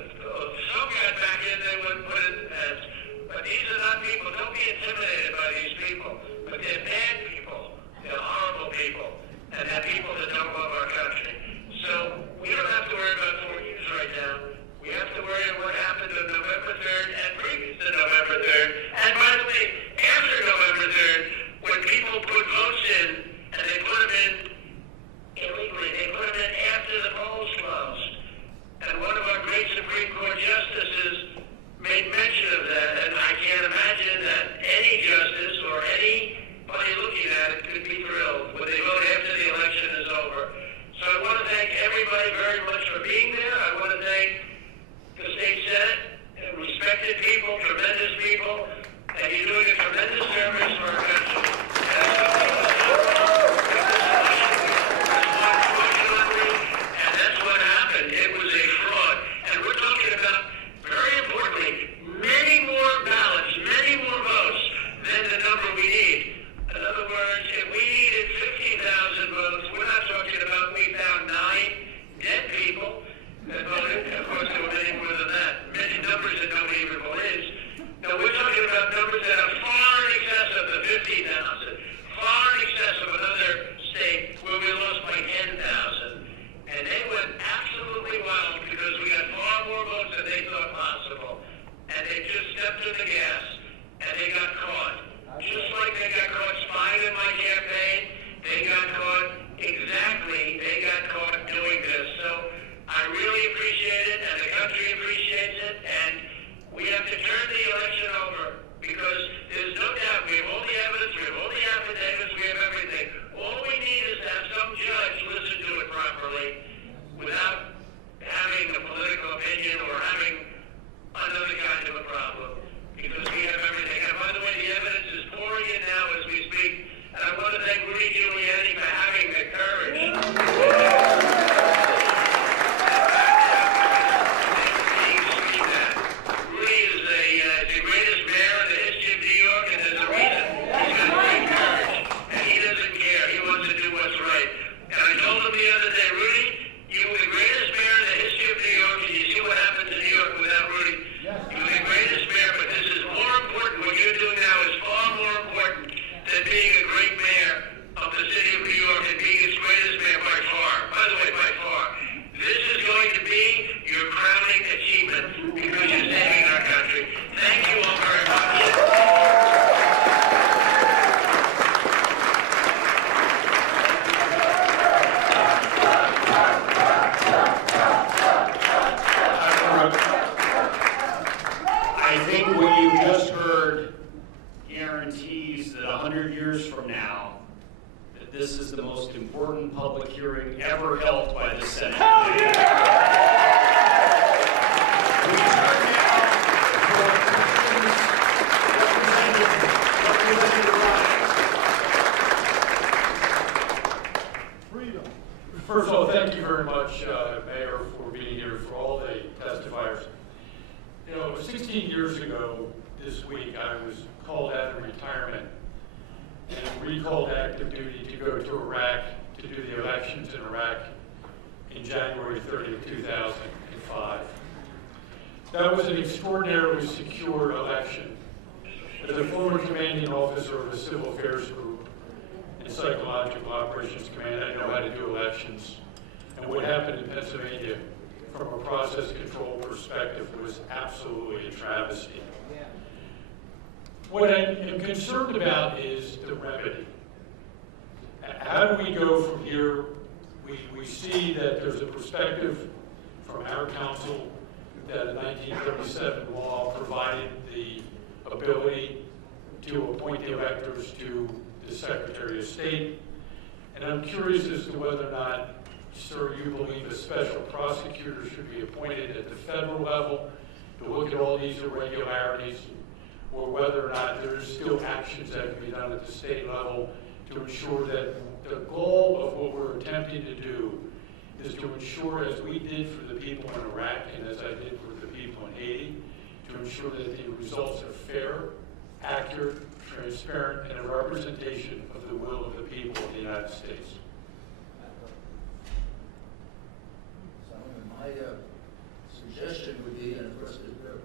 some got back in, they wouldn't put it as, but these are not people, don't be intimidated by these people. But they're bad people, they're horrible people, and they're people that don't love our country. So we don't have to worry about 4 years right now. We have to worry about what happened on November 3rd and previous to November 3rd. And by the way, after November 3rd, when people put votes in, and they put them in illegally, they put them in after the polls closed. And one of our great Supreme Court justices made mention of that, and I can't imagine that any justice or anybody looking at it could be thrilled when they vote after the election is over. So I want to thank everybody very much for being there. I want to thank the state Senate, respected people, tremendous people, and you're doing a tremendous service for our country. And that's what happened. It was a fraud. And we're talking about, very importantly, many more ballots, many more votes than the number we need. In other words, if we needed 50,000 votes, we're not talking about we found 9 dead people that voted. Of course, there were many more than that. Many numbers that nobody even believes. No, we're talking about numbers that are far in excess of the 50,000, far in excess of another state where we lost by 10,000. And they went absolutely wild because we got far more votes than they thought possible. And they just stepped on the gas, and they got caught. Just like they got caught spying in my campaign, they got caught exactly, they got caught doing this. So I really appreciate it, and the country appreciates it, and we have to turn the election over because there's no doubt we have all the evidence, we have all the affidavits, we have everything. All we need is to have some judge listen to it properly without having a political opinion or having another kind of a problem because we have everything. And by the way, the evidence is pouring in now as we speak, and I want to thank Rudy Giuliani for having the courage. This is the most important public hearing ever held by the Senate. First of all, thank you very much, Mayor, for being here, for all the testifiers. You know, 16 years ago this week, I was called out of retirement and recalled active duty to go to Iraq to do the elections in Iraq in January 30th, 2005. That was an extraordinarily secure election. As a former commanding officer of a civil affairs group in Psychological Operations Command, I know how to do elections. And what happened in Pennsylvania from a process control perspective was absolutely a travesty. What I am concerned about is the remedy. How do we go from here? We see that there's a perspective from our council that a 1937 law provided the ability to appoint the electors to the Secretary of State. And I'm curious as to whether or not, sir, you believe a special prosecutor should be appointed at the federal level to look at all these irregularities, or whether or not there's still actions that can be done at the state level to ensure that the goal of what we're attempting to do is to ensure, as we did for the people in Iraq and as I did for the people in Haiti, to ensure that the results are fair, accurate, transparent, and a representation of the will of the people of the United States. My suggestion would be, and of course there are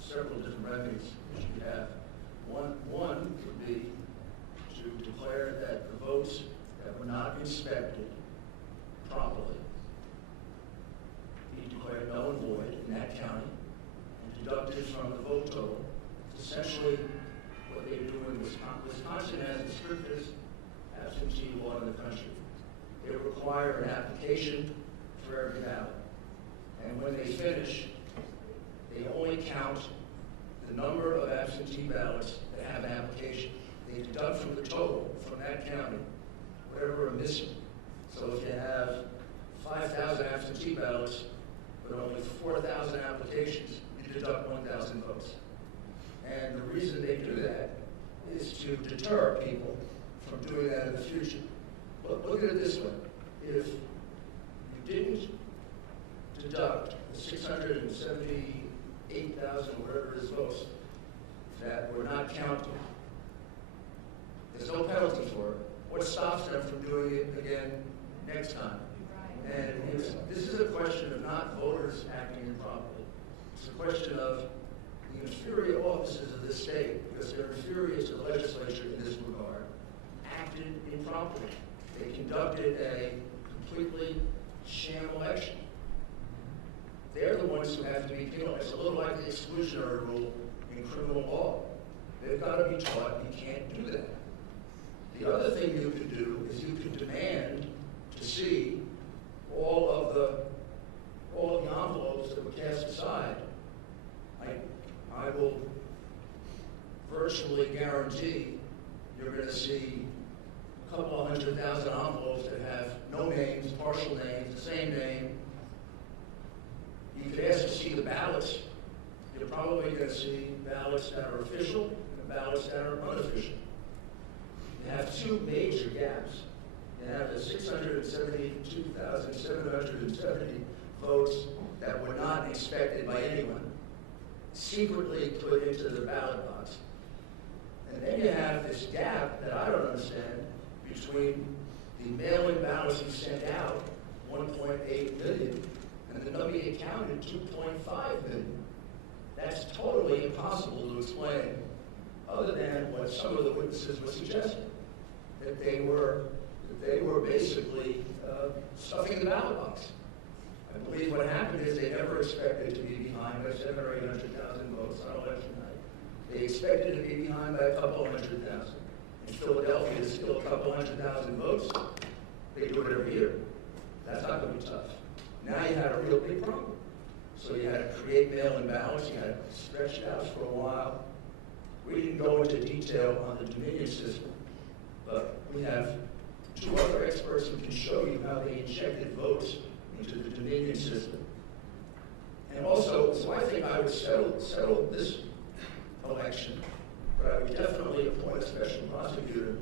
several different remedies that you have. One would be to declare that the votes that were not inspected properly be declared null and void in that county and deducted from the vote total. Essentially, what they do in Wisconsin has the strictest absentee law in the country. They require an application for every ballot. And when they finish, they only count the number of absentee ballots that have an application. They deduct from the total from that county whatever are missing. So if you have 5,000 absentee ballots, but only 4,000 applications, you deduct 1,000 votes. And the reason they do that is to deter people from doing that in the future. But look at it this way. If you didn't deduct the 678,000, whatever it is, votes that were not counted, there's no penalty for it. What stops them from doing it again next time? And this is a question of not voters acting improperly. It's a question of the inferior offices of this state, because they're inferior to the legislature in this regard, acted improperly. They conducted a completely sham election. They're the ones who have to be penalized. It's a little like the exclusionary rule in criminal law. They've got to be taught you can't do that. The other thing you can do is you can demand to see all of the envelopes that were cast aside. I will virtually guarantee you're going to see a couple of 100,000 envelopes that have no names, partial names, the same name. You could ask to see the ballots. You're probably going to see ballots that are official and ballots that are unofficial. You have two major gaps. You have the 672,770 votes that were not inspected by anyone, secretly put into the ballot box. And then you have this gap that I don't understand between the mail-in ballots you sent out, 1.8 million, and the number you counted, 2.5 million. That's totally impossible to explain, other than what some of the witnesses were suggesting, that they were basically stuffing the ballot box. I believe what happened is they never expected to be behind by 700,000 or 800,000 votes on election night. They expected to be behind by a couple of 100,000. In Philadelphia, there's still a couple 100,000 votes. They do it every year. That's not going to be tough. Now you had a real big problem. So you had to create mail-in ballots. You had to stretch it out for a while. We didn't go into detail on the Dominion system, but we have two other experts who can show you how they injected votes into the Dominion system. And also, so I think I would settle this election, but I would definitely appoint a special prosecutor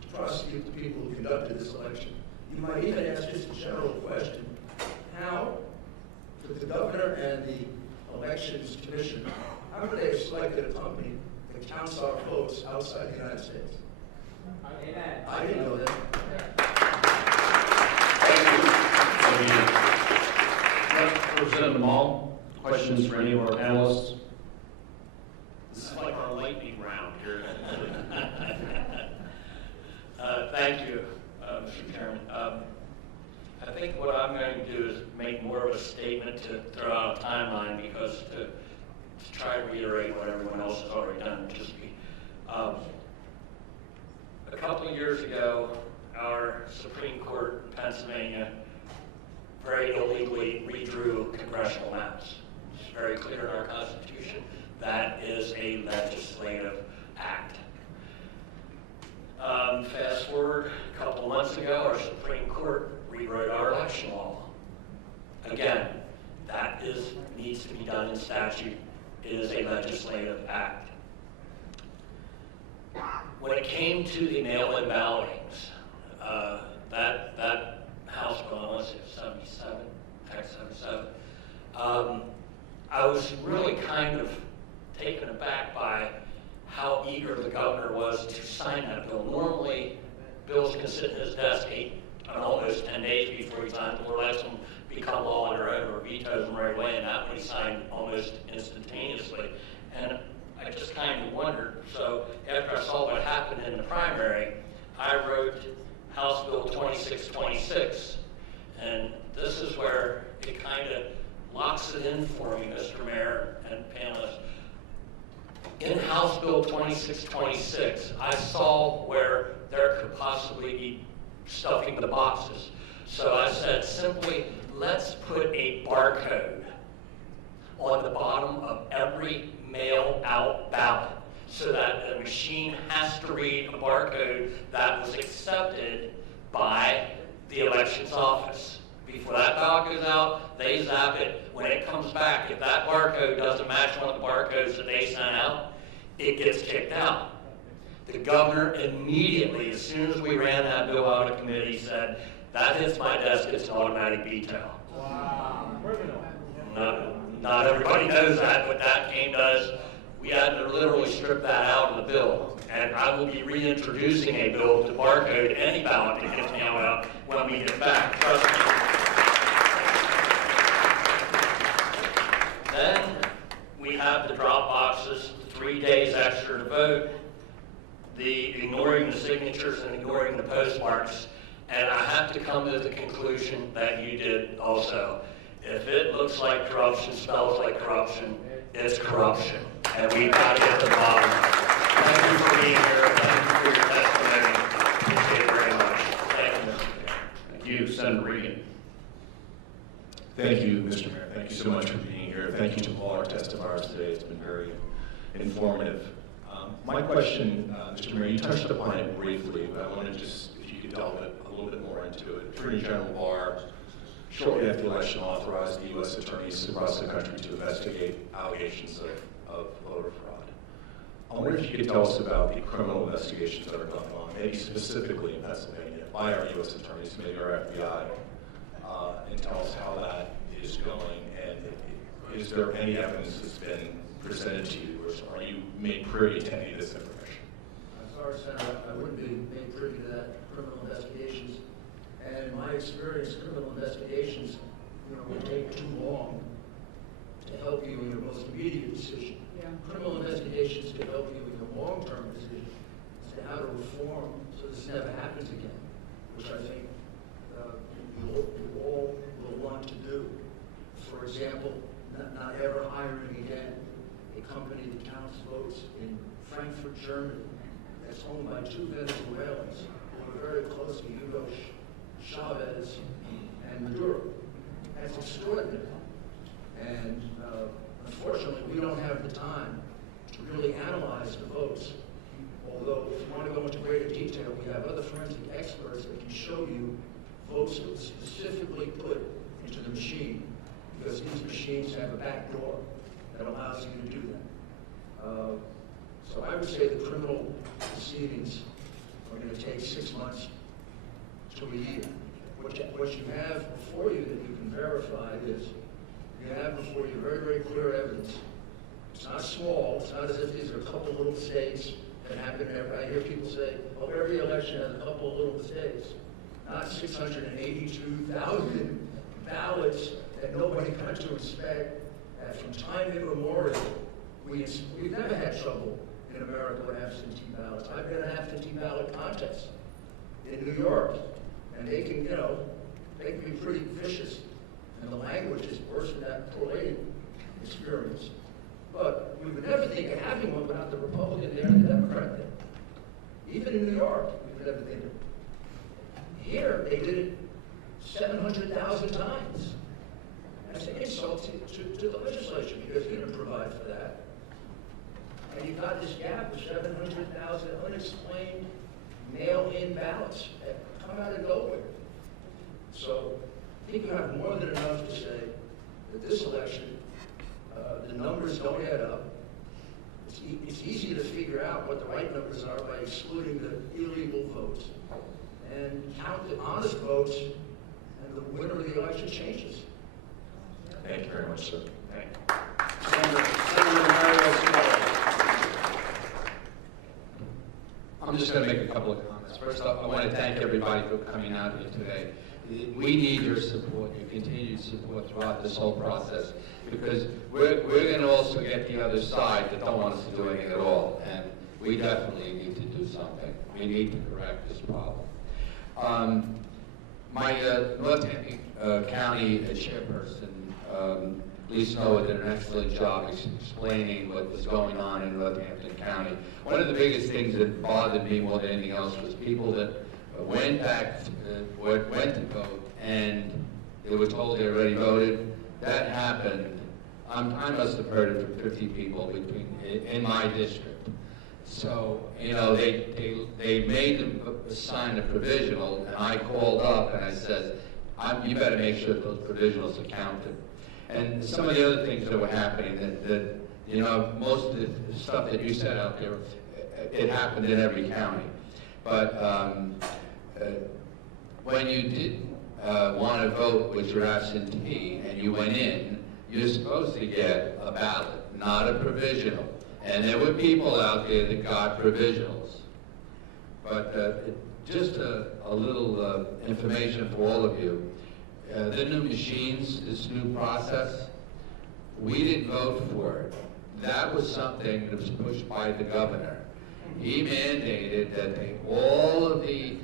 to prosecute the people who conducted this election. You might even ask just a general question: how could the governor and the elections commission, how could they have selected a company that counts our votes outside the United States? Amen. I didn't know that. Representative Mall, questions for any of our panelists? This is like our lightning round here. Thank you, Mr. Chairman. I think what I'm going to do is make more of a statement to throw out a timeline, because to try to reiterate what everyone else has already done would just be. A couple of years ago, our Supreme Court in Pennsylvania very illegally redrew congressional maps. It's very clear in our Constitution that is a legislative act. Fast forward a couple of months ago, our Supreme Court rewrote our election law. Again, that needs to be done in statute. It is a legislative act. When it came to the mail-in ballotings, that House bill, was it 77, Act 77, I was really kind of taken aback by how eager the governor was to sign that bill. Normally, bills can sit in his desk almost 10 days before he signs or lets them become law on their own or vetoes them right away, and that one he signed almost instantaneously. And I just kind of wondered, so after I saw what happened in the primary, I wrote House Bill 2626, and this is where it kind of locks it in for me, Mr. Mayor and panelists. In House Bill 2626, I saw where there could possibly be stuffing the boxes. So I said simply, let's put a barcode on the bottom of every mail-out ballot so that the machine has to read a barcode that was accepted by the elections office. Before that ballot goes out, they zap it. When it comes back, if that barcode doesn't match one of the barcodes that they sent out, it gets kicked out. The governor immediately, as soon as we ran that bill out of committee, said, that hits my desk, it's an automatic veto. Wow. Not everybody knows that, but that game does. We had to literally strip that out of the bill. And I will be reintroducing a bill to barcode any ballot that gets mailed out when we get back. Trust me. Then we have the drop boxes, 3 days extra to vote, the ignoring the signatures and ignoring the postmarks. And I have to come to the conclusion that you did also. If it looks like corruption, smells like corruption, it's corruption. And we've got to get to the bottom of it. Thank you for being here. Thank you for your testimony. Appreciate it very much. Thank you, Mr. Mayor. Thank you, Senator Regan. Thank you, Mr. Mayor. Thank you so much for being here. Thank you to all our testifiers today. It's been very informative. My question, Mr. Mayor, you touched upon it briefly, but I want to just, if you could delve a little bit more into it. Attorney General Barr, shortly after the election, authorized the U.S. attorneys across the country to investigate allegations of voter fraud. I wonder if you could tell us about the criminal investigations that are going on, maybe specifically in Pennsylvania, by our U.S. attorneys, maybe our FBI, and tell us how that is going, and is there any evidence that's been presented to you, or are you made privy to any of this information? I'm sorry, Senator, I wouldn't be made privy to that criminal investigations. And in my experience, criminal investigations, would take too long to help you in your most immediate decision. Criminal investigations can help you in your long-term decision as to how to reform so this never happens again, which I think you all will want to do. For example, not ever hiring again a company that counts votes in Frankfurt, Germany, that's owned by 2 Venezuelans who are very close to Hugo Chavez and Maduro. That's extraordinary. And unfortunately, we don't have the time to really analyze the votes. Although, if you want to go into greater detail, we have other forensic experts that can show you votes that were specifically put into the machine, because these machines have a back door that allows you to do that. So I would say the criminal proceedings are going to take 6 months to a year. What you have before you that you can verify is you have before you very, very clear evidence. It's not small. It's not as if these are a couple little mistakes that happen every. I hear people say, "Oh, every election has a couple of little mistakes." Not 682,000 ballots that nobody got to inspect. From time immemorial, we've never had trouble in America with absentee ballots. I've been in an absentee ballot contest in New York, and they can, they can be pretty vicious, and the language is worse than that poor lady experience. But we would never think of having one without the Republican there and the Democrat there. Even in New York, we would never think of it. Here, they did it 700,000 times. That's an insult to the legislature, because you didn't provide for that. And you've got this gap of 700,000 unexplained mail-in ballots that come out of nowhere. So I think you have more than enough to say that this election, the numbers don't add up. It's easy to figure out what the right numbers are by excluding the illegal votes and count the honest votes, and the winner of the election changes. Thank you very much, sir. Senator Mario Small. just going to make a couple of comments. First off, I want to thank everybody for coming out here today. We need your support, your continued support throughout this whole process, because we're going to also get the other side that don't want us to do anything at all, and we definitely need to do something. We need to correct this problem. My Northampton County chairperson, Lisa Noah, did an excellent job explaining what was going on in Northampton County. One of the biggest things that bothered me more than anything else was people that went to vote and they were told they already voted. That happened. I must have heard it from 50 people in my district. So, you know, they made them sign a provisional, and I called up and I said, you better make sure those provisionals are counted. And some of the other things that were happening that you know, most of the stuff that you said out there, it happened in every county. But when you did want to vote with your absentee and you went in, you're supposed to get a ballot, not a provisional. And there were people out there that got provisionals. But just a little information for all of you. The new machines, this new process, we didn't vote for it. That was something that was pushed by the governor. He mandated that all of the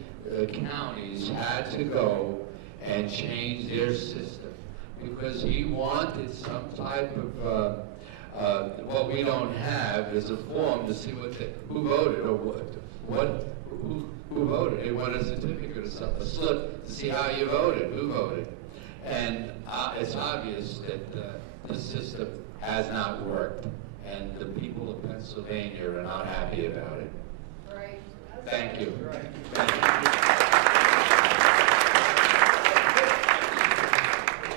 counties had to go and change their system because he wanted some type of what we don't have is a form to see who voted or who voted. They want a certificate or something, a slip to see how you voted, who voted. And it's obvious that the system has not worked, and the people of Pennsylvania are not happy about it. Right. Thank you.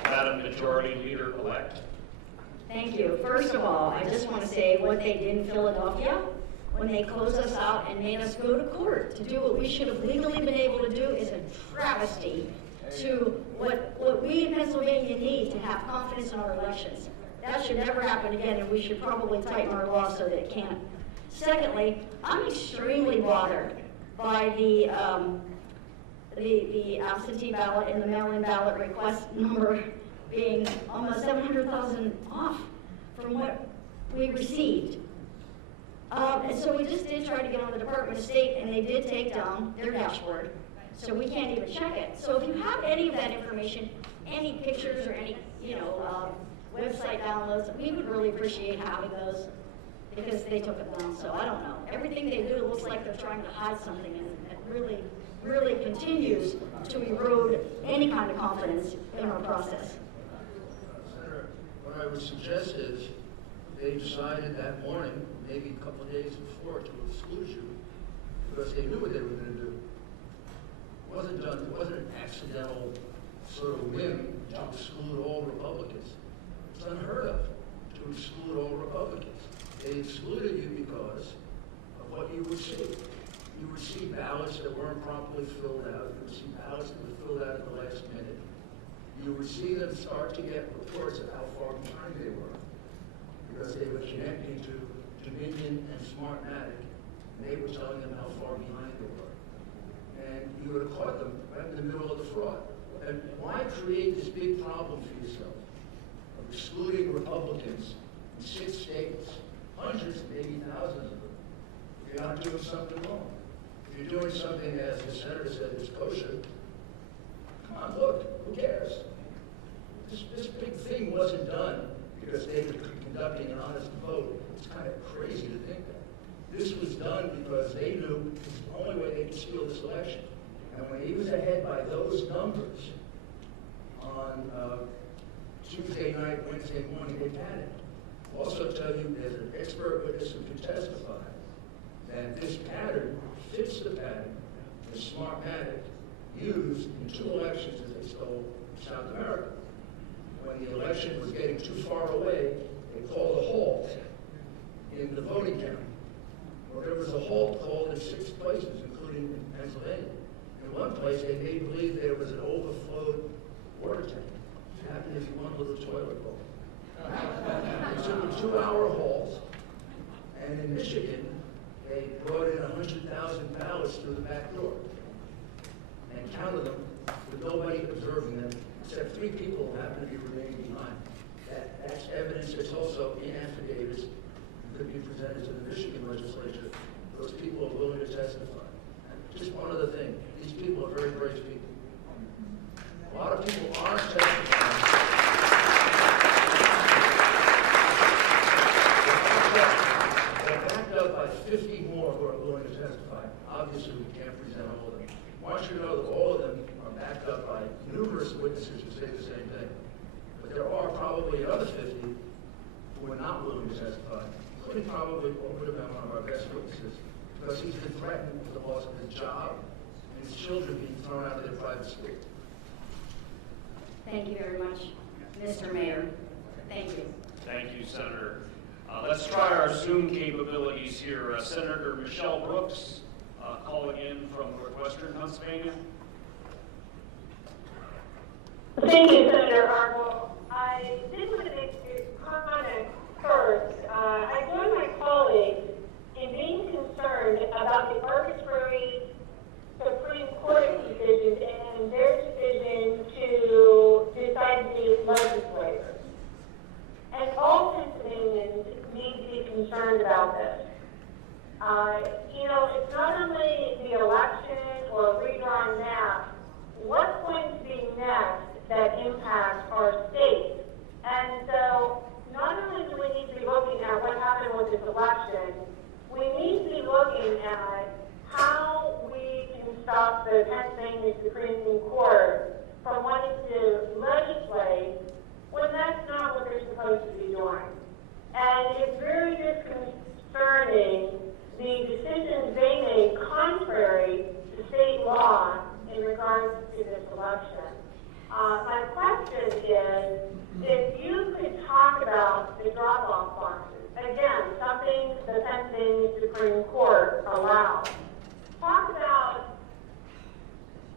Madam Majority Leader-elect. Thank you. First of all, I just want to say what they did in Philadelphia when they closed us out and made us go to court to do what we should have legally been able to do is a travesty to what we in Pennsylvania need to have confidence in our elections. That should never happen again, and we should probably tighten our law so that it can't. Secondly, I'm extremely bothered by the absentee ballot and the mail-in ballot request number being almost 700,000 off from what we received. And so we just did try to get on the Department of State, and they did take down their dashboard. So we can't even check it. So if you have any of that information, any pictures or any, website downloads, we would really appreciate having those because they took it down. So I don't know. Everything they do looks like they're trying to hide something, and it really, really continues to erode any kind of confidence in our process. Senator, what I would suggest is they decided that morning, maybe a couple of days before, to exclude you because they knew what they were going to do. It wasn't done. It wasn't an accidental sort of whim to exclude all Republicans. It's unheard of to exclude all Republicans. They excluded you because of what you would see. You would see ballots that weren't properly filled out. You would see ballots that were filled out at the last minute. You would see them start to get reports of how far behind they were because they were connecting to Dominion and Smartmatic, and they were telling them how far behind they were. And you would have caught them right in the middle of the fraud. And why create this big problem for yourself of excluding Republicans in 6 states, hundreds, maybe thousands of them, if you're not doing something wrong? If you're doing something, as the senator said, is kosher, come on, look, who cares? This big thing wasn't done because they were conducting an honest vote. It's kind of crazy to think that. This was done because they knew it's the only way they could steal this election. And when he was ahead by those numbers on Tuesday night, Wednesday morning, they panicked. Also tell you there's an expert witness who can testify that this pattern fits the pattern that Smartmatic used in 2 elections that they stole in South America. When the election was getting too far away, they called a halt in the voting county. Well, there was a halt called in 6 places, including in Pennsylvania. In one place, they made believe there was an overflowed water tank. It happened if you want a little toilet bowl. They took a 2-hour halt, and in Michigan, they brought in 100,000 ballots through the back door and counted them with nobody observing them, except 3 people who happened to be remaining behind. That's evidence that's also in affidavits and could be presented to the Michigan legislature. Those people are willing to testify. And just one other thing, these people are very brave people. A lot of people aren't testifying. They're backed up by 50 more who are willing to testify. Obviously, we can't present all of them. I want you to know that all of them are backed up by numerous witnesses who say the same thing. But there are probably another 50 who are not willing to testify, including probably what would have been one of our best witnesses, because he's been threatened with the loss of his job and his children being thrown out of their private school. Thank you very much, Mr. Mayor. Thank you. Thank you, Senator. Let's try our Zoom capabilities here. Senator Michelle Brooks, calling in from Northwestern Pennsylvania. Thank you, Senator Arnold. I did want to make a comment first. I join my colleagues in being concerned about the arbitrary Supreme Court decision and their decision to decide to be legislators. And all Pennsylvanians need to be concerned about this. It's not only the election or redrawing map, what's going to be next that impacts our state. And so not only do we need to be looking at what happened with this election, we need to be looking at how we can stop the Pennsylvania Supreme Court from wanting to legislate when that's not what they're supposed to be doing. And it's very disconcerting the decisions they made contrary to state law in regards to this election. My question is, if you could talk about the drop-off boxes, again, something the Pennsylvania Supreme Court allows. Talk about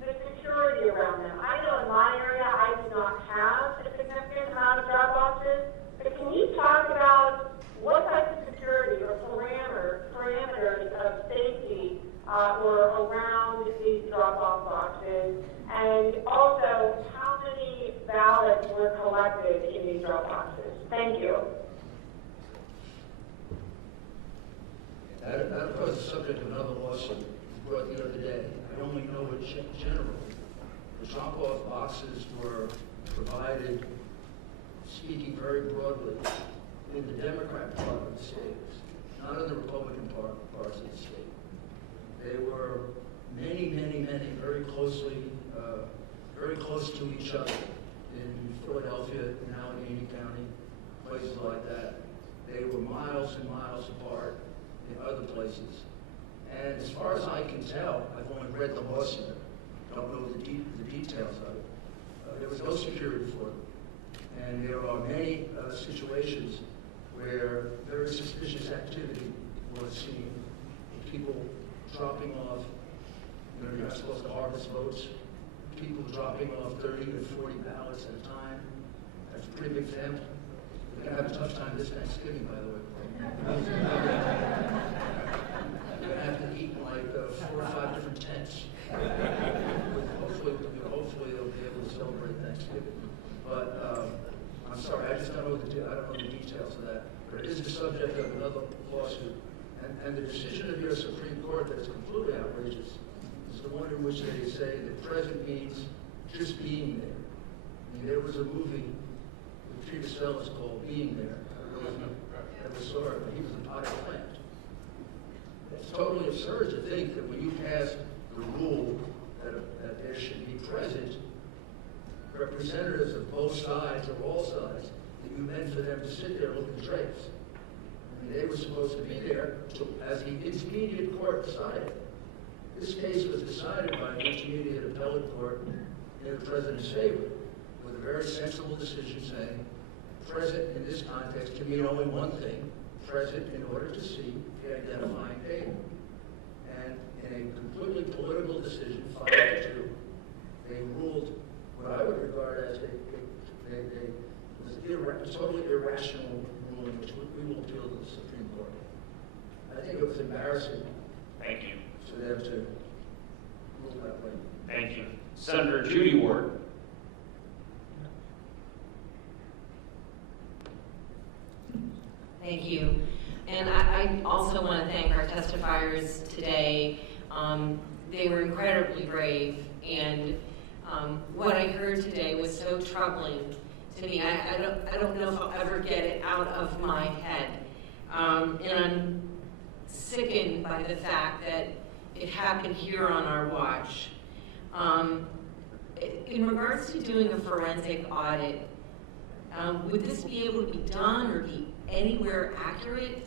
the security around them. I know in my area I do not have a significant amount of drop boxes, but can you talk about what type of security or parameters of safety were around these drop-off boxes, and also how many ballots were collected in these drop boxes? Thank you. That was the subject of another lawsuit brought the other day. I only know in general. The drop-off boxes were provided, speaking very broadly, in the Democrat part of the state, not in the Republican parts of the state. They were many, very close to each other in Philadelphia, in Allegheny County, places like that. They were miles and miles apart in other places. And as far as I can tell, I've only read the lawsuit, don't know the details of it. There was no security for them. And there are many situations where very suspicious activity was seen. People dropping off, you're not supposed to harvest votes. People dropping off 30 to 40 ballots at a time. That's a pretty big family. We're going to have a tough time this Thanksgiving, by the way. We're going to have to eat in like 4 or 5 different tents. Hopefully they'll be able to celebrate Thanksgiving. But I'm sorry, I just don't know the details of that. But it is the subject of another lawsuit. And the decision of your Supreme Court that is completely outrageous is the one in which they say that present means just being there. I mean, there was a movie with Peter Sellers called Being There. I never saw it, but he was a potted plant. It's totally absurd to think that when you pass the rule that there should be present representatives of both sides or all sides, that you meant for them to sit there looking drapes. I mean, they were supposed to be there as the intermediate court decided. This case was decided by the intermediate appellate court in the president's favor, with a very sensible decision saying, present in this context can mean only one thing, present in order to see the identifying data. And in a completely political decision, 5-2, they ruled what I would regard as a totally irrational ruling, which we will appeal to the Supreme Court. I think think it was embarrassing Thank you. for them to rule that way. Thank you. Senator Judy Ward. Thank you. And I also want to thank our testifiers today. They were incredibly brave, and what I heard today was so troubling to me. I don't know if I'll ever get it out of my head. And I'm sickened by the fact that it happened here on our watch. In regards to doing a forensic audit, would this be able to be done or be anywhere accurate?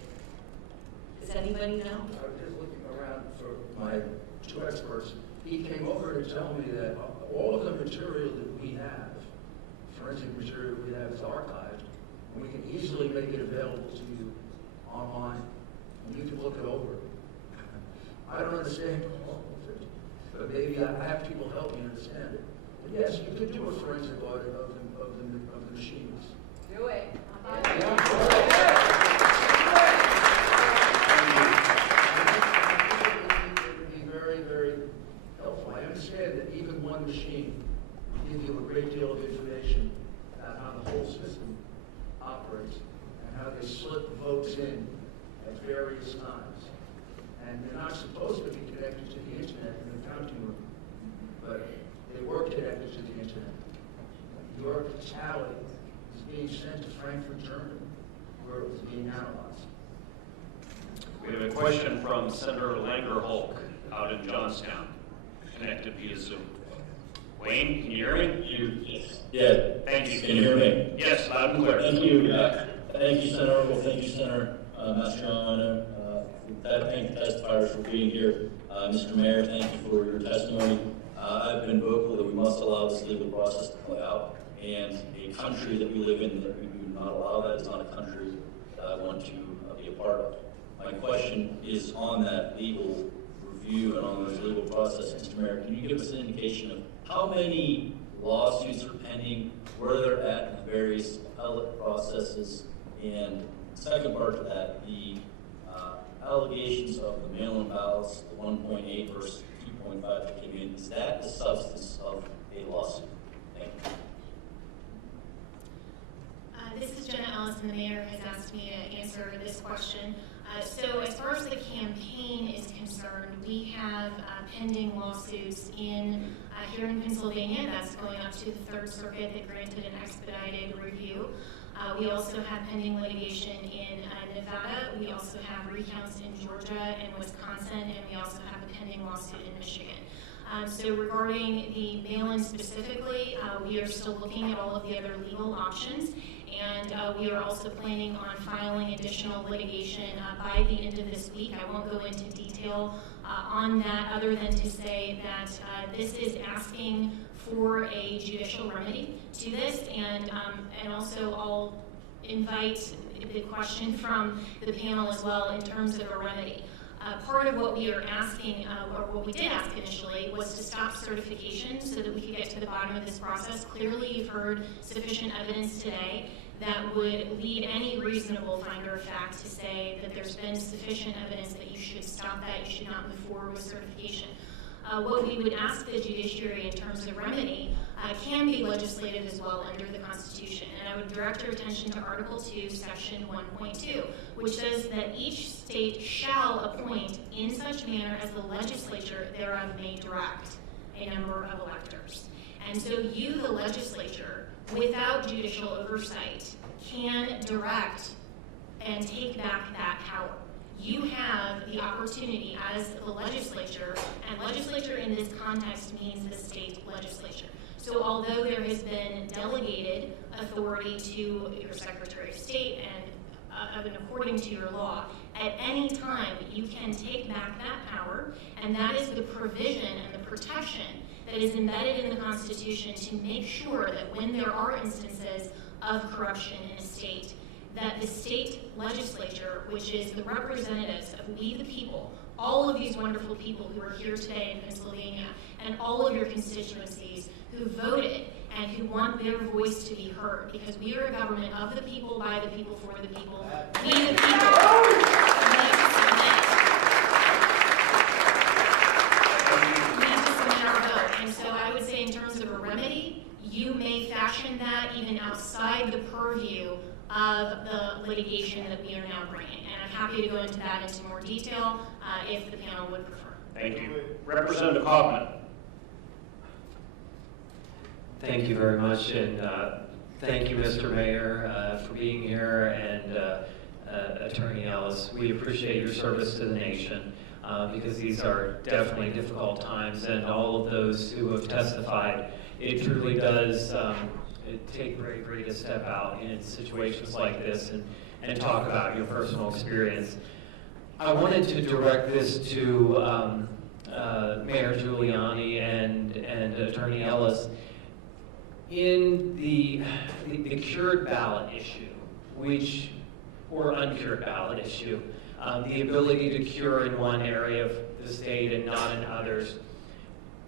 Does anybody know? I was just looking around for my two experts. He came over to tell me that all of the material that we have, forensic material we have, is archived, and we can easily make it available to you online, and you can look it over. I don't understand all of it, but maybe I have people help me understand it. But yes, you could do a forensic audit of the machines. Do it. It would be very, very helpful. I understand that even one machine will give you a great deal of information about how the whole system operates and how they slip votes in at various times. And they're not supposed to be connected to the internet in the counting room, but they were connected to the internet. Your tally is being sent to Frankfurt, Germany, where it was being analyzed. We have a question from Senator Langer Hulk out in Johnstown, connected via Zoom. Wayne, can you hear me? Yeah. Thank you. Can you hear me? Yes, loud and clear. Thank you. Thank you, Senator. Well, thank you, Senator Mastriano. Thank the testifiers for being here. Mr. Mayor, thank you for your testimony. I've been vocal that we must allow this legal process to play out. And a country that we live in that we do not allow that is not a country that I want to be a part of. My question is on that legal review and on this legal process, Mr. Mayor, can you give us an indication of how many lawsuits are pending, where they're at in the various appellate processes, and second part to that, the allegations of the mail-in ballots, the 1.8 versus 2.5 that came in, is that the substance of a lawsuit? Thank you. This is Jenna Ellis, and the mayor has asked me to answer this question. So as far as the campaign is concerned, we have pending lawsuits here in Pennsylvania. That's going up to the Third Circuit that granted an expedited review. We also have pending litigation in Nevada. We also have recounts in Georgia and Wisconsin, and we also have a pending lawsuit in Michigan. So regarding the mail-in specifically, we are still looking at all of the other legal options, and we are also planning on filing additional litigation by the end of this week. I won't go into detail on that other than to say that this is asking for a judicial remedy to this, and also I'll invite the question from the panel as well in terms of a remedy. Part of what we are asking, or what we did ask initially, was to stop certification so that we could get to the bottom of this process. Clearly, you've heard sufficient evidence today that would lead any reasonable finder of fact to say that there's been sufficient evidence that you should stop that, you should not move forward with certification. What we would ask the judiciary in terms of remedy can be legislative as well under the Constitution. And I would direct your attention to Article 2, Section 1.2, which says that each state shall appoint in such manner as the legislature thereof may direct a number of electors. And so you, the legislature, without judicial oversight, can direct and take back that power. You have the opportunity as the legislature, and legislature in this context means the state legislature. So although there has been delegated authority to your Secretary of State and according to your law, at any time you can take back that power, and that is the provision and the protection that is embedded in the Constitution to make sure that when there are instances of corruption in a state, that the state legislature, which is the representatives of we the people, all of these wonderful people who are here today in Pennsylvania, and all of your constituencies who voted and who want their voice to be heard, because we are a government of the people, by the people, for the people. We the people would like to submit happy to go into that into more detail if the panel would prefer. Thank you. Representative Hoffman. Thank you very much, and thank you, Mr. Mayor, for being here, and Attorney Ellis. We appreciate your service to the nation because these are definitely difficult times, and all of those who have testified, it truly does take bravery to step out in situations like this and talk about your personal experience. I wanted to direct this to Mayor Giuliani and Attorney Ellis. In the cured ballot issue, or uncured ballot issue, the ability to cure in one area of the state and not in others,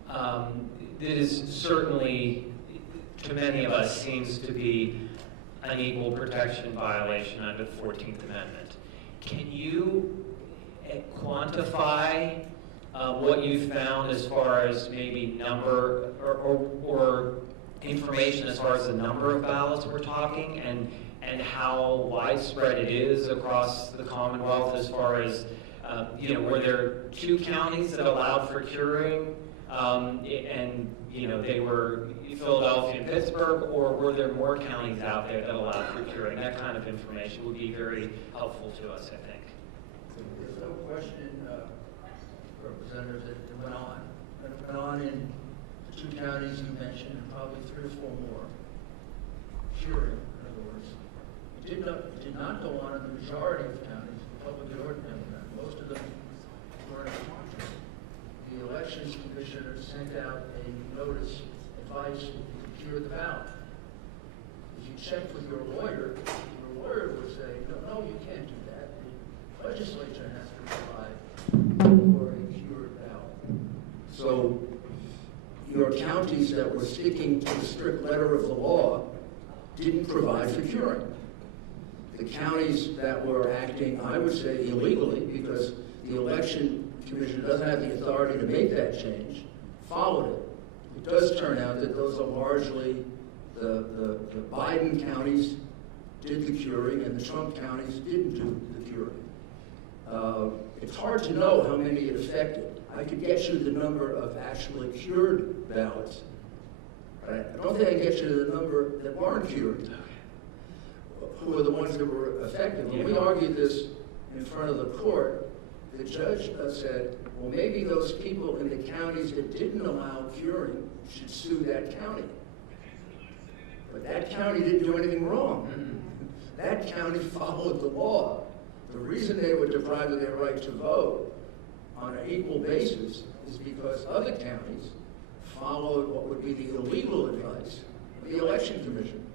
that is certainly, to many of us, seems to be an equal protection violation under the 14th Amendment. Can you quantify what you found as far as maybe number or information as far as the number of ballots we're talking, and how widespread it is across the Commonwealth as far as, were there 2 counties that allowed for curing, and they were Philadelphia and Pittsburgh, or were there more counties out there that allowed for curing? That kind of information would be very helpful to us, I think. There's no question, Representative, that it went on. It went on in the 2 counties you mentioned, and probably 3 or 4 more. Curing, in other words. It did not go on in the majority of counties, Republican or Democrat. Most of them were in the Elections Commissioner sent out a notice advice to cure the ballot. If you check with your lawyer would say, no, you can't do that. The legislature has to provide for a cured ballot. So your counties that were sticking to the strict letter of the law didn't provide for curing. The counties that were acting, I would say, illegally, because the Election Commission doesn't have the authority to make that change, followed it. It does turn out that those are largely the Biden counties did the curing and the Trump counties didn't do the curing. It's hard to know how many it affected. I could get you the number of actually cured ballots. I don't think I can get you the number that weren't cured, who are the ones that were affected. When we argued this in front of the court, the judge said, well, maybe those people in the counties that didn't allow curing should sue that county. But that county didn't do anything wrong. That county followed the law. The reason they were deprived of their right to vote on an equal basis is because other counties followed what would be the illegal advice of the Election Commission,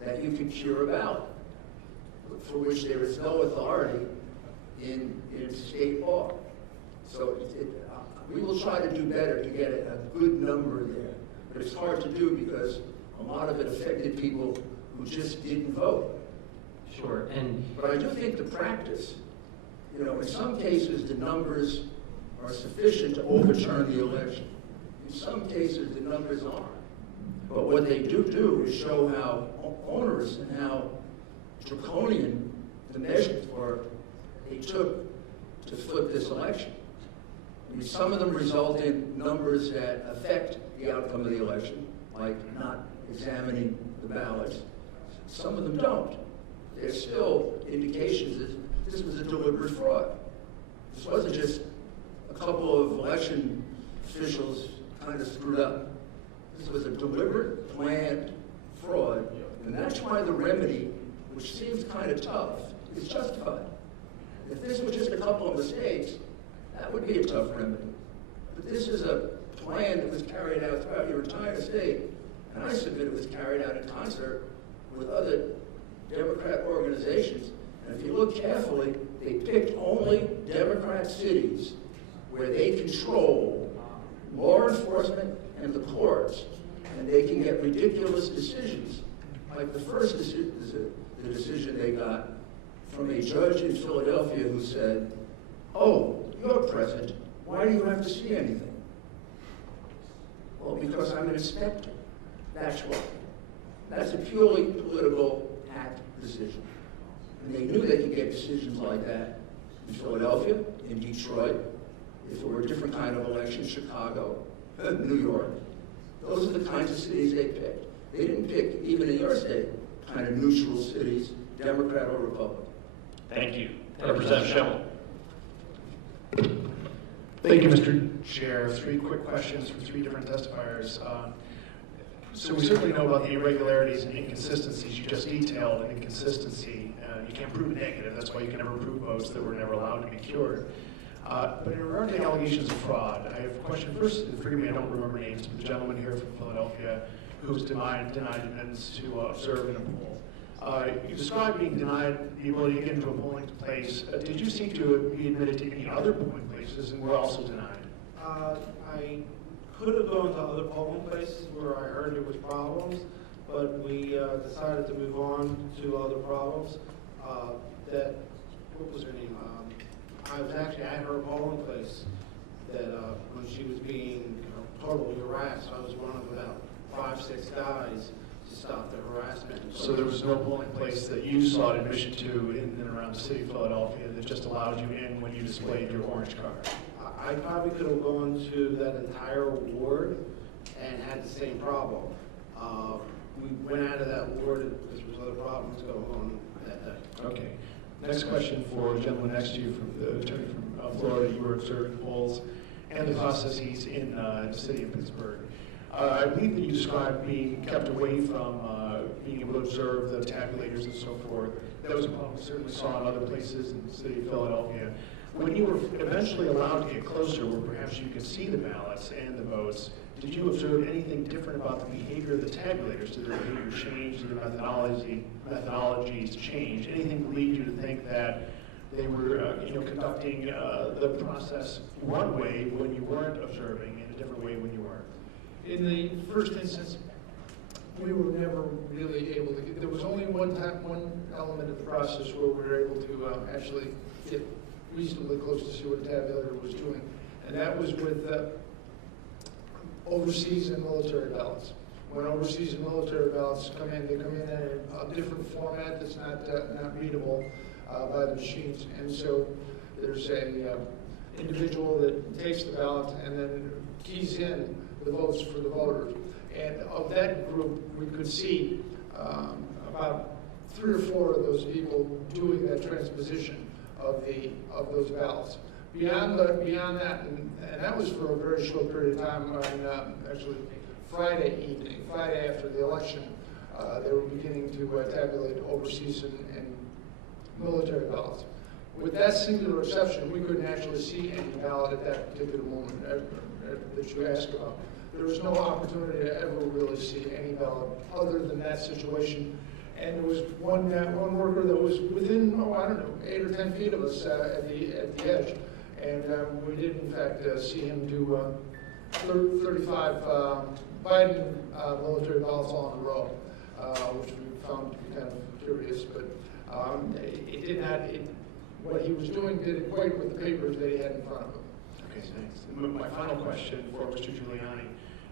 that you can cure a ballot, for which there is no authority in state law. So we will try to do better to get a good number there. But it's hard to do because a lot of it affected people who just didn't vote. Sure. But I do think the practice, in some cases the numbers are sufficient to overturn the election. In some cases the numbers aren't. But what they do is show how onerous and how draconian the measures were they took to flip this election. I mean, some of them result in numbers that affect the outcome of the election, like not examining the ballots. Some of them don't. There's still indications that this was a deliberate fraud. This wasn't just a couple of election officials kind of screwed up. This was a deliberate, planned fraud, and that's why the remedy, which seems kind of tough, is justified. If this was just a couple of mistakes, that would be a tough remedy. But this is a plan that was carried out throughout your entire state, and I submit it was carried out in concert with other Democrat organizations. And if you look carefully, they picked only Democrat cities where they control law enforcement and the courts, and they can get ridiculous decisions. Like the first the decision they got from a judge in Philadelphia who said, oh, you're president, why do you have to see anything? Well, because I'm an inspector. That's why. That's a purely political act decision. And they knew they could get decisions like that in Philadelphia, in Detroit, if it were a different kind of election, Chicago, New York. Those are the kinds of cities they picked. They didn't pick, even in your state, kind of neutral cities, Democrat or Republican. Thank you. Representative Schemmel. Thank you, Mr. Chair. 3 quick questions for 3 different testifiers. So we certainly know about the irregularities and inconsistencies. You just detailed an inconsistency. You can't prove a negative. That's why you can never prove votes that were never allowed to be cured. But in regard to allegations of fraud, I have a question. First, forgive me, I don't remember names, but the gentleman here from Philadelphia who was denied admittance to observe in a poll. You described being denied the ability to get into a polling place. Did you seek to be admitted to any other polling places and were also denied? I could have gone to other polling places where I heard there was problems, but we decided to move on to other problems. What was her name? I was actually at her polling place that when she was being totally harassed. I was one of about 5-6 guys to stop the harassment. So there was no polling place that you sought admission to in and around the city of Philadelphia that just allowed you in when you displayed your orange card? I probably could have gone to that entire ward and had the same problem. We went out of that ward because there was other problems going on that day. Okay. Next question for the gentleman next to you, from the attorney from Florida. You were observing polls and the processes in the city of Pittsburgh. I believe that you described being kept away from being able to observe the tabulators and so forth. That was a problem we certainly saw in other places in the city of Philadelphia. When you were eventually allowed to get closer, where perhaps you could see the ballots and the votes, did you observe anything different about the behavior of the tabulators? Did their behavior change? Did their methodologies change? Anything to lead you to think that they were conducting the process one way when you weren't observing and a different way when you were? In the first instance, we were never really able to get, there was only one element of the process where we were able to actually get reasonably close to see what a tabulator was doing, and that was with overseas and military ballots. When overseas and military ballots come in, they come in a different format that's not readable by the machines, and so there's a individual that takes the ballot and then keys in the votes for the voters. And of that group, we could see about 3 or 4 of those people doing that transposition of those ballots. Beyond that, and that was for a very short period of time. On actually Friday evening, Friday after the election, they were beginning to tabulate overseas and military ballots. With that singular exception, we couldn't actually see any ballot at that particular moment that you asked about. There was no opportunity to ever really see any ballot other than that situation. And there was one worker that was within, 8 or 10 feet of us at the edge. And we did, in fact, see him do 35 Biden military ballots all in a row, which we found to be kind of curious. But it did not, what he was doing didn't equate with the papers that he had in front of him. Okay, thanks. My final question for Mr. Giuliani.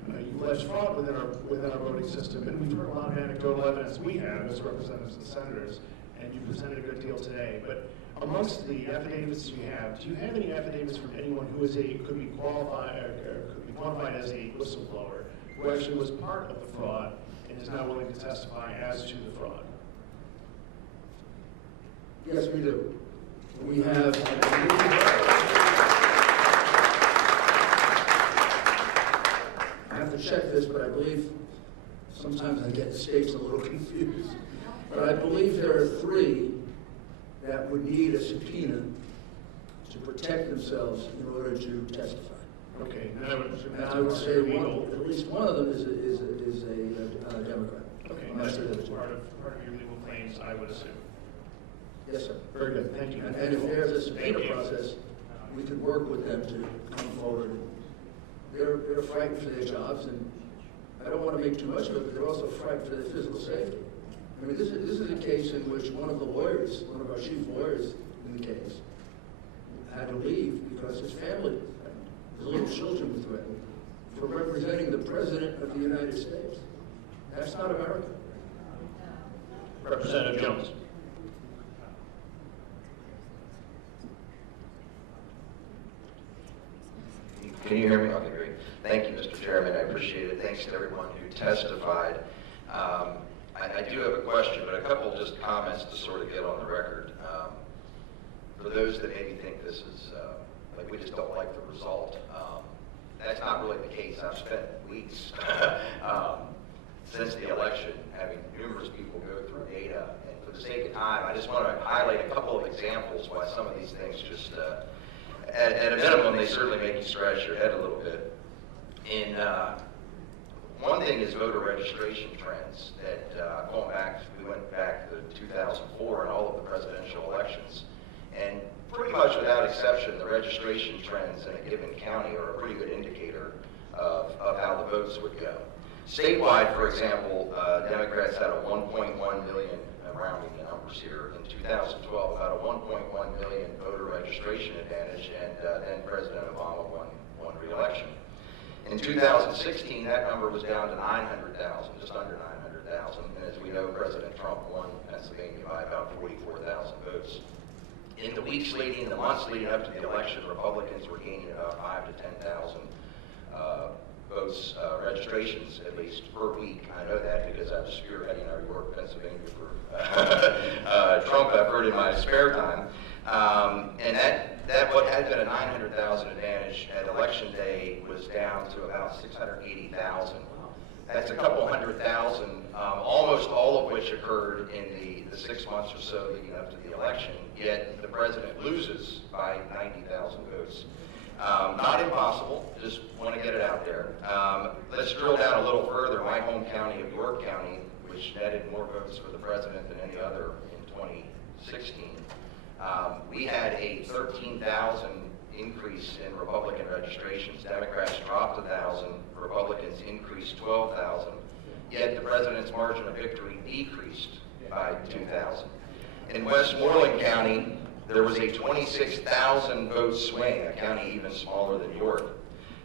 You allege fraud within our voting system, and we've heard a lot of anecdotal evidence we have as representatives and senators, and you presented a good deal today. But amongst the affidavits you have, do you have any affidavits from anyone who could be qualified as a whistleblower, who actually was part of the fraud and is now willing to testify as to the fraud? Yes, we do. We have. I have to check this, but I believe sometimes I get the states a little confused. But I believe there are 3 that would need a subpoena to protect themselves in order to testify. Okay, and I would say at least one of them is a Democrat. Okay, that's part of your legal claims, I would assume. Yes, sir. Very good, thank you. And if there's a subpoena process, we could work with them to come forward. They're frightened for their jobs, and I don't want to make too much of it, but they're also frightened for their physical safety. I mean, this is a case in which one of the lawyers, one of our chief lawyers in the case, had to leave because his family, his little children were threatened for representing the President of the United States. That's not America. Representative Jones. Can you hear me? Okay, great. Thank you, Mr. Chairman. I appreciate it. Thanks to everyone who testified. I do have a question, but a couple just comments to sort of get on the record. For those that maybe think this is, like we just don't like the result, that's not really the case. I've spent weeks since the election having numerous people go through data. And for the sake of time, I just want to highlight a couple of examples why some of these things just, at a minimum, they certainly make you scratch your head a little bit. In one thing is voter registration trends that we went back to 2004 and all of the presidential elections. And pretty much without exception, the registration trends in a given county are a pretty good indicator of how the votes would go. Statewide, for example, Democrats had a 1.1 million, rounding the numbers here, in 2012, about a 1.1 million voter registration advantage, and then President Obama won re-election. In 2016, that number was down to 900,000, just under 900,000, and as we know, President Trump won Pennsylvania by about 44,000 votes. In the weeks leading, the months leading up to the election, Republicans were gaining about 5,000 to 10,000 votes, registrations at least per week. I know that because I was spearheading our York, Pennsylvania for Trump effort in my spare time. And that what had been a 900,000 advantage at election day was down to about 680,000. That's a couple 100,000, almost all of which occurred in the 6 months or so leading up to the election, yet the president loses by 90,000 votes. Not impossible, just want to get it out there. Let's drill down a little further. My home county of York County, which netted more votes for the president than any other in 2016, we had a 13,000 increase in Republican registrations. Democrats dropped 1,000, Republicans increased 12,000, yet the president's margin of victory decreased by 2,000. In Westmoreland County, there was a 26,000 vote swing, a county even smaller than York.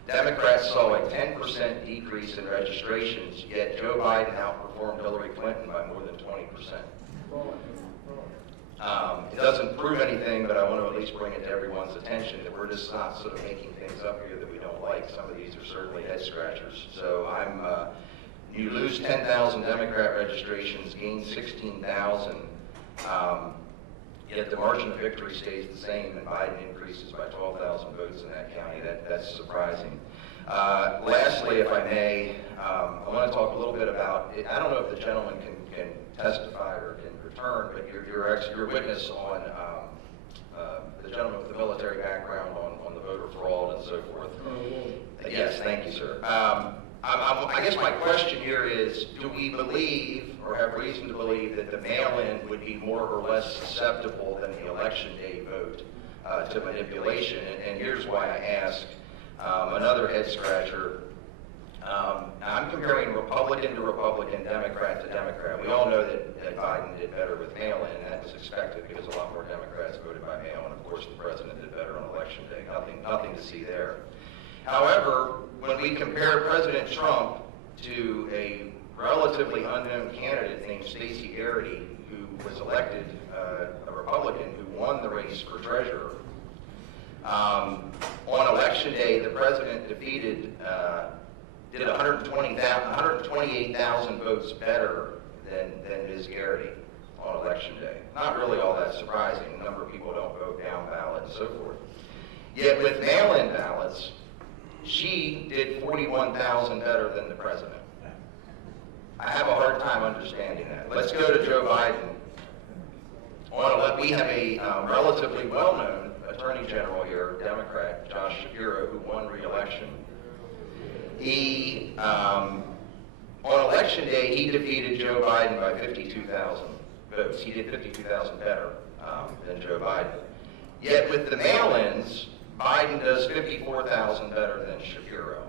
Democrats saw a 10% decrease in registrations, yet Joe Biden outperformed Hillary Clinton by more than 20%. It doesn't prove anything, but I want to at least bring it to everyone's attention that we're just not sort of making things up here that we don't like. Some of these are certainly head scratchers. So you lose 10,000 Democrat registrations, gain 16,000, yet the margin of victory stays the same, and Biden increases by 12,000 votes in that county. That's surprising. Lastly, if I may, I want to talk a little bit about, I don't know if the gentleman can testify or can return, but your witness on the gentleman with the military background on the voter fraud and so forth. Yes, thank you, sir. I guess my question here is, do we believe or have reason to believe that the mail-in would be more or less susceptible than the election day vote to manipulation? And here's why I ask. Another head scratcher. I'm comparing Republican to Republican, Democrat to Democrat. We all know that Biden did better with mail-in, and that was expected because a lot more Democrats voted by mail, and of course the president did better on election day. Nothing to see there. However, when we compare President Trump to a relatively unknown candidate named Stacey Garrity, who was elected a Republican who won the race for treasurer, on election day, the president did 128,000 votes better than Ms. Garrity on election day. Not really all that surprising. A number of people don't vote down ballot and so forth. Yet with mail-in ballots, she did 41,000 better than the president. I have a hard time understanding that. Let's go to Joe Biden. We have a relatively well-known Attorney General here, Democrat, Josh Shapiro, who won re-election. He, on election day, he defeated Joe Biden by 52,000 votes. He did 52,000 better than Joe Biden. Yet with the mail-ins, Biden does 54,000 better than Shapiro.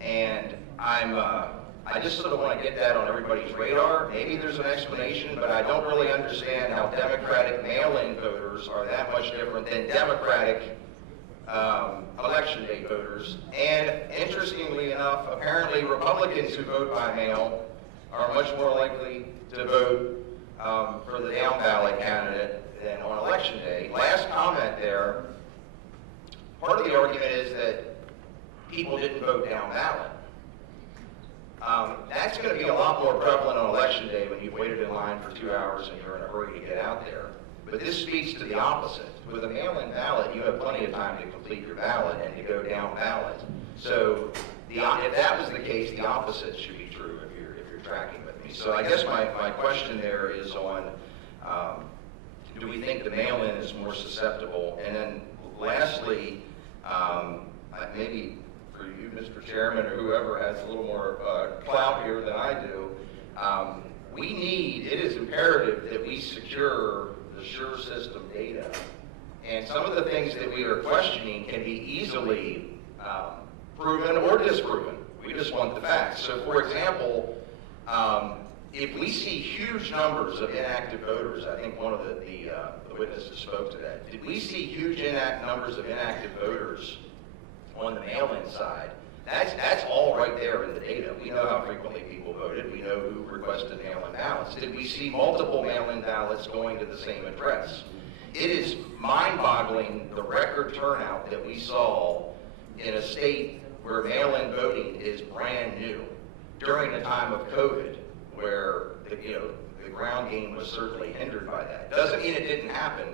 And I just sort of want to get that on everybody's radar. Maybe there's an explanation, but I don't really understand how Democratic mail-in voters are that much different than Democratic election day voters. And interestingly enough, apparently Republicans who vote by mail are much more likely to vote for the down ballot candidate than on election day. Last comment there, part of the argument is that people didn't vote down ballot. That's going to be a lot more prevalent on election day when you've waited in line for 2 hours and you're in a hurry to get out there. But this speaks to the opposite. With a mail-in ballot, you have plenty of time to complete your ballot and to go down ballot. So if that was the case, the opposite should be true if you're tracking with me. So I guess my question there is on, do we think the mail-in is more susceptible? And then lastly, maybe for you, Mr. Chairman, or whoever has a little more clout here than I do, it is imperative that we secure the SURE system data. And some of the things that we are questioning can be easily proven or disproven. We just want the facts. So for example, if we see huge numbers of inactive voters, I think one of the witnesses spoke to that. Did we see huge numbers of inactive voters on the mail-in side? That's all right there in the data. We know how frequently people voted. We know who requested mail-in ballots. Did we see multiple mail-in ballots going to the same address? It is mind-boggling the record turnout that we saw in a state where mail-in voting is brand new during the time of COVID, where the ground game was certainly hindered by that. Doesn't mean it didn't happen,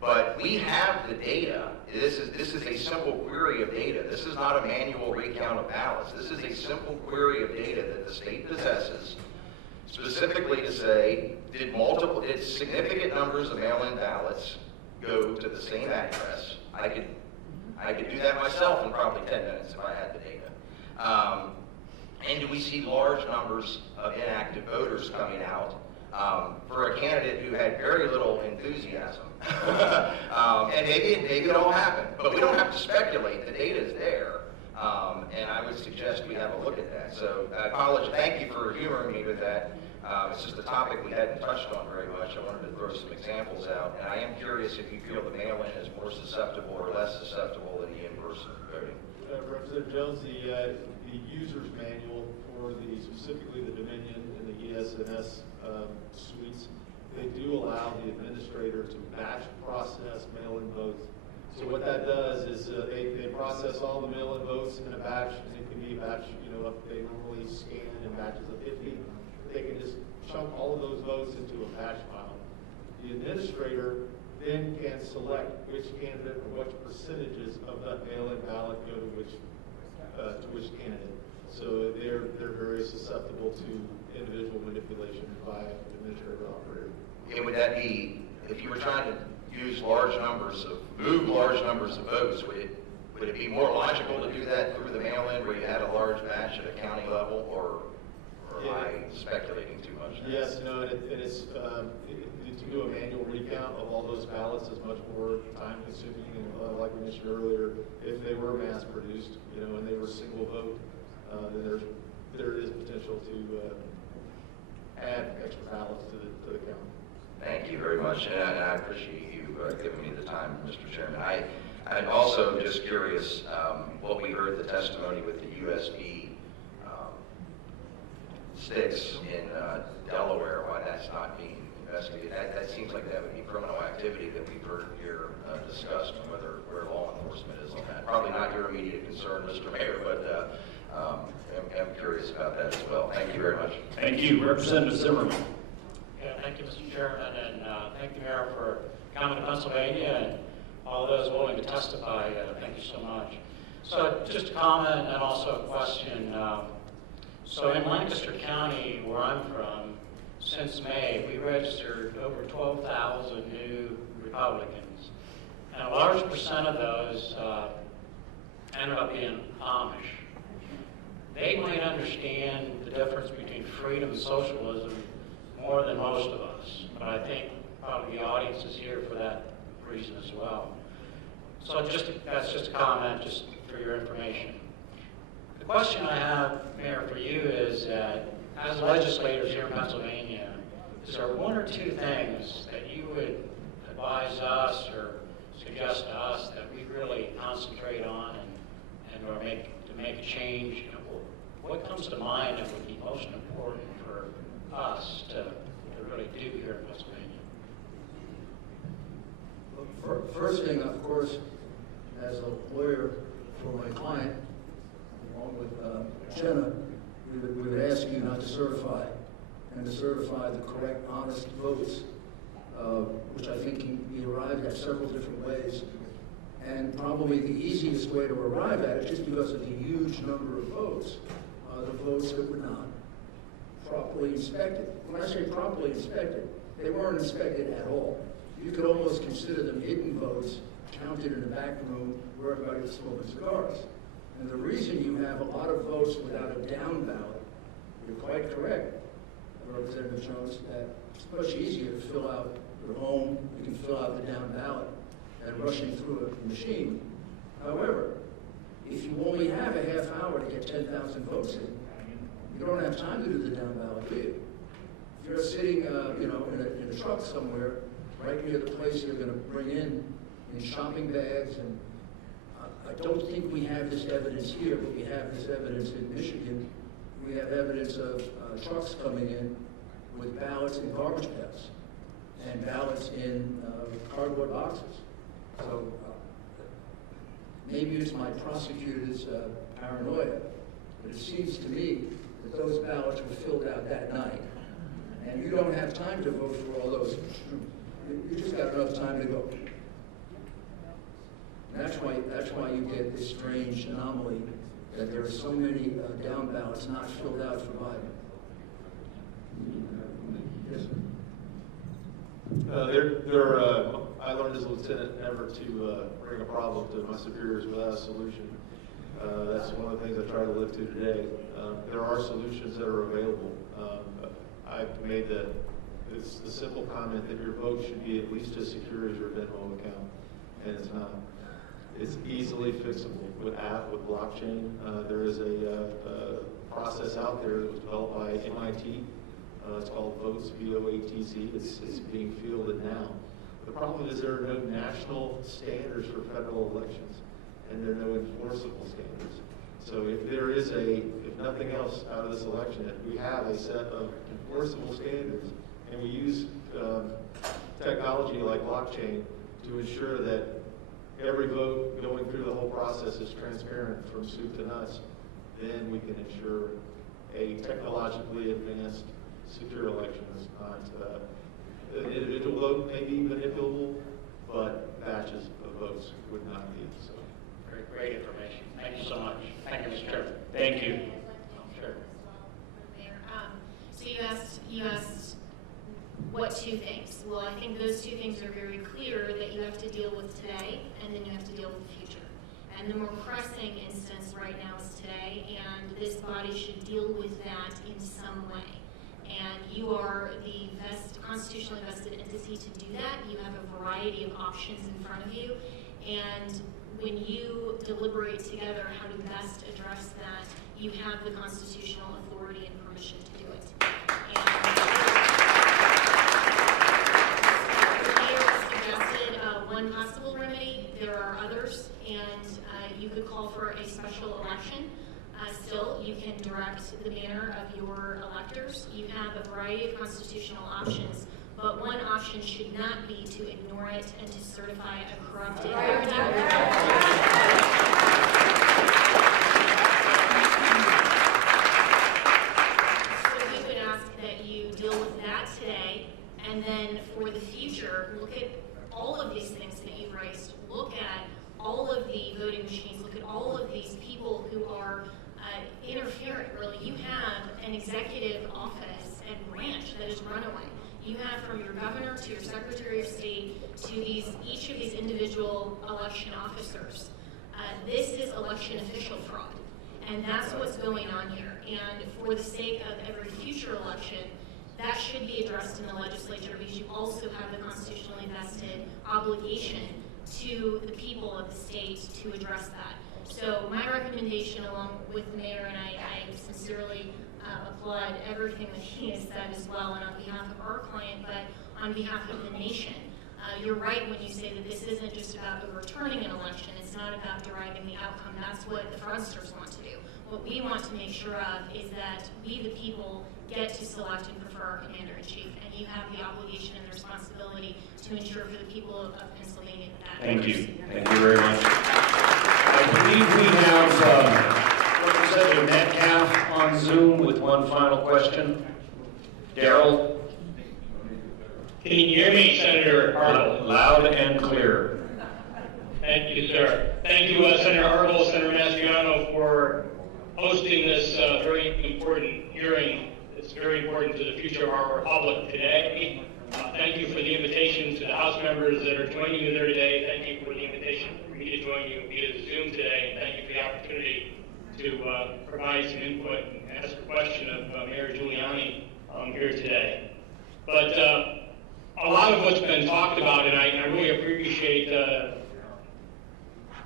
but we have the data. This is a simple query of data. This is not a manual recount of ballots. This is a simple query of data that the state possesses, specifically to say, did significant numbers of mail-in ballots go to the same address? I could do that myself in probably 10 minutes if I had the data. And do we see large numbers of inactive voters coming out for a candidate who had very little enthusiasm? And maybe it all happened, but we don't have to speculate. The data is there, and I would suggest we have a look at that. So I apologize. Thank you for humoring me with that. It's just a topic we hadn't touched on very much. I wanted to throw some examples out, and I am curious if you feel the mail-in is more susceptible or less susceptible than the in-person voting. Representative Jones, the user's manual for specifically the Dominion and the ES&S suites, they do allow the administrator to batch process mail-in votes. So what that does is they process all the mail-in votes in a batch, and it can be a batch, they normally scan in batches of 50. They can just chunk all of those votes into a batch file. The administrator then can select which candidate or which percentages of that mail-in ballot go to which candidate. So they're very susceptible to individual manipulation by an administrator operator. And would that be, if you were trying to move large numbers of votes, would it be more logical to do that through the mail-in where you had a large batch at a county level, or am I speculating too much? Yes, no, and it's to do a manual recount of all those ballots is much more time consuming, and like we mentioned earlier, if they were mass produced, and they were single vote, then there is potential to add extra ballots to the count. Thank you very much, and I appreciate you giving me the time, Mr. Chairman. I'm also just curious what we heard the testimony with the USB sticks in Delaware, why that's not being investigated. That seems like that would be criminal activity that we've heard here discussed, where law enforcement is on that. Probably not your immediate concern, Mr. Mayor, but I'm curious about that as well. Thank you very much. Thank you. Representative Zimmerman. Yeah, thank you, Mr. Chairman, and thank you, Mayor, for coming to Pennsylvania, and all those willing to testify. Thank you so much. So just a comment and also a question. So in Lancaster County, where I'm from, since May, we registered over 12,000 new Republicans. And a large percent of those ended up being Amish. They might understand the difference between freedom and socialism more than most of us, but I think probably the audience is here for that reason as well. So that's just a comment, just for your information. The question I have, Mayor, for you is that as legislators here in Pennsylvania, is there one or two things that you would advise us or suggest to us that we really concentrate on and or make a change? What comes to mind that would be most important for us to really do here in Pennsylvania? Well, first thing, of course, as a lawyer for my client, along with Jenna, we would ask you not to certify, and to certify the correct, honest votes, which I think can be arrived at several different ways. And probably the easiest way to arrive at it, just because of the huge number of votes, are the votes that were not properly inspected. When I say properly inspected, they weren't inspected at all. You could almost consider them hidden votes counted in the back room where everybody was smoking cigars. And the reason you have a lot of votes without a down ballot, you're quite correct, Representative Jones, that it's much easier to fill out your home, you can fill out the down ballot, than rushing through a machine. However, if you only have a half hour to get 10,000 votes in, you don't have time to do the down ballot, do you? If you're sitting, in a truck somewhere, right near the place you're going to bring in shopping bags, and I don't think we have this evidence here, but we have this evidence in Michigan. We have evidence of trucks coming in with ballots in garbage pails and ballots in cardboard boxes. So maybe it's my prosecutor's paranoia, but it seems to me that those ballots were filled out that night. And you don't have time to vote for all those. You just got enough time to go. And that's why you get this strange anomaly that there are so many down ballots not filled out for Biden. Yes, sir. I learned as a lieutenant never to bring a problem to my superiors without a solution. That's one of the things I try to live to today. There are solutions that are available. I've made the simple comment that your vote should be at least as secure as your Venmo account, and it's not. It's easily fixable with blockchain. There is a process out there that was developed by MIT. It's called VOTZ, V-O-A-T-Z. It's being fielded now. The problem is there are no national standards for federal elections, and there are no enforceable standards. So if there is if nothing else out of this election, if we have a set of enforceable standards, and we use technology like blockchain to ensure that every vote going through the whole process is transparent from soup to nuts, then we can ensure a technologically advanced, secure election. Is not an individual vote may be manipulable, but batches of votes would not be. So, Great information. Thank you so much. Thank you, Mr. Chairman. Thank you. Sure. So you asked what two things? Well, I think those two things are very clear that you have to deal with today, and then you have to deal with the future. And the more pressing instance right now is today, and this body should deal with that in some way. And you are the constitutionally vested entity to do that. You have a variety of options in front of you, and when you deliberate together how to best address that, you have the constitutional authority and permission to do it. The mayor has suggested one possible remedy. There are others, and you could call for a special election. Still, you can direct the manner of your electors. You have a variety of constitutional options, but one option should not be to ignore it and to certify a corrupted So we would ask that you deal with that today, and then for the future, look at all of these things that you've raised. Look at all of the voting machines. Look at all of these people who are interfering, really. You have an executive office and branch that is runaway. You have from your governor to your secretary of state to each of these individual election officers. This is election official fraud, and that's what's going on here. And for the sake of every future election, that should be addressed in the legislature, because you also have the constitutionally vested obligation to the people of the state to address that. So my recommendation, along with the mayor, and I sincerely applaud everything that he has said as well, and on behalf of our client, but on behalf of the nation. You're right when you say that this isn't just about overturning an election. It's not about deriving the outcome. That's what the fraudsters want to do. What we want to make sure of is that we, the people, get to select and prefer our commander-in-chief, and you have the obligation and the responsibility to ensure for the people of Pennsylvania that Thank you. Thank you very much. I believe we have Senator Metcalf on Zoom with one final question. Daryl? Can you hear me, Senator Arnold? Loud and clear. Thank you, sir. Thank you, Senator Arnold, Senator Mastriano, for hosting this very important hearing. It's very important to the future of our republic today. Thank you for the invitation to the House members that are joining you there today. Thank you for the invitation for me to join you via Zoom today. And thank you for the opportunity to provide some input and ask a question of Mayor Giuliani here today. But a lot of what's been talked about, and I really appreciate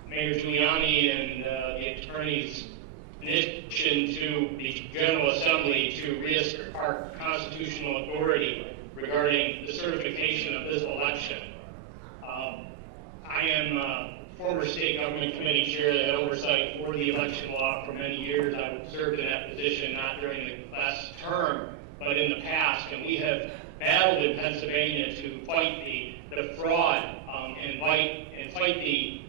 Mayor Giuliani and the attorney's mission to the General Assembly to reassert our constitutional authority regarding the certification of this election. I am former state government committee chair that had oversight for the election law for many years. I served in that position not during the last term, but in the past, and we have battled in Pennsylvania to fight the fraud and fight the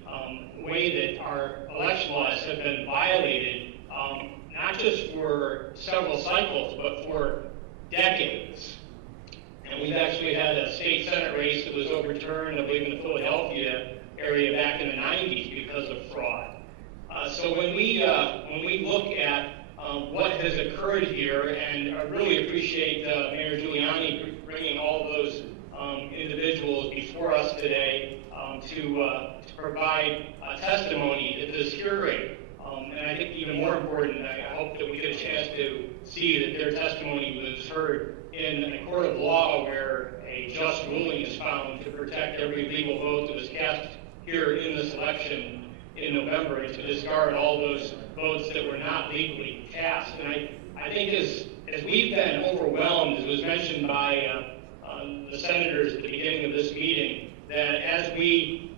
way that our election laws have been violated, not just for several cycles, but for decades. And we've actually had a state senate race that was overturned, I believe, in the Philadelphia area back in the 90s because of fraud. So when we look at what has occurred here, and I really appreciate Mayor Giuliani bringing all those individuals before us today to provide testimony at this hearing. And I think even more important, I hope that we get a chance to see that their testimony was heard in a court of law where a just ruling is found to protect every legal vote that was cast here in this election in November, and to discard all those votes that were not legally cast. And I think as we've been overwhelmed, as was mentioned by the senators at the beginning of this meeting, that as we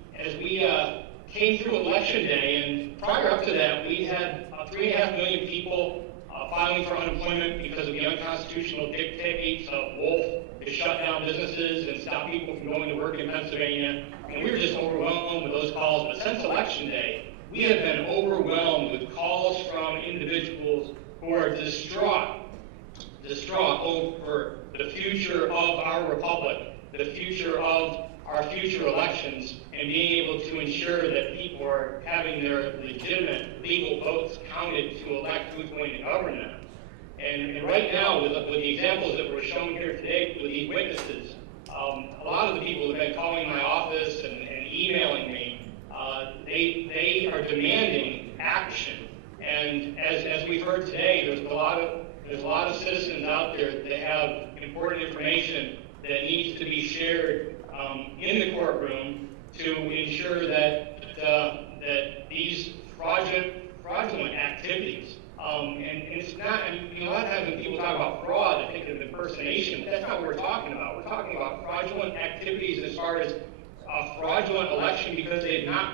came through Election Day, and prior up to that, we had 3.5 million people filing for unemployment because of the unconstitutional dictates of Wolf to shut down businesses and stop people from going to work in Pennsylvania. And we were just overwhelmed with those calls. But since Election Day, we have been overwhelmed with calls from individuals who are distraught over the future of our republic, the future of our future elections, and being able to ensure that people are having their legitimate legal votes counted to elect who's going to govern them. And right now, with the examples that were shown here today with these witnesses, a lot of the people who have been calling my office and emailing me, they are demanding action. And as we've heard today, there's a lot of citizens out there that have important information that needs to be shared in the courtroom to ensure that these fraudulent activities, and it's not, a lot of times when people talk about fraud, they think of impersonation, but that's not what we're talking about. We're talking about fraudulent activities as far as a fraudulent election because they've not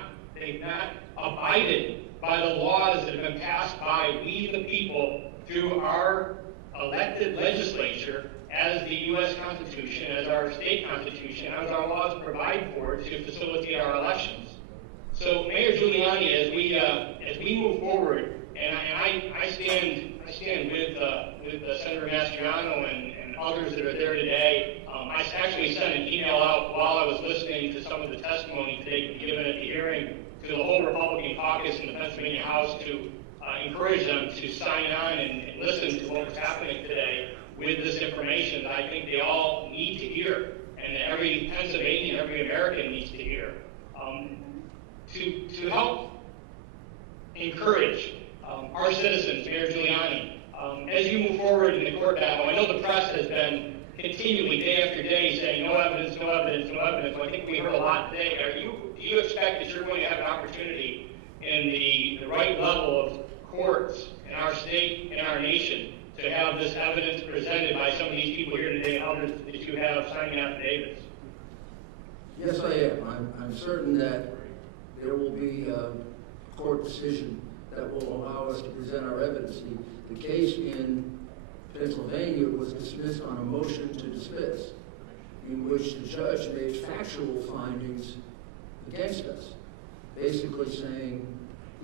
abided by the laws that have been passed by we the people through our elected legislature as the U.S. Constitution, as our state constitution, as our laws provide for to facilitate our elections. So, Mayor Giuliani, as we move forward, and I stand with Senator Mastriano and others that are there today. I actually sent an email out while I was listening to some of the testimony today given at the hearing to the whole Republican caucus in the Pennsylvania House to encourage them to sign on and listen to what was happening today with this information that I think they all need to hear, and that every Pennsylvanian, every American needs to hear, to help encourage our citizens, Mayor Giuliani, as you move forward in the court battle. I know the press has been continually, day after day, saying no evidence, no evidence, no evidence. So I think we heard a lot today. Do you expect that you're going to have an opportunity in the right level of courts in our state and our nation to have this evidence presented by some of these people here today and others that you have signing affidavits? Yes, I am. I'm certain that there will be a court decision that will allow us to present our evidence. The case in Pennsylvania was dismissed on a motion to dismiss, in which the judge made factual findings against us, basically saying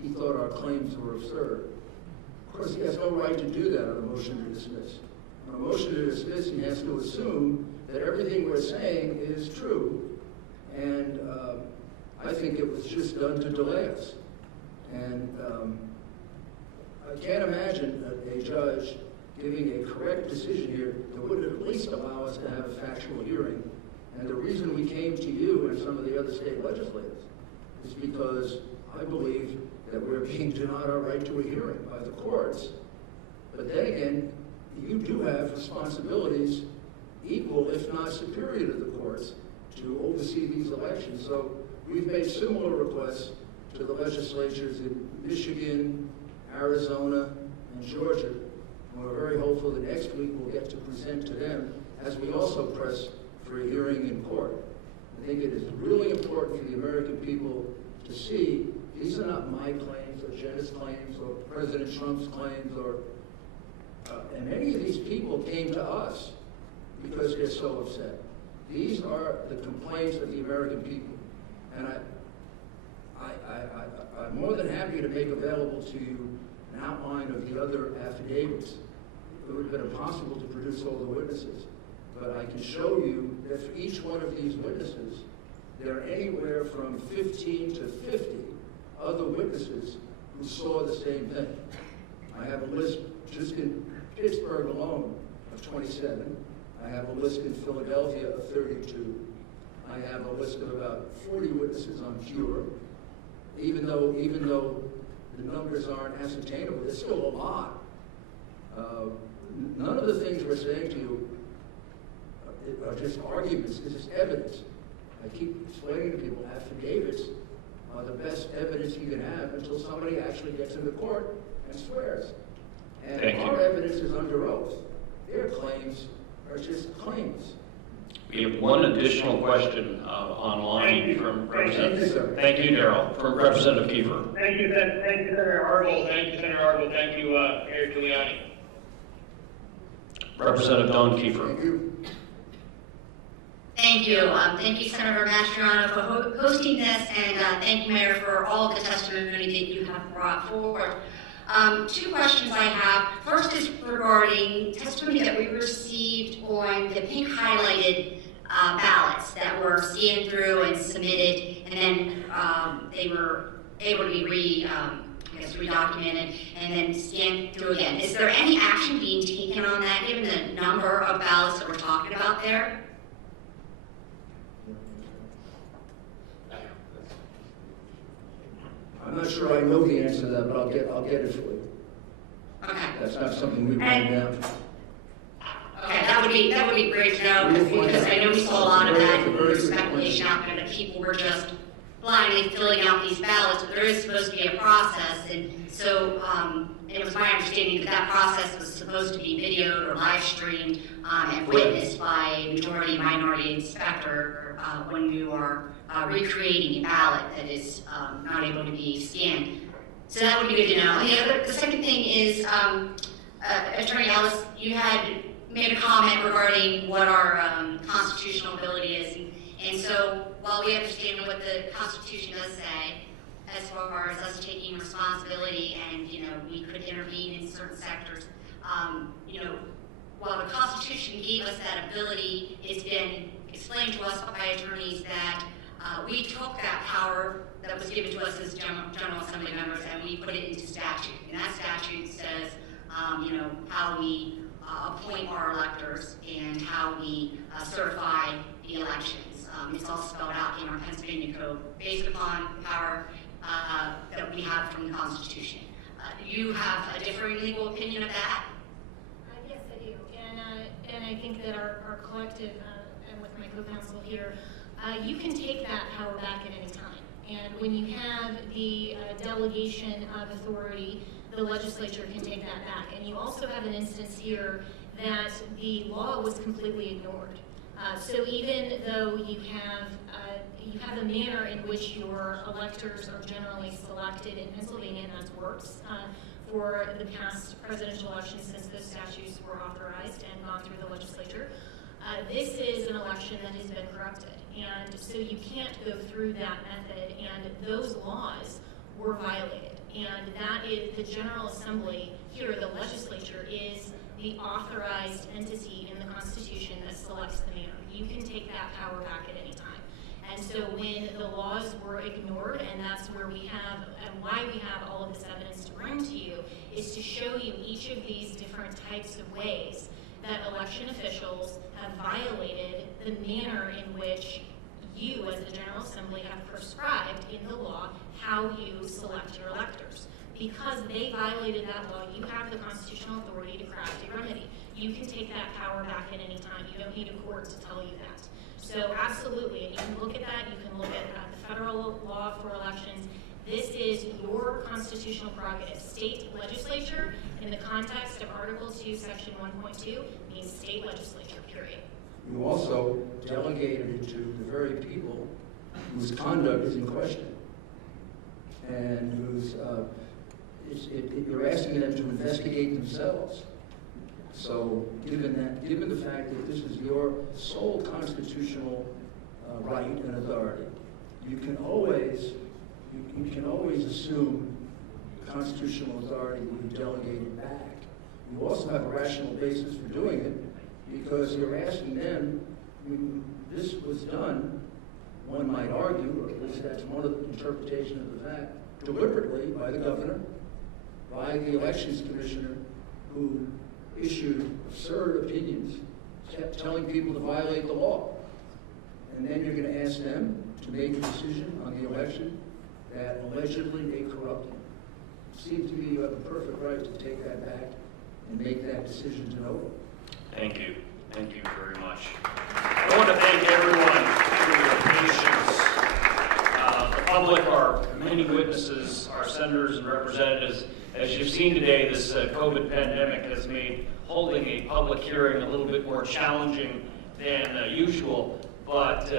he thought our claims were absurd. Of course, he has no right to do that on a motion to dismiss. On a motion to dismiss, he has to assume that everything we're saying is true, and I think it was just done to delay us. And I can't imagine a judge giving a correct decision here that would at least allow us to have a factual hearing. And the reason we came to you and some of the other state legislators is because I believe that we're being denied our right to a hearing by the courts. But then again, you do have responsibilities equal, if not superior to the courts, to oversee these elections. So we've made similar requests to the legislatures in Michigan, Arizona, and Georgia. And we're very hopeful that next week we'll get to present to them as we also press for a hearing in court. I think it is really important for the American people to see these are not my claims or Jenna's claims or President Trump's claims and many of these people came to us because they're so upset. These are the complaints of the American people. And I'm more than happy to make available to you an outline of the other affidavits. It would have been impossible to produce all the witnesses. But I can show you that for each one of these witnesses, there are anywhere from 15 to 50 other witnesses who saw the same thing. I have a list just in Pittsburgh alone of 27. I have a list in Philadelphia of 32. I have a list of about 40 witnesses on cure. Even though the numbers aren't ascertainable, there's still a lot. None of the things we're saying to you are just arguments, this is evidence. I keep explaining to people affidavits are the best evidence you can have until somebody actually gets into court and swears. And our evidence is under oath. Their claims are just claims. We have one additional question online from Representative. Thank you, Darrell. From Representative Kiefer. Thank you, Senator Argle. Thank you, Senator Argle. Thank you, Mayor Giuliani. Representative Don Kiefer. Thank you. Thank you. Thank you, Senator Mastriano, for hosting this, and thank you, Mayor, for all of the testimony that you have brought forward. Two questions I have. First is regarding testimony that we received on the pink highlighted ballots that were scanned through and submitted, and then they were able to be redocumented and then scanned through again. Is there any action being taken on that, given the number of ballots that we're talking about there? I'm not sure I know the answer to that, but I'll get it for you. Okay. That's not something we write down. Okay, that would be great to know, because I know we saw a lot of that, and there was speculation out there that people were just blindly filling out these ballots, but there is supposed to be a process, and so it was my understanding that that process was supposed to be videoed or live streamed and witnessed by a majority minority inspector when you are recreating a ballot that is not able to be scanned. So that would be good to know. The second thing is, Attorney Ellis, you had made a comment regarding what our constitutional ability is, and so while we understand what the Constitution does say, as far as us taking responsibility and, we could intervene in certain sectors, while the Constitution gave us that ability, it's been explained to us by attorneys that we took that power that was given to us as General Assembly members and we put it into statute. And that statute says, how we appoint our electors and how we certify the elections. It's all spelled out in our Pennsylvania Code based upon the power that we have from the Constitution. Do you have a differing legal opinion of that? Yes, I do. And I think that our collective, and with my co-counsel here, you can take that power back at any time. And when you have the delegation of authority, the legislature can take that back. And you also have an instance here that the law was completely ignored. So even though you have a manner in which your electors are generally selected in Pennsylvania, and that's works for the past presidential elections since those statutes were authorized and gone through the legislature, this is an election that has been corrupted. And so you can't go through that method, and those laws were violated. And that is the General Assembly here, the legislature, is the authorized entity in the Constitution that selects the mayor. You can take that power back at any time. And so when the laws were ignored, and that's where we have, and why we have all of this evidence to bring to you, is to show you each of these different types of ways that election officials have violated the manner in which you, as the General Assembly, have prescribed in the law how you select your electors. Because they violated that law, you have the constitutional authority to craft a remedy. You can take that power back at any time. You don't need a court to tell you that. So absolutely, and you can look at that, you can look at the federal law for elections. This is your constitutional prerogative. State legislature, in the context of Article 2, Section 1.2, means state legislature, period. You also delegated it to the very people whose conduct is in question, and whose you're asking them to investigate themselves. So, given the fact that this is your sole constitutional right and authority, you can always assume constitutional authority when you delegate it back. You also have a rational basis for doing it, because you're asking them. This was done, one might argue, or at least that's one of the interpretations of the fact, deliberately by the governor, by the elections commissioner, who issued absurd opinions, telling people to violate the law. And then you're going to ask them to make a decision on the election that allegedly they corrupted. It seems to me you have a perfect right to take that back and make that decision to know. Thank you. Thank you very much. I want to thank everyone for your patience. The public, our many witnesses, our senators and representatives. As you've seen today, this COVID pandemic has made holding a public hearing a little bit more challenging than usual, but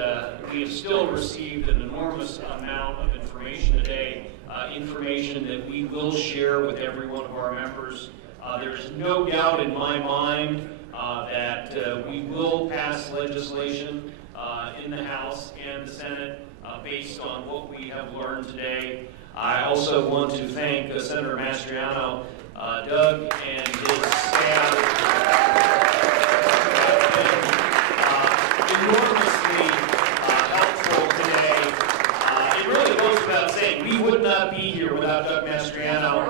we have still received an enormous amount of information today, information that we will share with every one of our members. There's no doubt in my mind that we will pass legislation in the House and the Senate based on what we have learned today. I also want to thank Senator Mastriano, Doug, and his staff. Enormously helpful today. It really goes without saying, we would not be here without Doug Mastriano.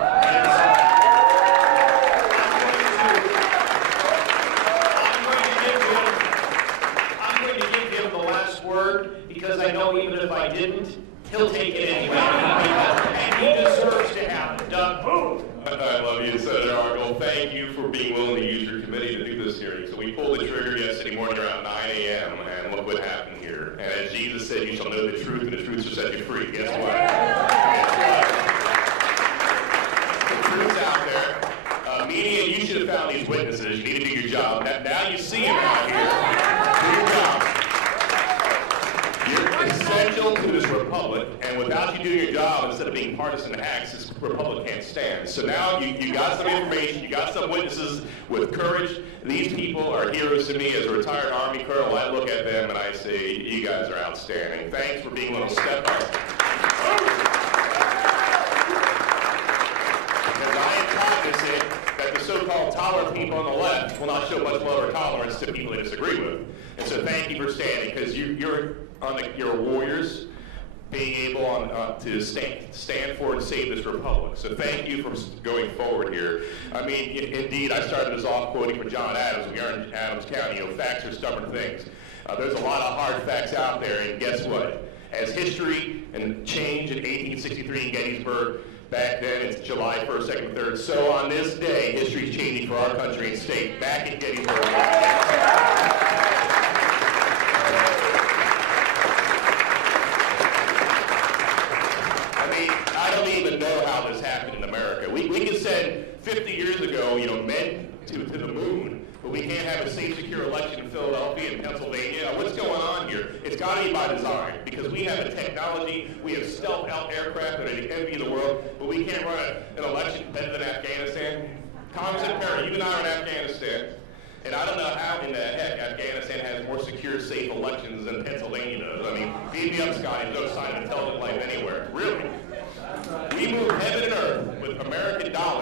I'm going to give him the last word, because I know even if I didn't, he'll take it anyway. And he deserves to have it. Doug, boom. I love you, Senator Argyle. Thank you for being willing to use your committee to do this hearing. So we pulled the trigger yesterday morning around 9 a.m. and look what happened here. And as Jesus said, you shall know the truth, and the truth shall set you free. Guess what? The truth's out there. Media, you should have found these witnesses. You need to do your job. Now you see them out here. Do your job. You're essential to this republic, and without you doing your job, instead of being partisan hacks, this republic can't stand. So now you got some information, you got some witnesses with courage. These people are heroes to me. As a retired Army colonel, I look at them and I say, you guys are outstanding. Thanks for being a little step up. Because I am cognizant that the so-called tolerant people on the left will not show much lower tolerance to people they disagree with. And so thank you for standing, because you're warriors, being able to stand for and save this republic. So thank you for going forward here. I mean, indeed, I started this off quoting from John Adams. We are in Adams County. Facts are stubborn things. There's a lot of hard facts out there, and guess what? As history and change in 1863 in Gettysburg, back then it's July 1st, 2nd, 3rd. So on this day, history is changing for our country and state back in Gettysburg. I don't even know how this happened in America. We can send 50 years ago, men to the moon, but we can't have a safe, secure election in Philadelphia and Pennsylvania. What's going on here? It's got to be by design, because we have the technology, we have stealth aircraft that are the envy of the world, but we can't run an election better than Afghanistan. Congressman Perry, you and I are in Afghanistan, and I don't know how in the heck Afghanistan has more secure, safe elections than Pennsylvania does. I mean, beat me up, Scotty, no sign of intelligent life anywhere. Really? We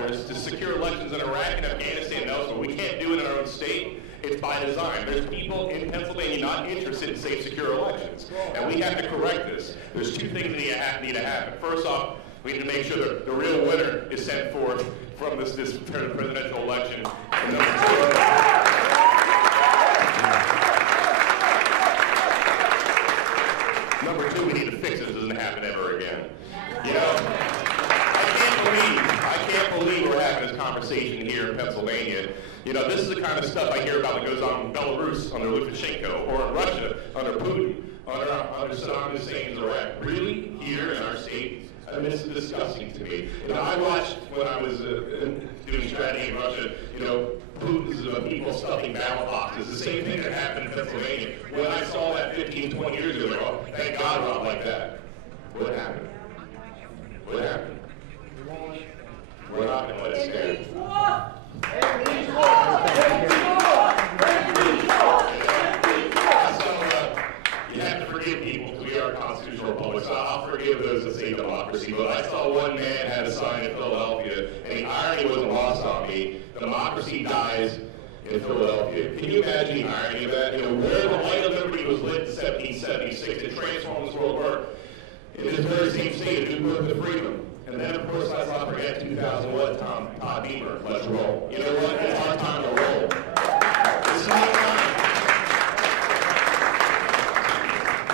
dollars to secure elections in Iraq and Afghanistan and elsewhere. We can't do it in our own state. It's by design. There's people in Pennsylvania not interested in safe, secure elections. And we have to correct this. There's two things that need to happen. First off, we need to make sure that the real winner is sent forth from this presidential election. And number two, we need to fix it so it doesn't happen ever again. You know, I can't believe we're having this conversation here in Pennsylvania. You know, this is the kind of stuff I hear about that goes on in Belarus under Lukashenko, or in Russia under Putin, under Saddam Hussein's Iraq. Really? Here in our state? I mean, it's disgusting to me. You know, I watched when I was doing strategy in Russia, you know, Putin's people stuffing ballot boxes. The same thing that happened in Pennsylvania. When I saw that 15, 20 years ago, like, oh, thank God we're not like that. What happened? What happened? We're not going to let it stand. You have to forgive people because we are a constitutional republic, so I'll forgive those that say democracy. But I saw one man had a sign in Philadelphia, and the irony wasn't lost on me. Democracy dies in Philadelphia. Can you imagine the irony of that? You know, where the light of liberty was lit in 1776 to transform this world work, in this very same state, a new birth of freedom. And then, of course, let's not forget 2001, Todd Beamer, let's roll. You know what? It's our time to roll. It's our time.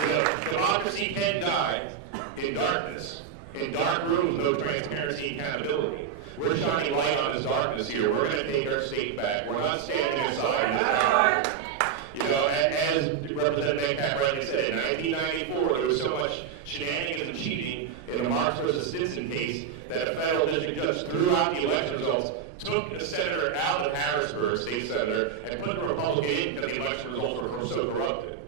You know, democracy can die in darkness. In dark rooms, no transparency and accountability. We're shining light on this darkness here. We're going to take our state back. We're not standing aside. You know, as Representative Metcalf rightly said, in 1994, there was so much shenanigans and cheating in the Marks versus Stinson case that a federal district judge threw out the election results, took a senator out of Harrisburg, state senator, and put the Republican in because the election results were so corrupted.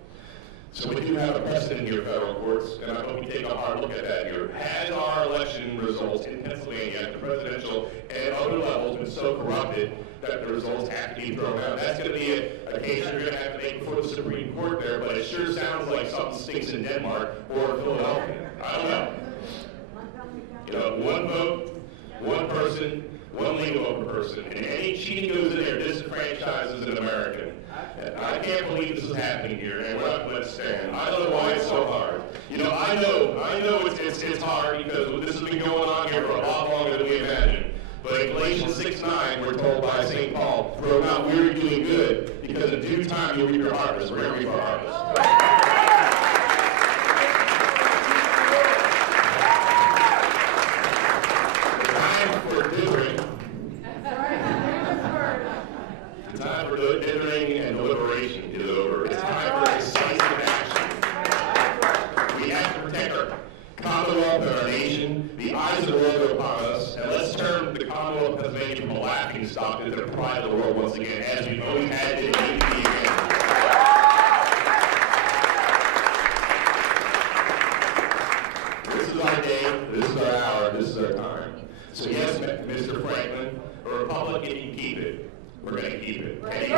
So we do have a precedent here, federal courts, and I hope you take a hard look at that here. Has our election results in Pennsylvania at the presidential and other levels been so corrupted that the results have to be thrown out? That's going to be a case you're going to have to make before the Supreme Court there, but it sure sounds like something stinks in Denmark or in Philadelphia. I don't know. You know, one vote, one person, one legal vote per person, and any cheating goes in there disenfranchises an American. I can't believe this is happening here, and we're not going to let it stand. I don't know why it's so hard. You know, I know it's hard because this has been going on here for a lot longer than we imagined. But in Galatians 6:9, we're told by St. Paul, grow not weary doing good, because in due time you'll reap your harvest. We're going to reap our harvest. The time for dithering and deliberation is over. It's time for decisive action. We have to protect our Commonwealth and our nation. The eyes of the world are upon us, and let's turn the Commonwealth of Pennsylvania from a laughing stock to the pride of the world once again, as we've always had it and need to be again. This is our day, this is our hour, this is our time. So yes, Mr. Franklin, a Republican, you keep it. We're going to keep it. And you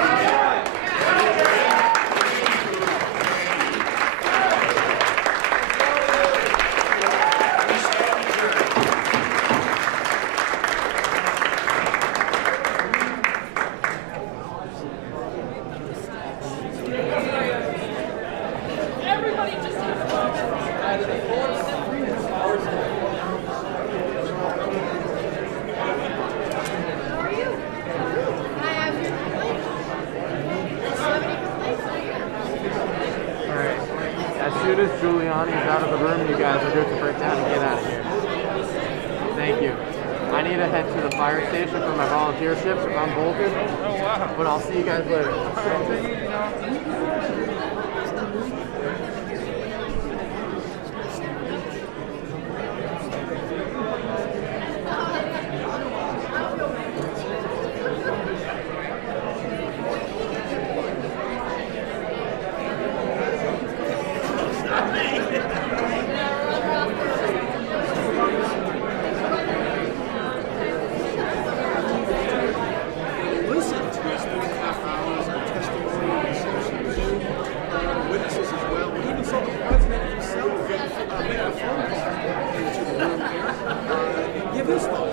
Rudy Giuliani is out of the room, you guys are doing the breakdown and get out of here. Thank you. I need to head to the fire station for my volunteership if I'm bolted. Oh, wow. But I'll see you guys later. Give his thoughts.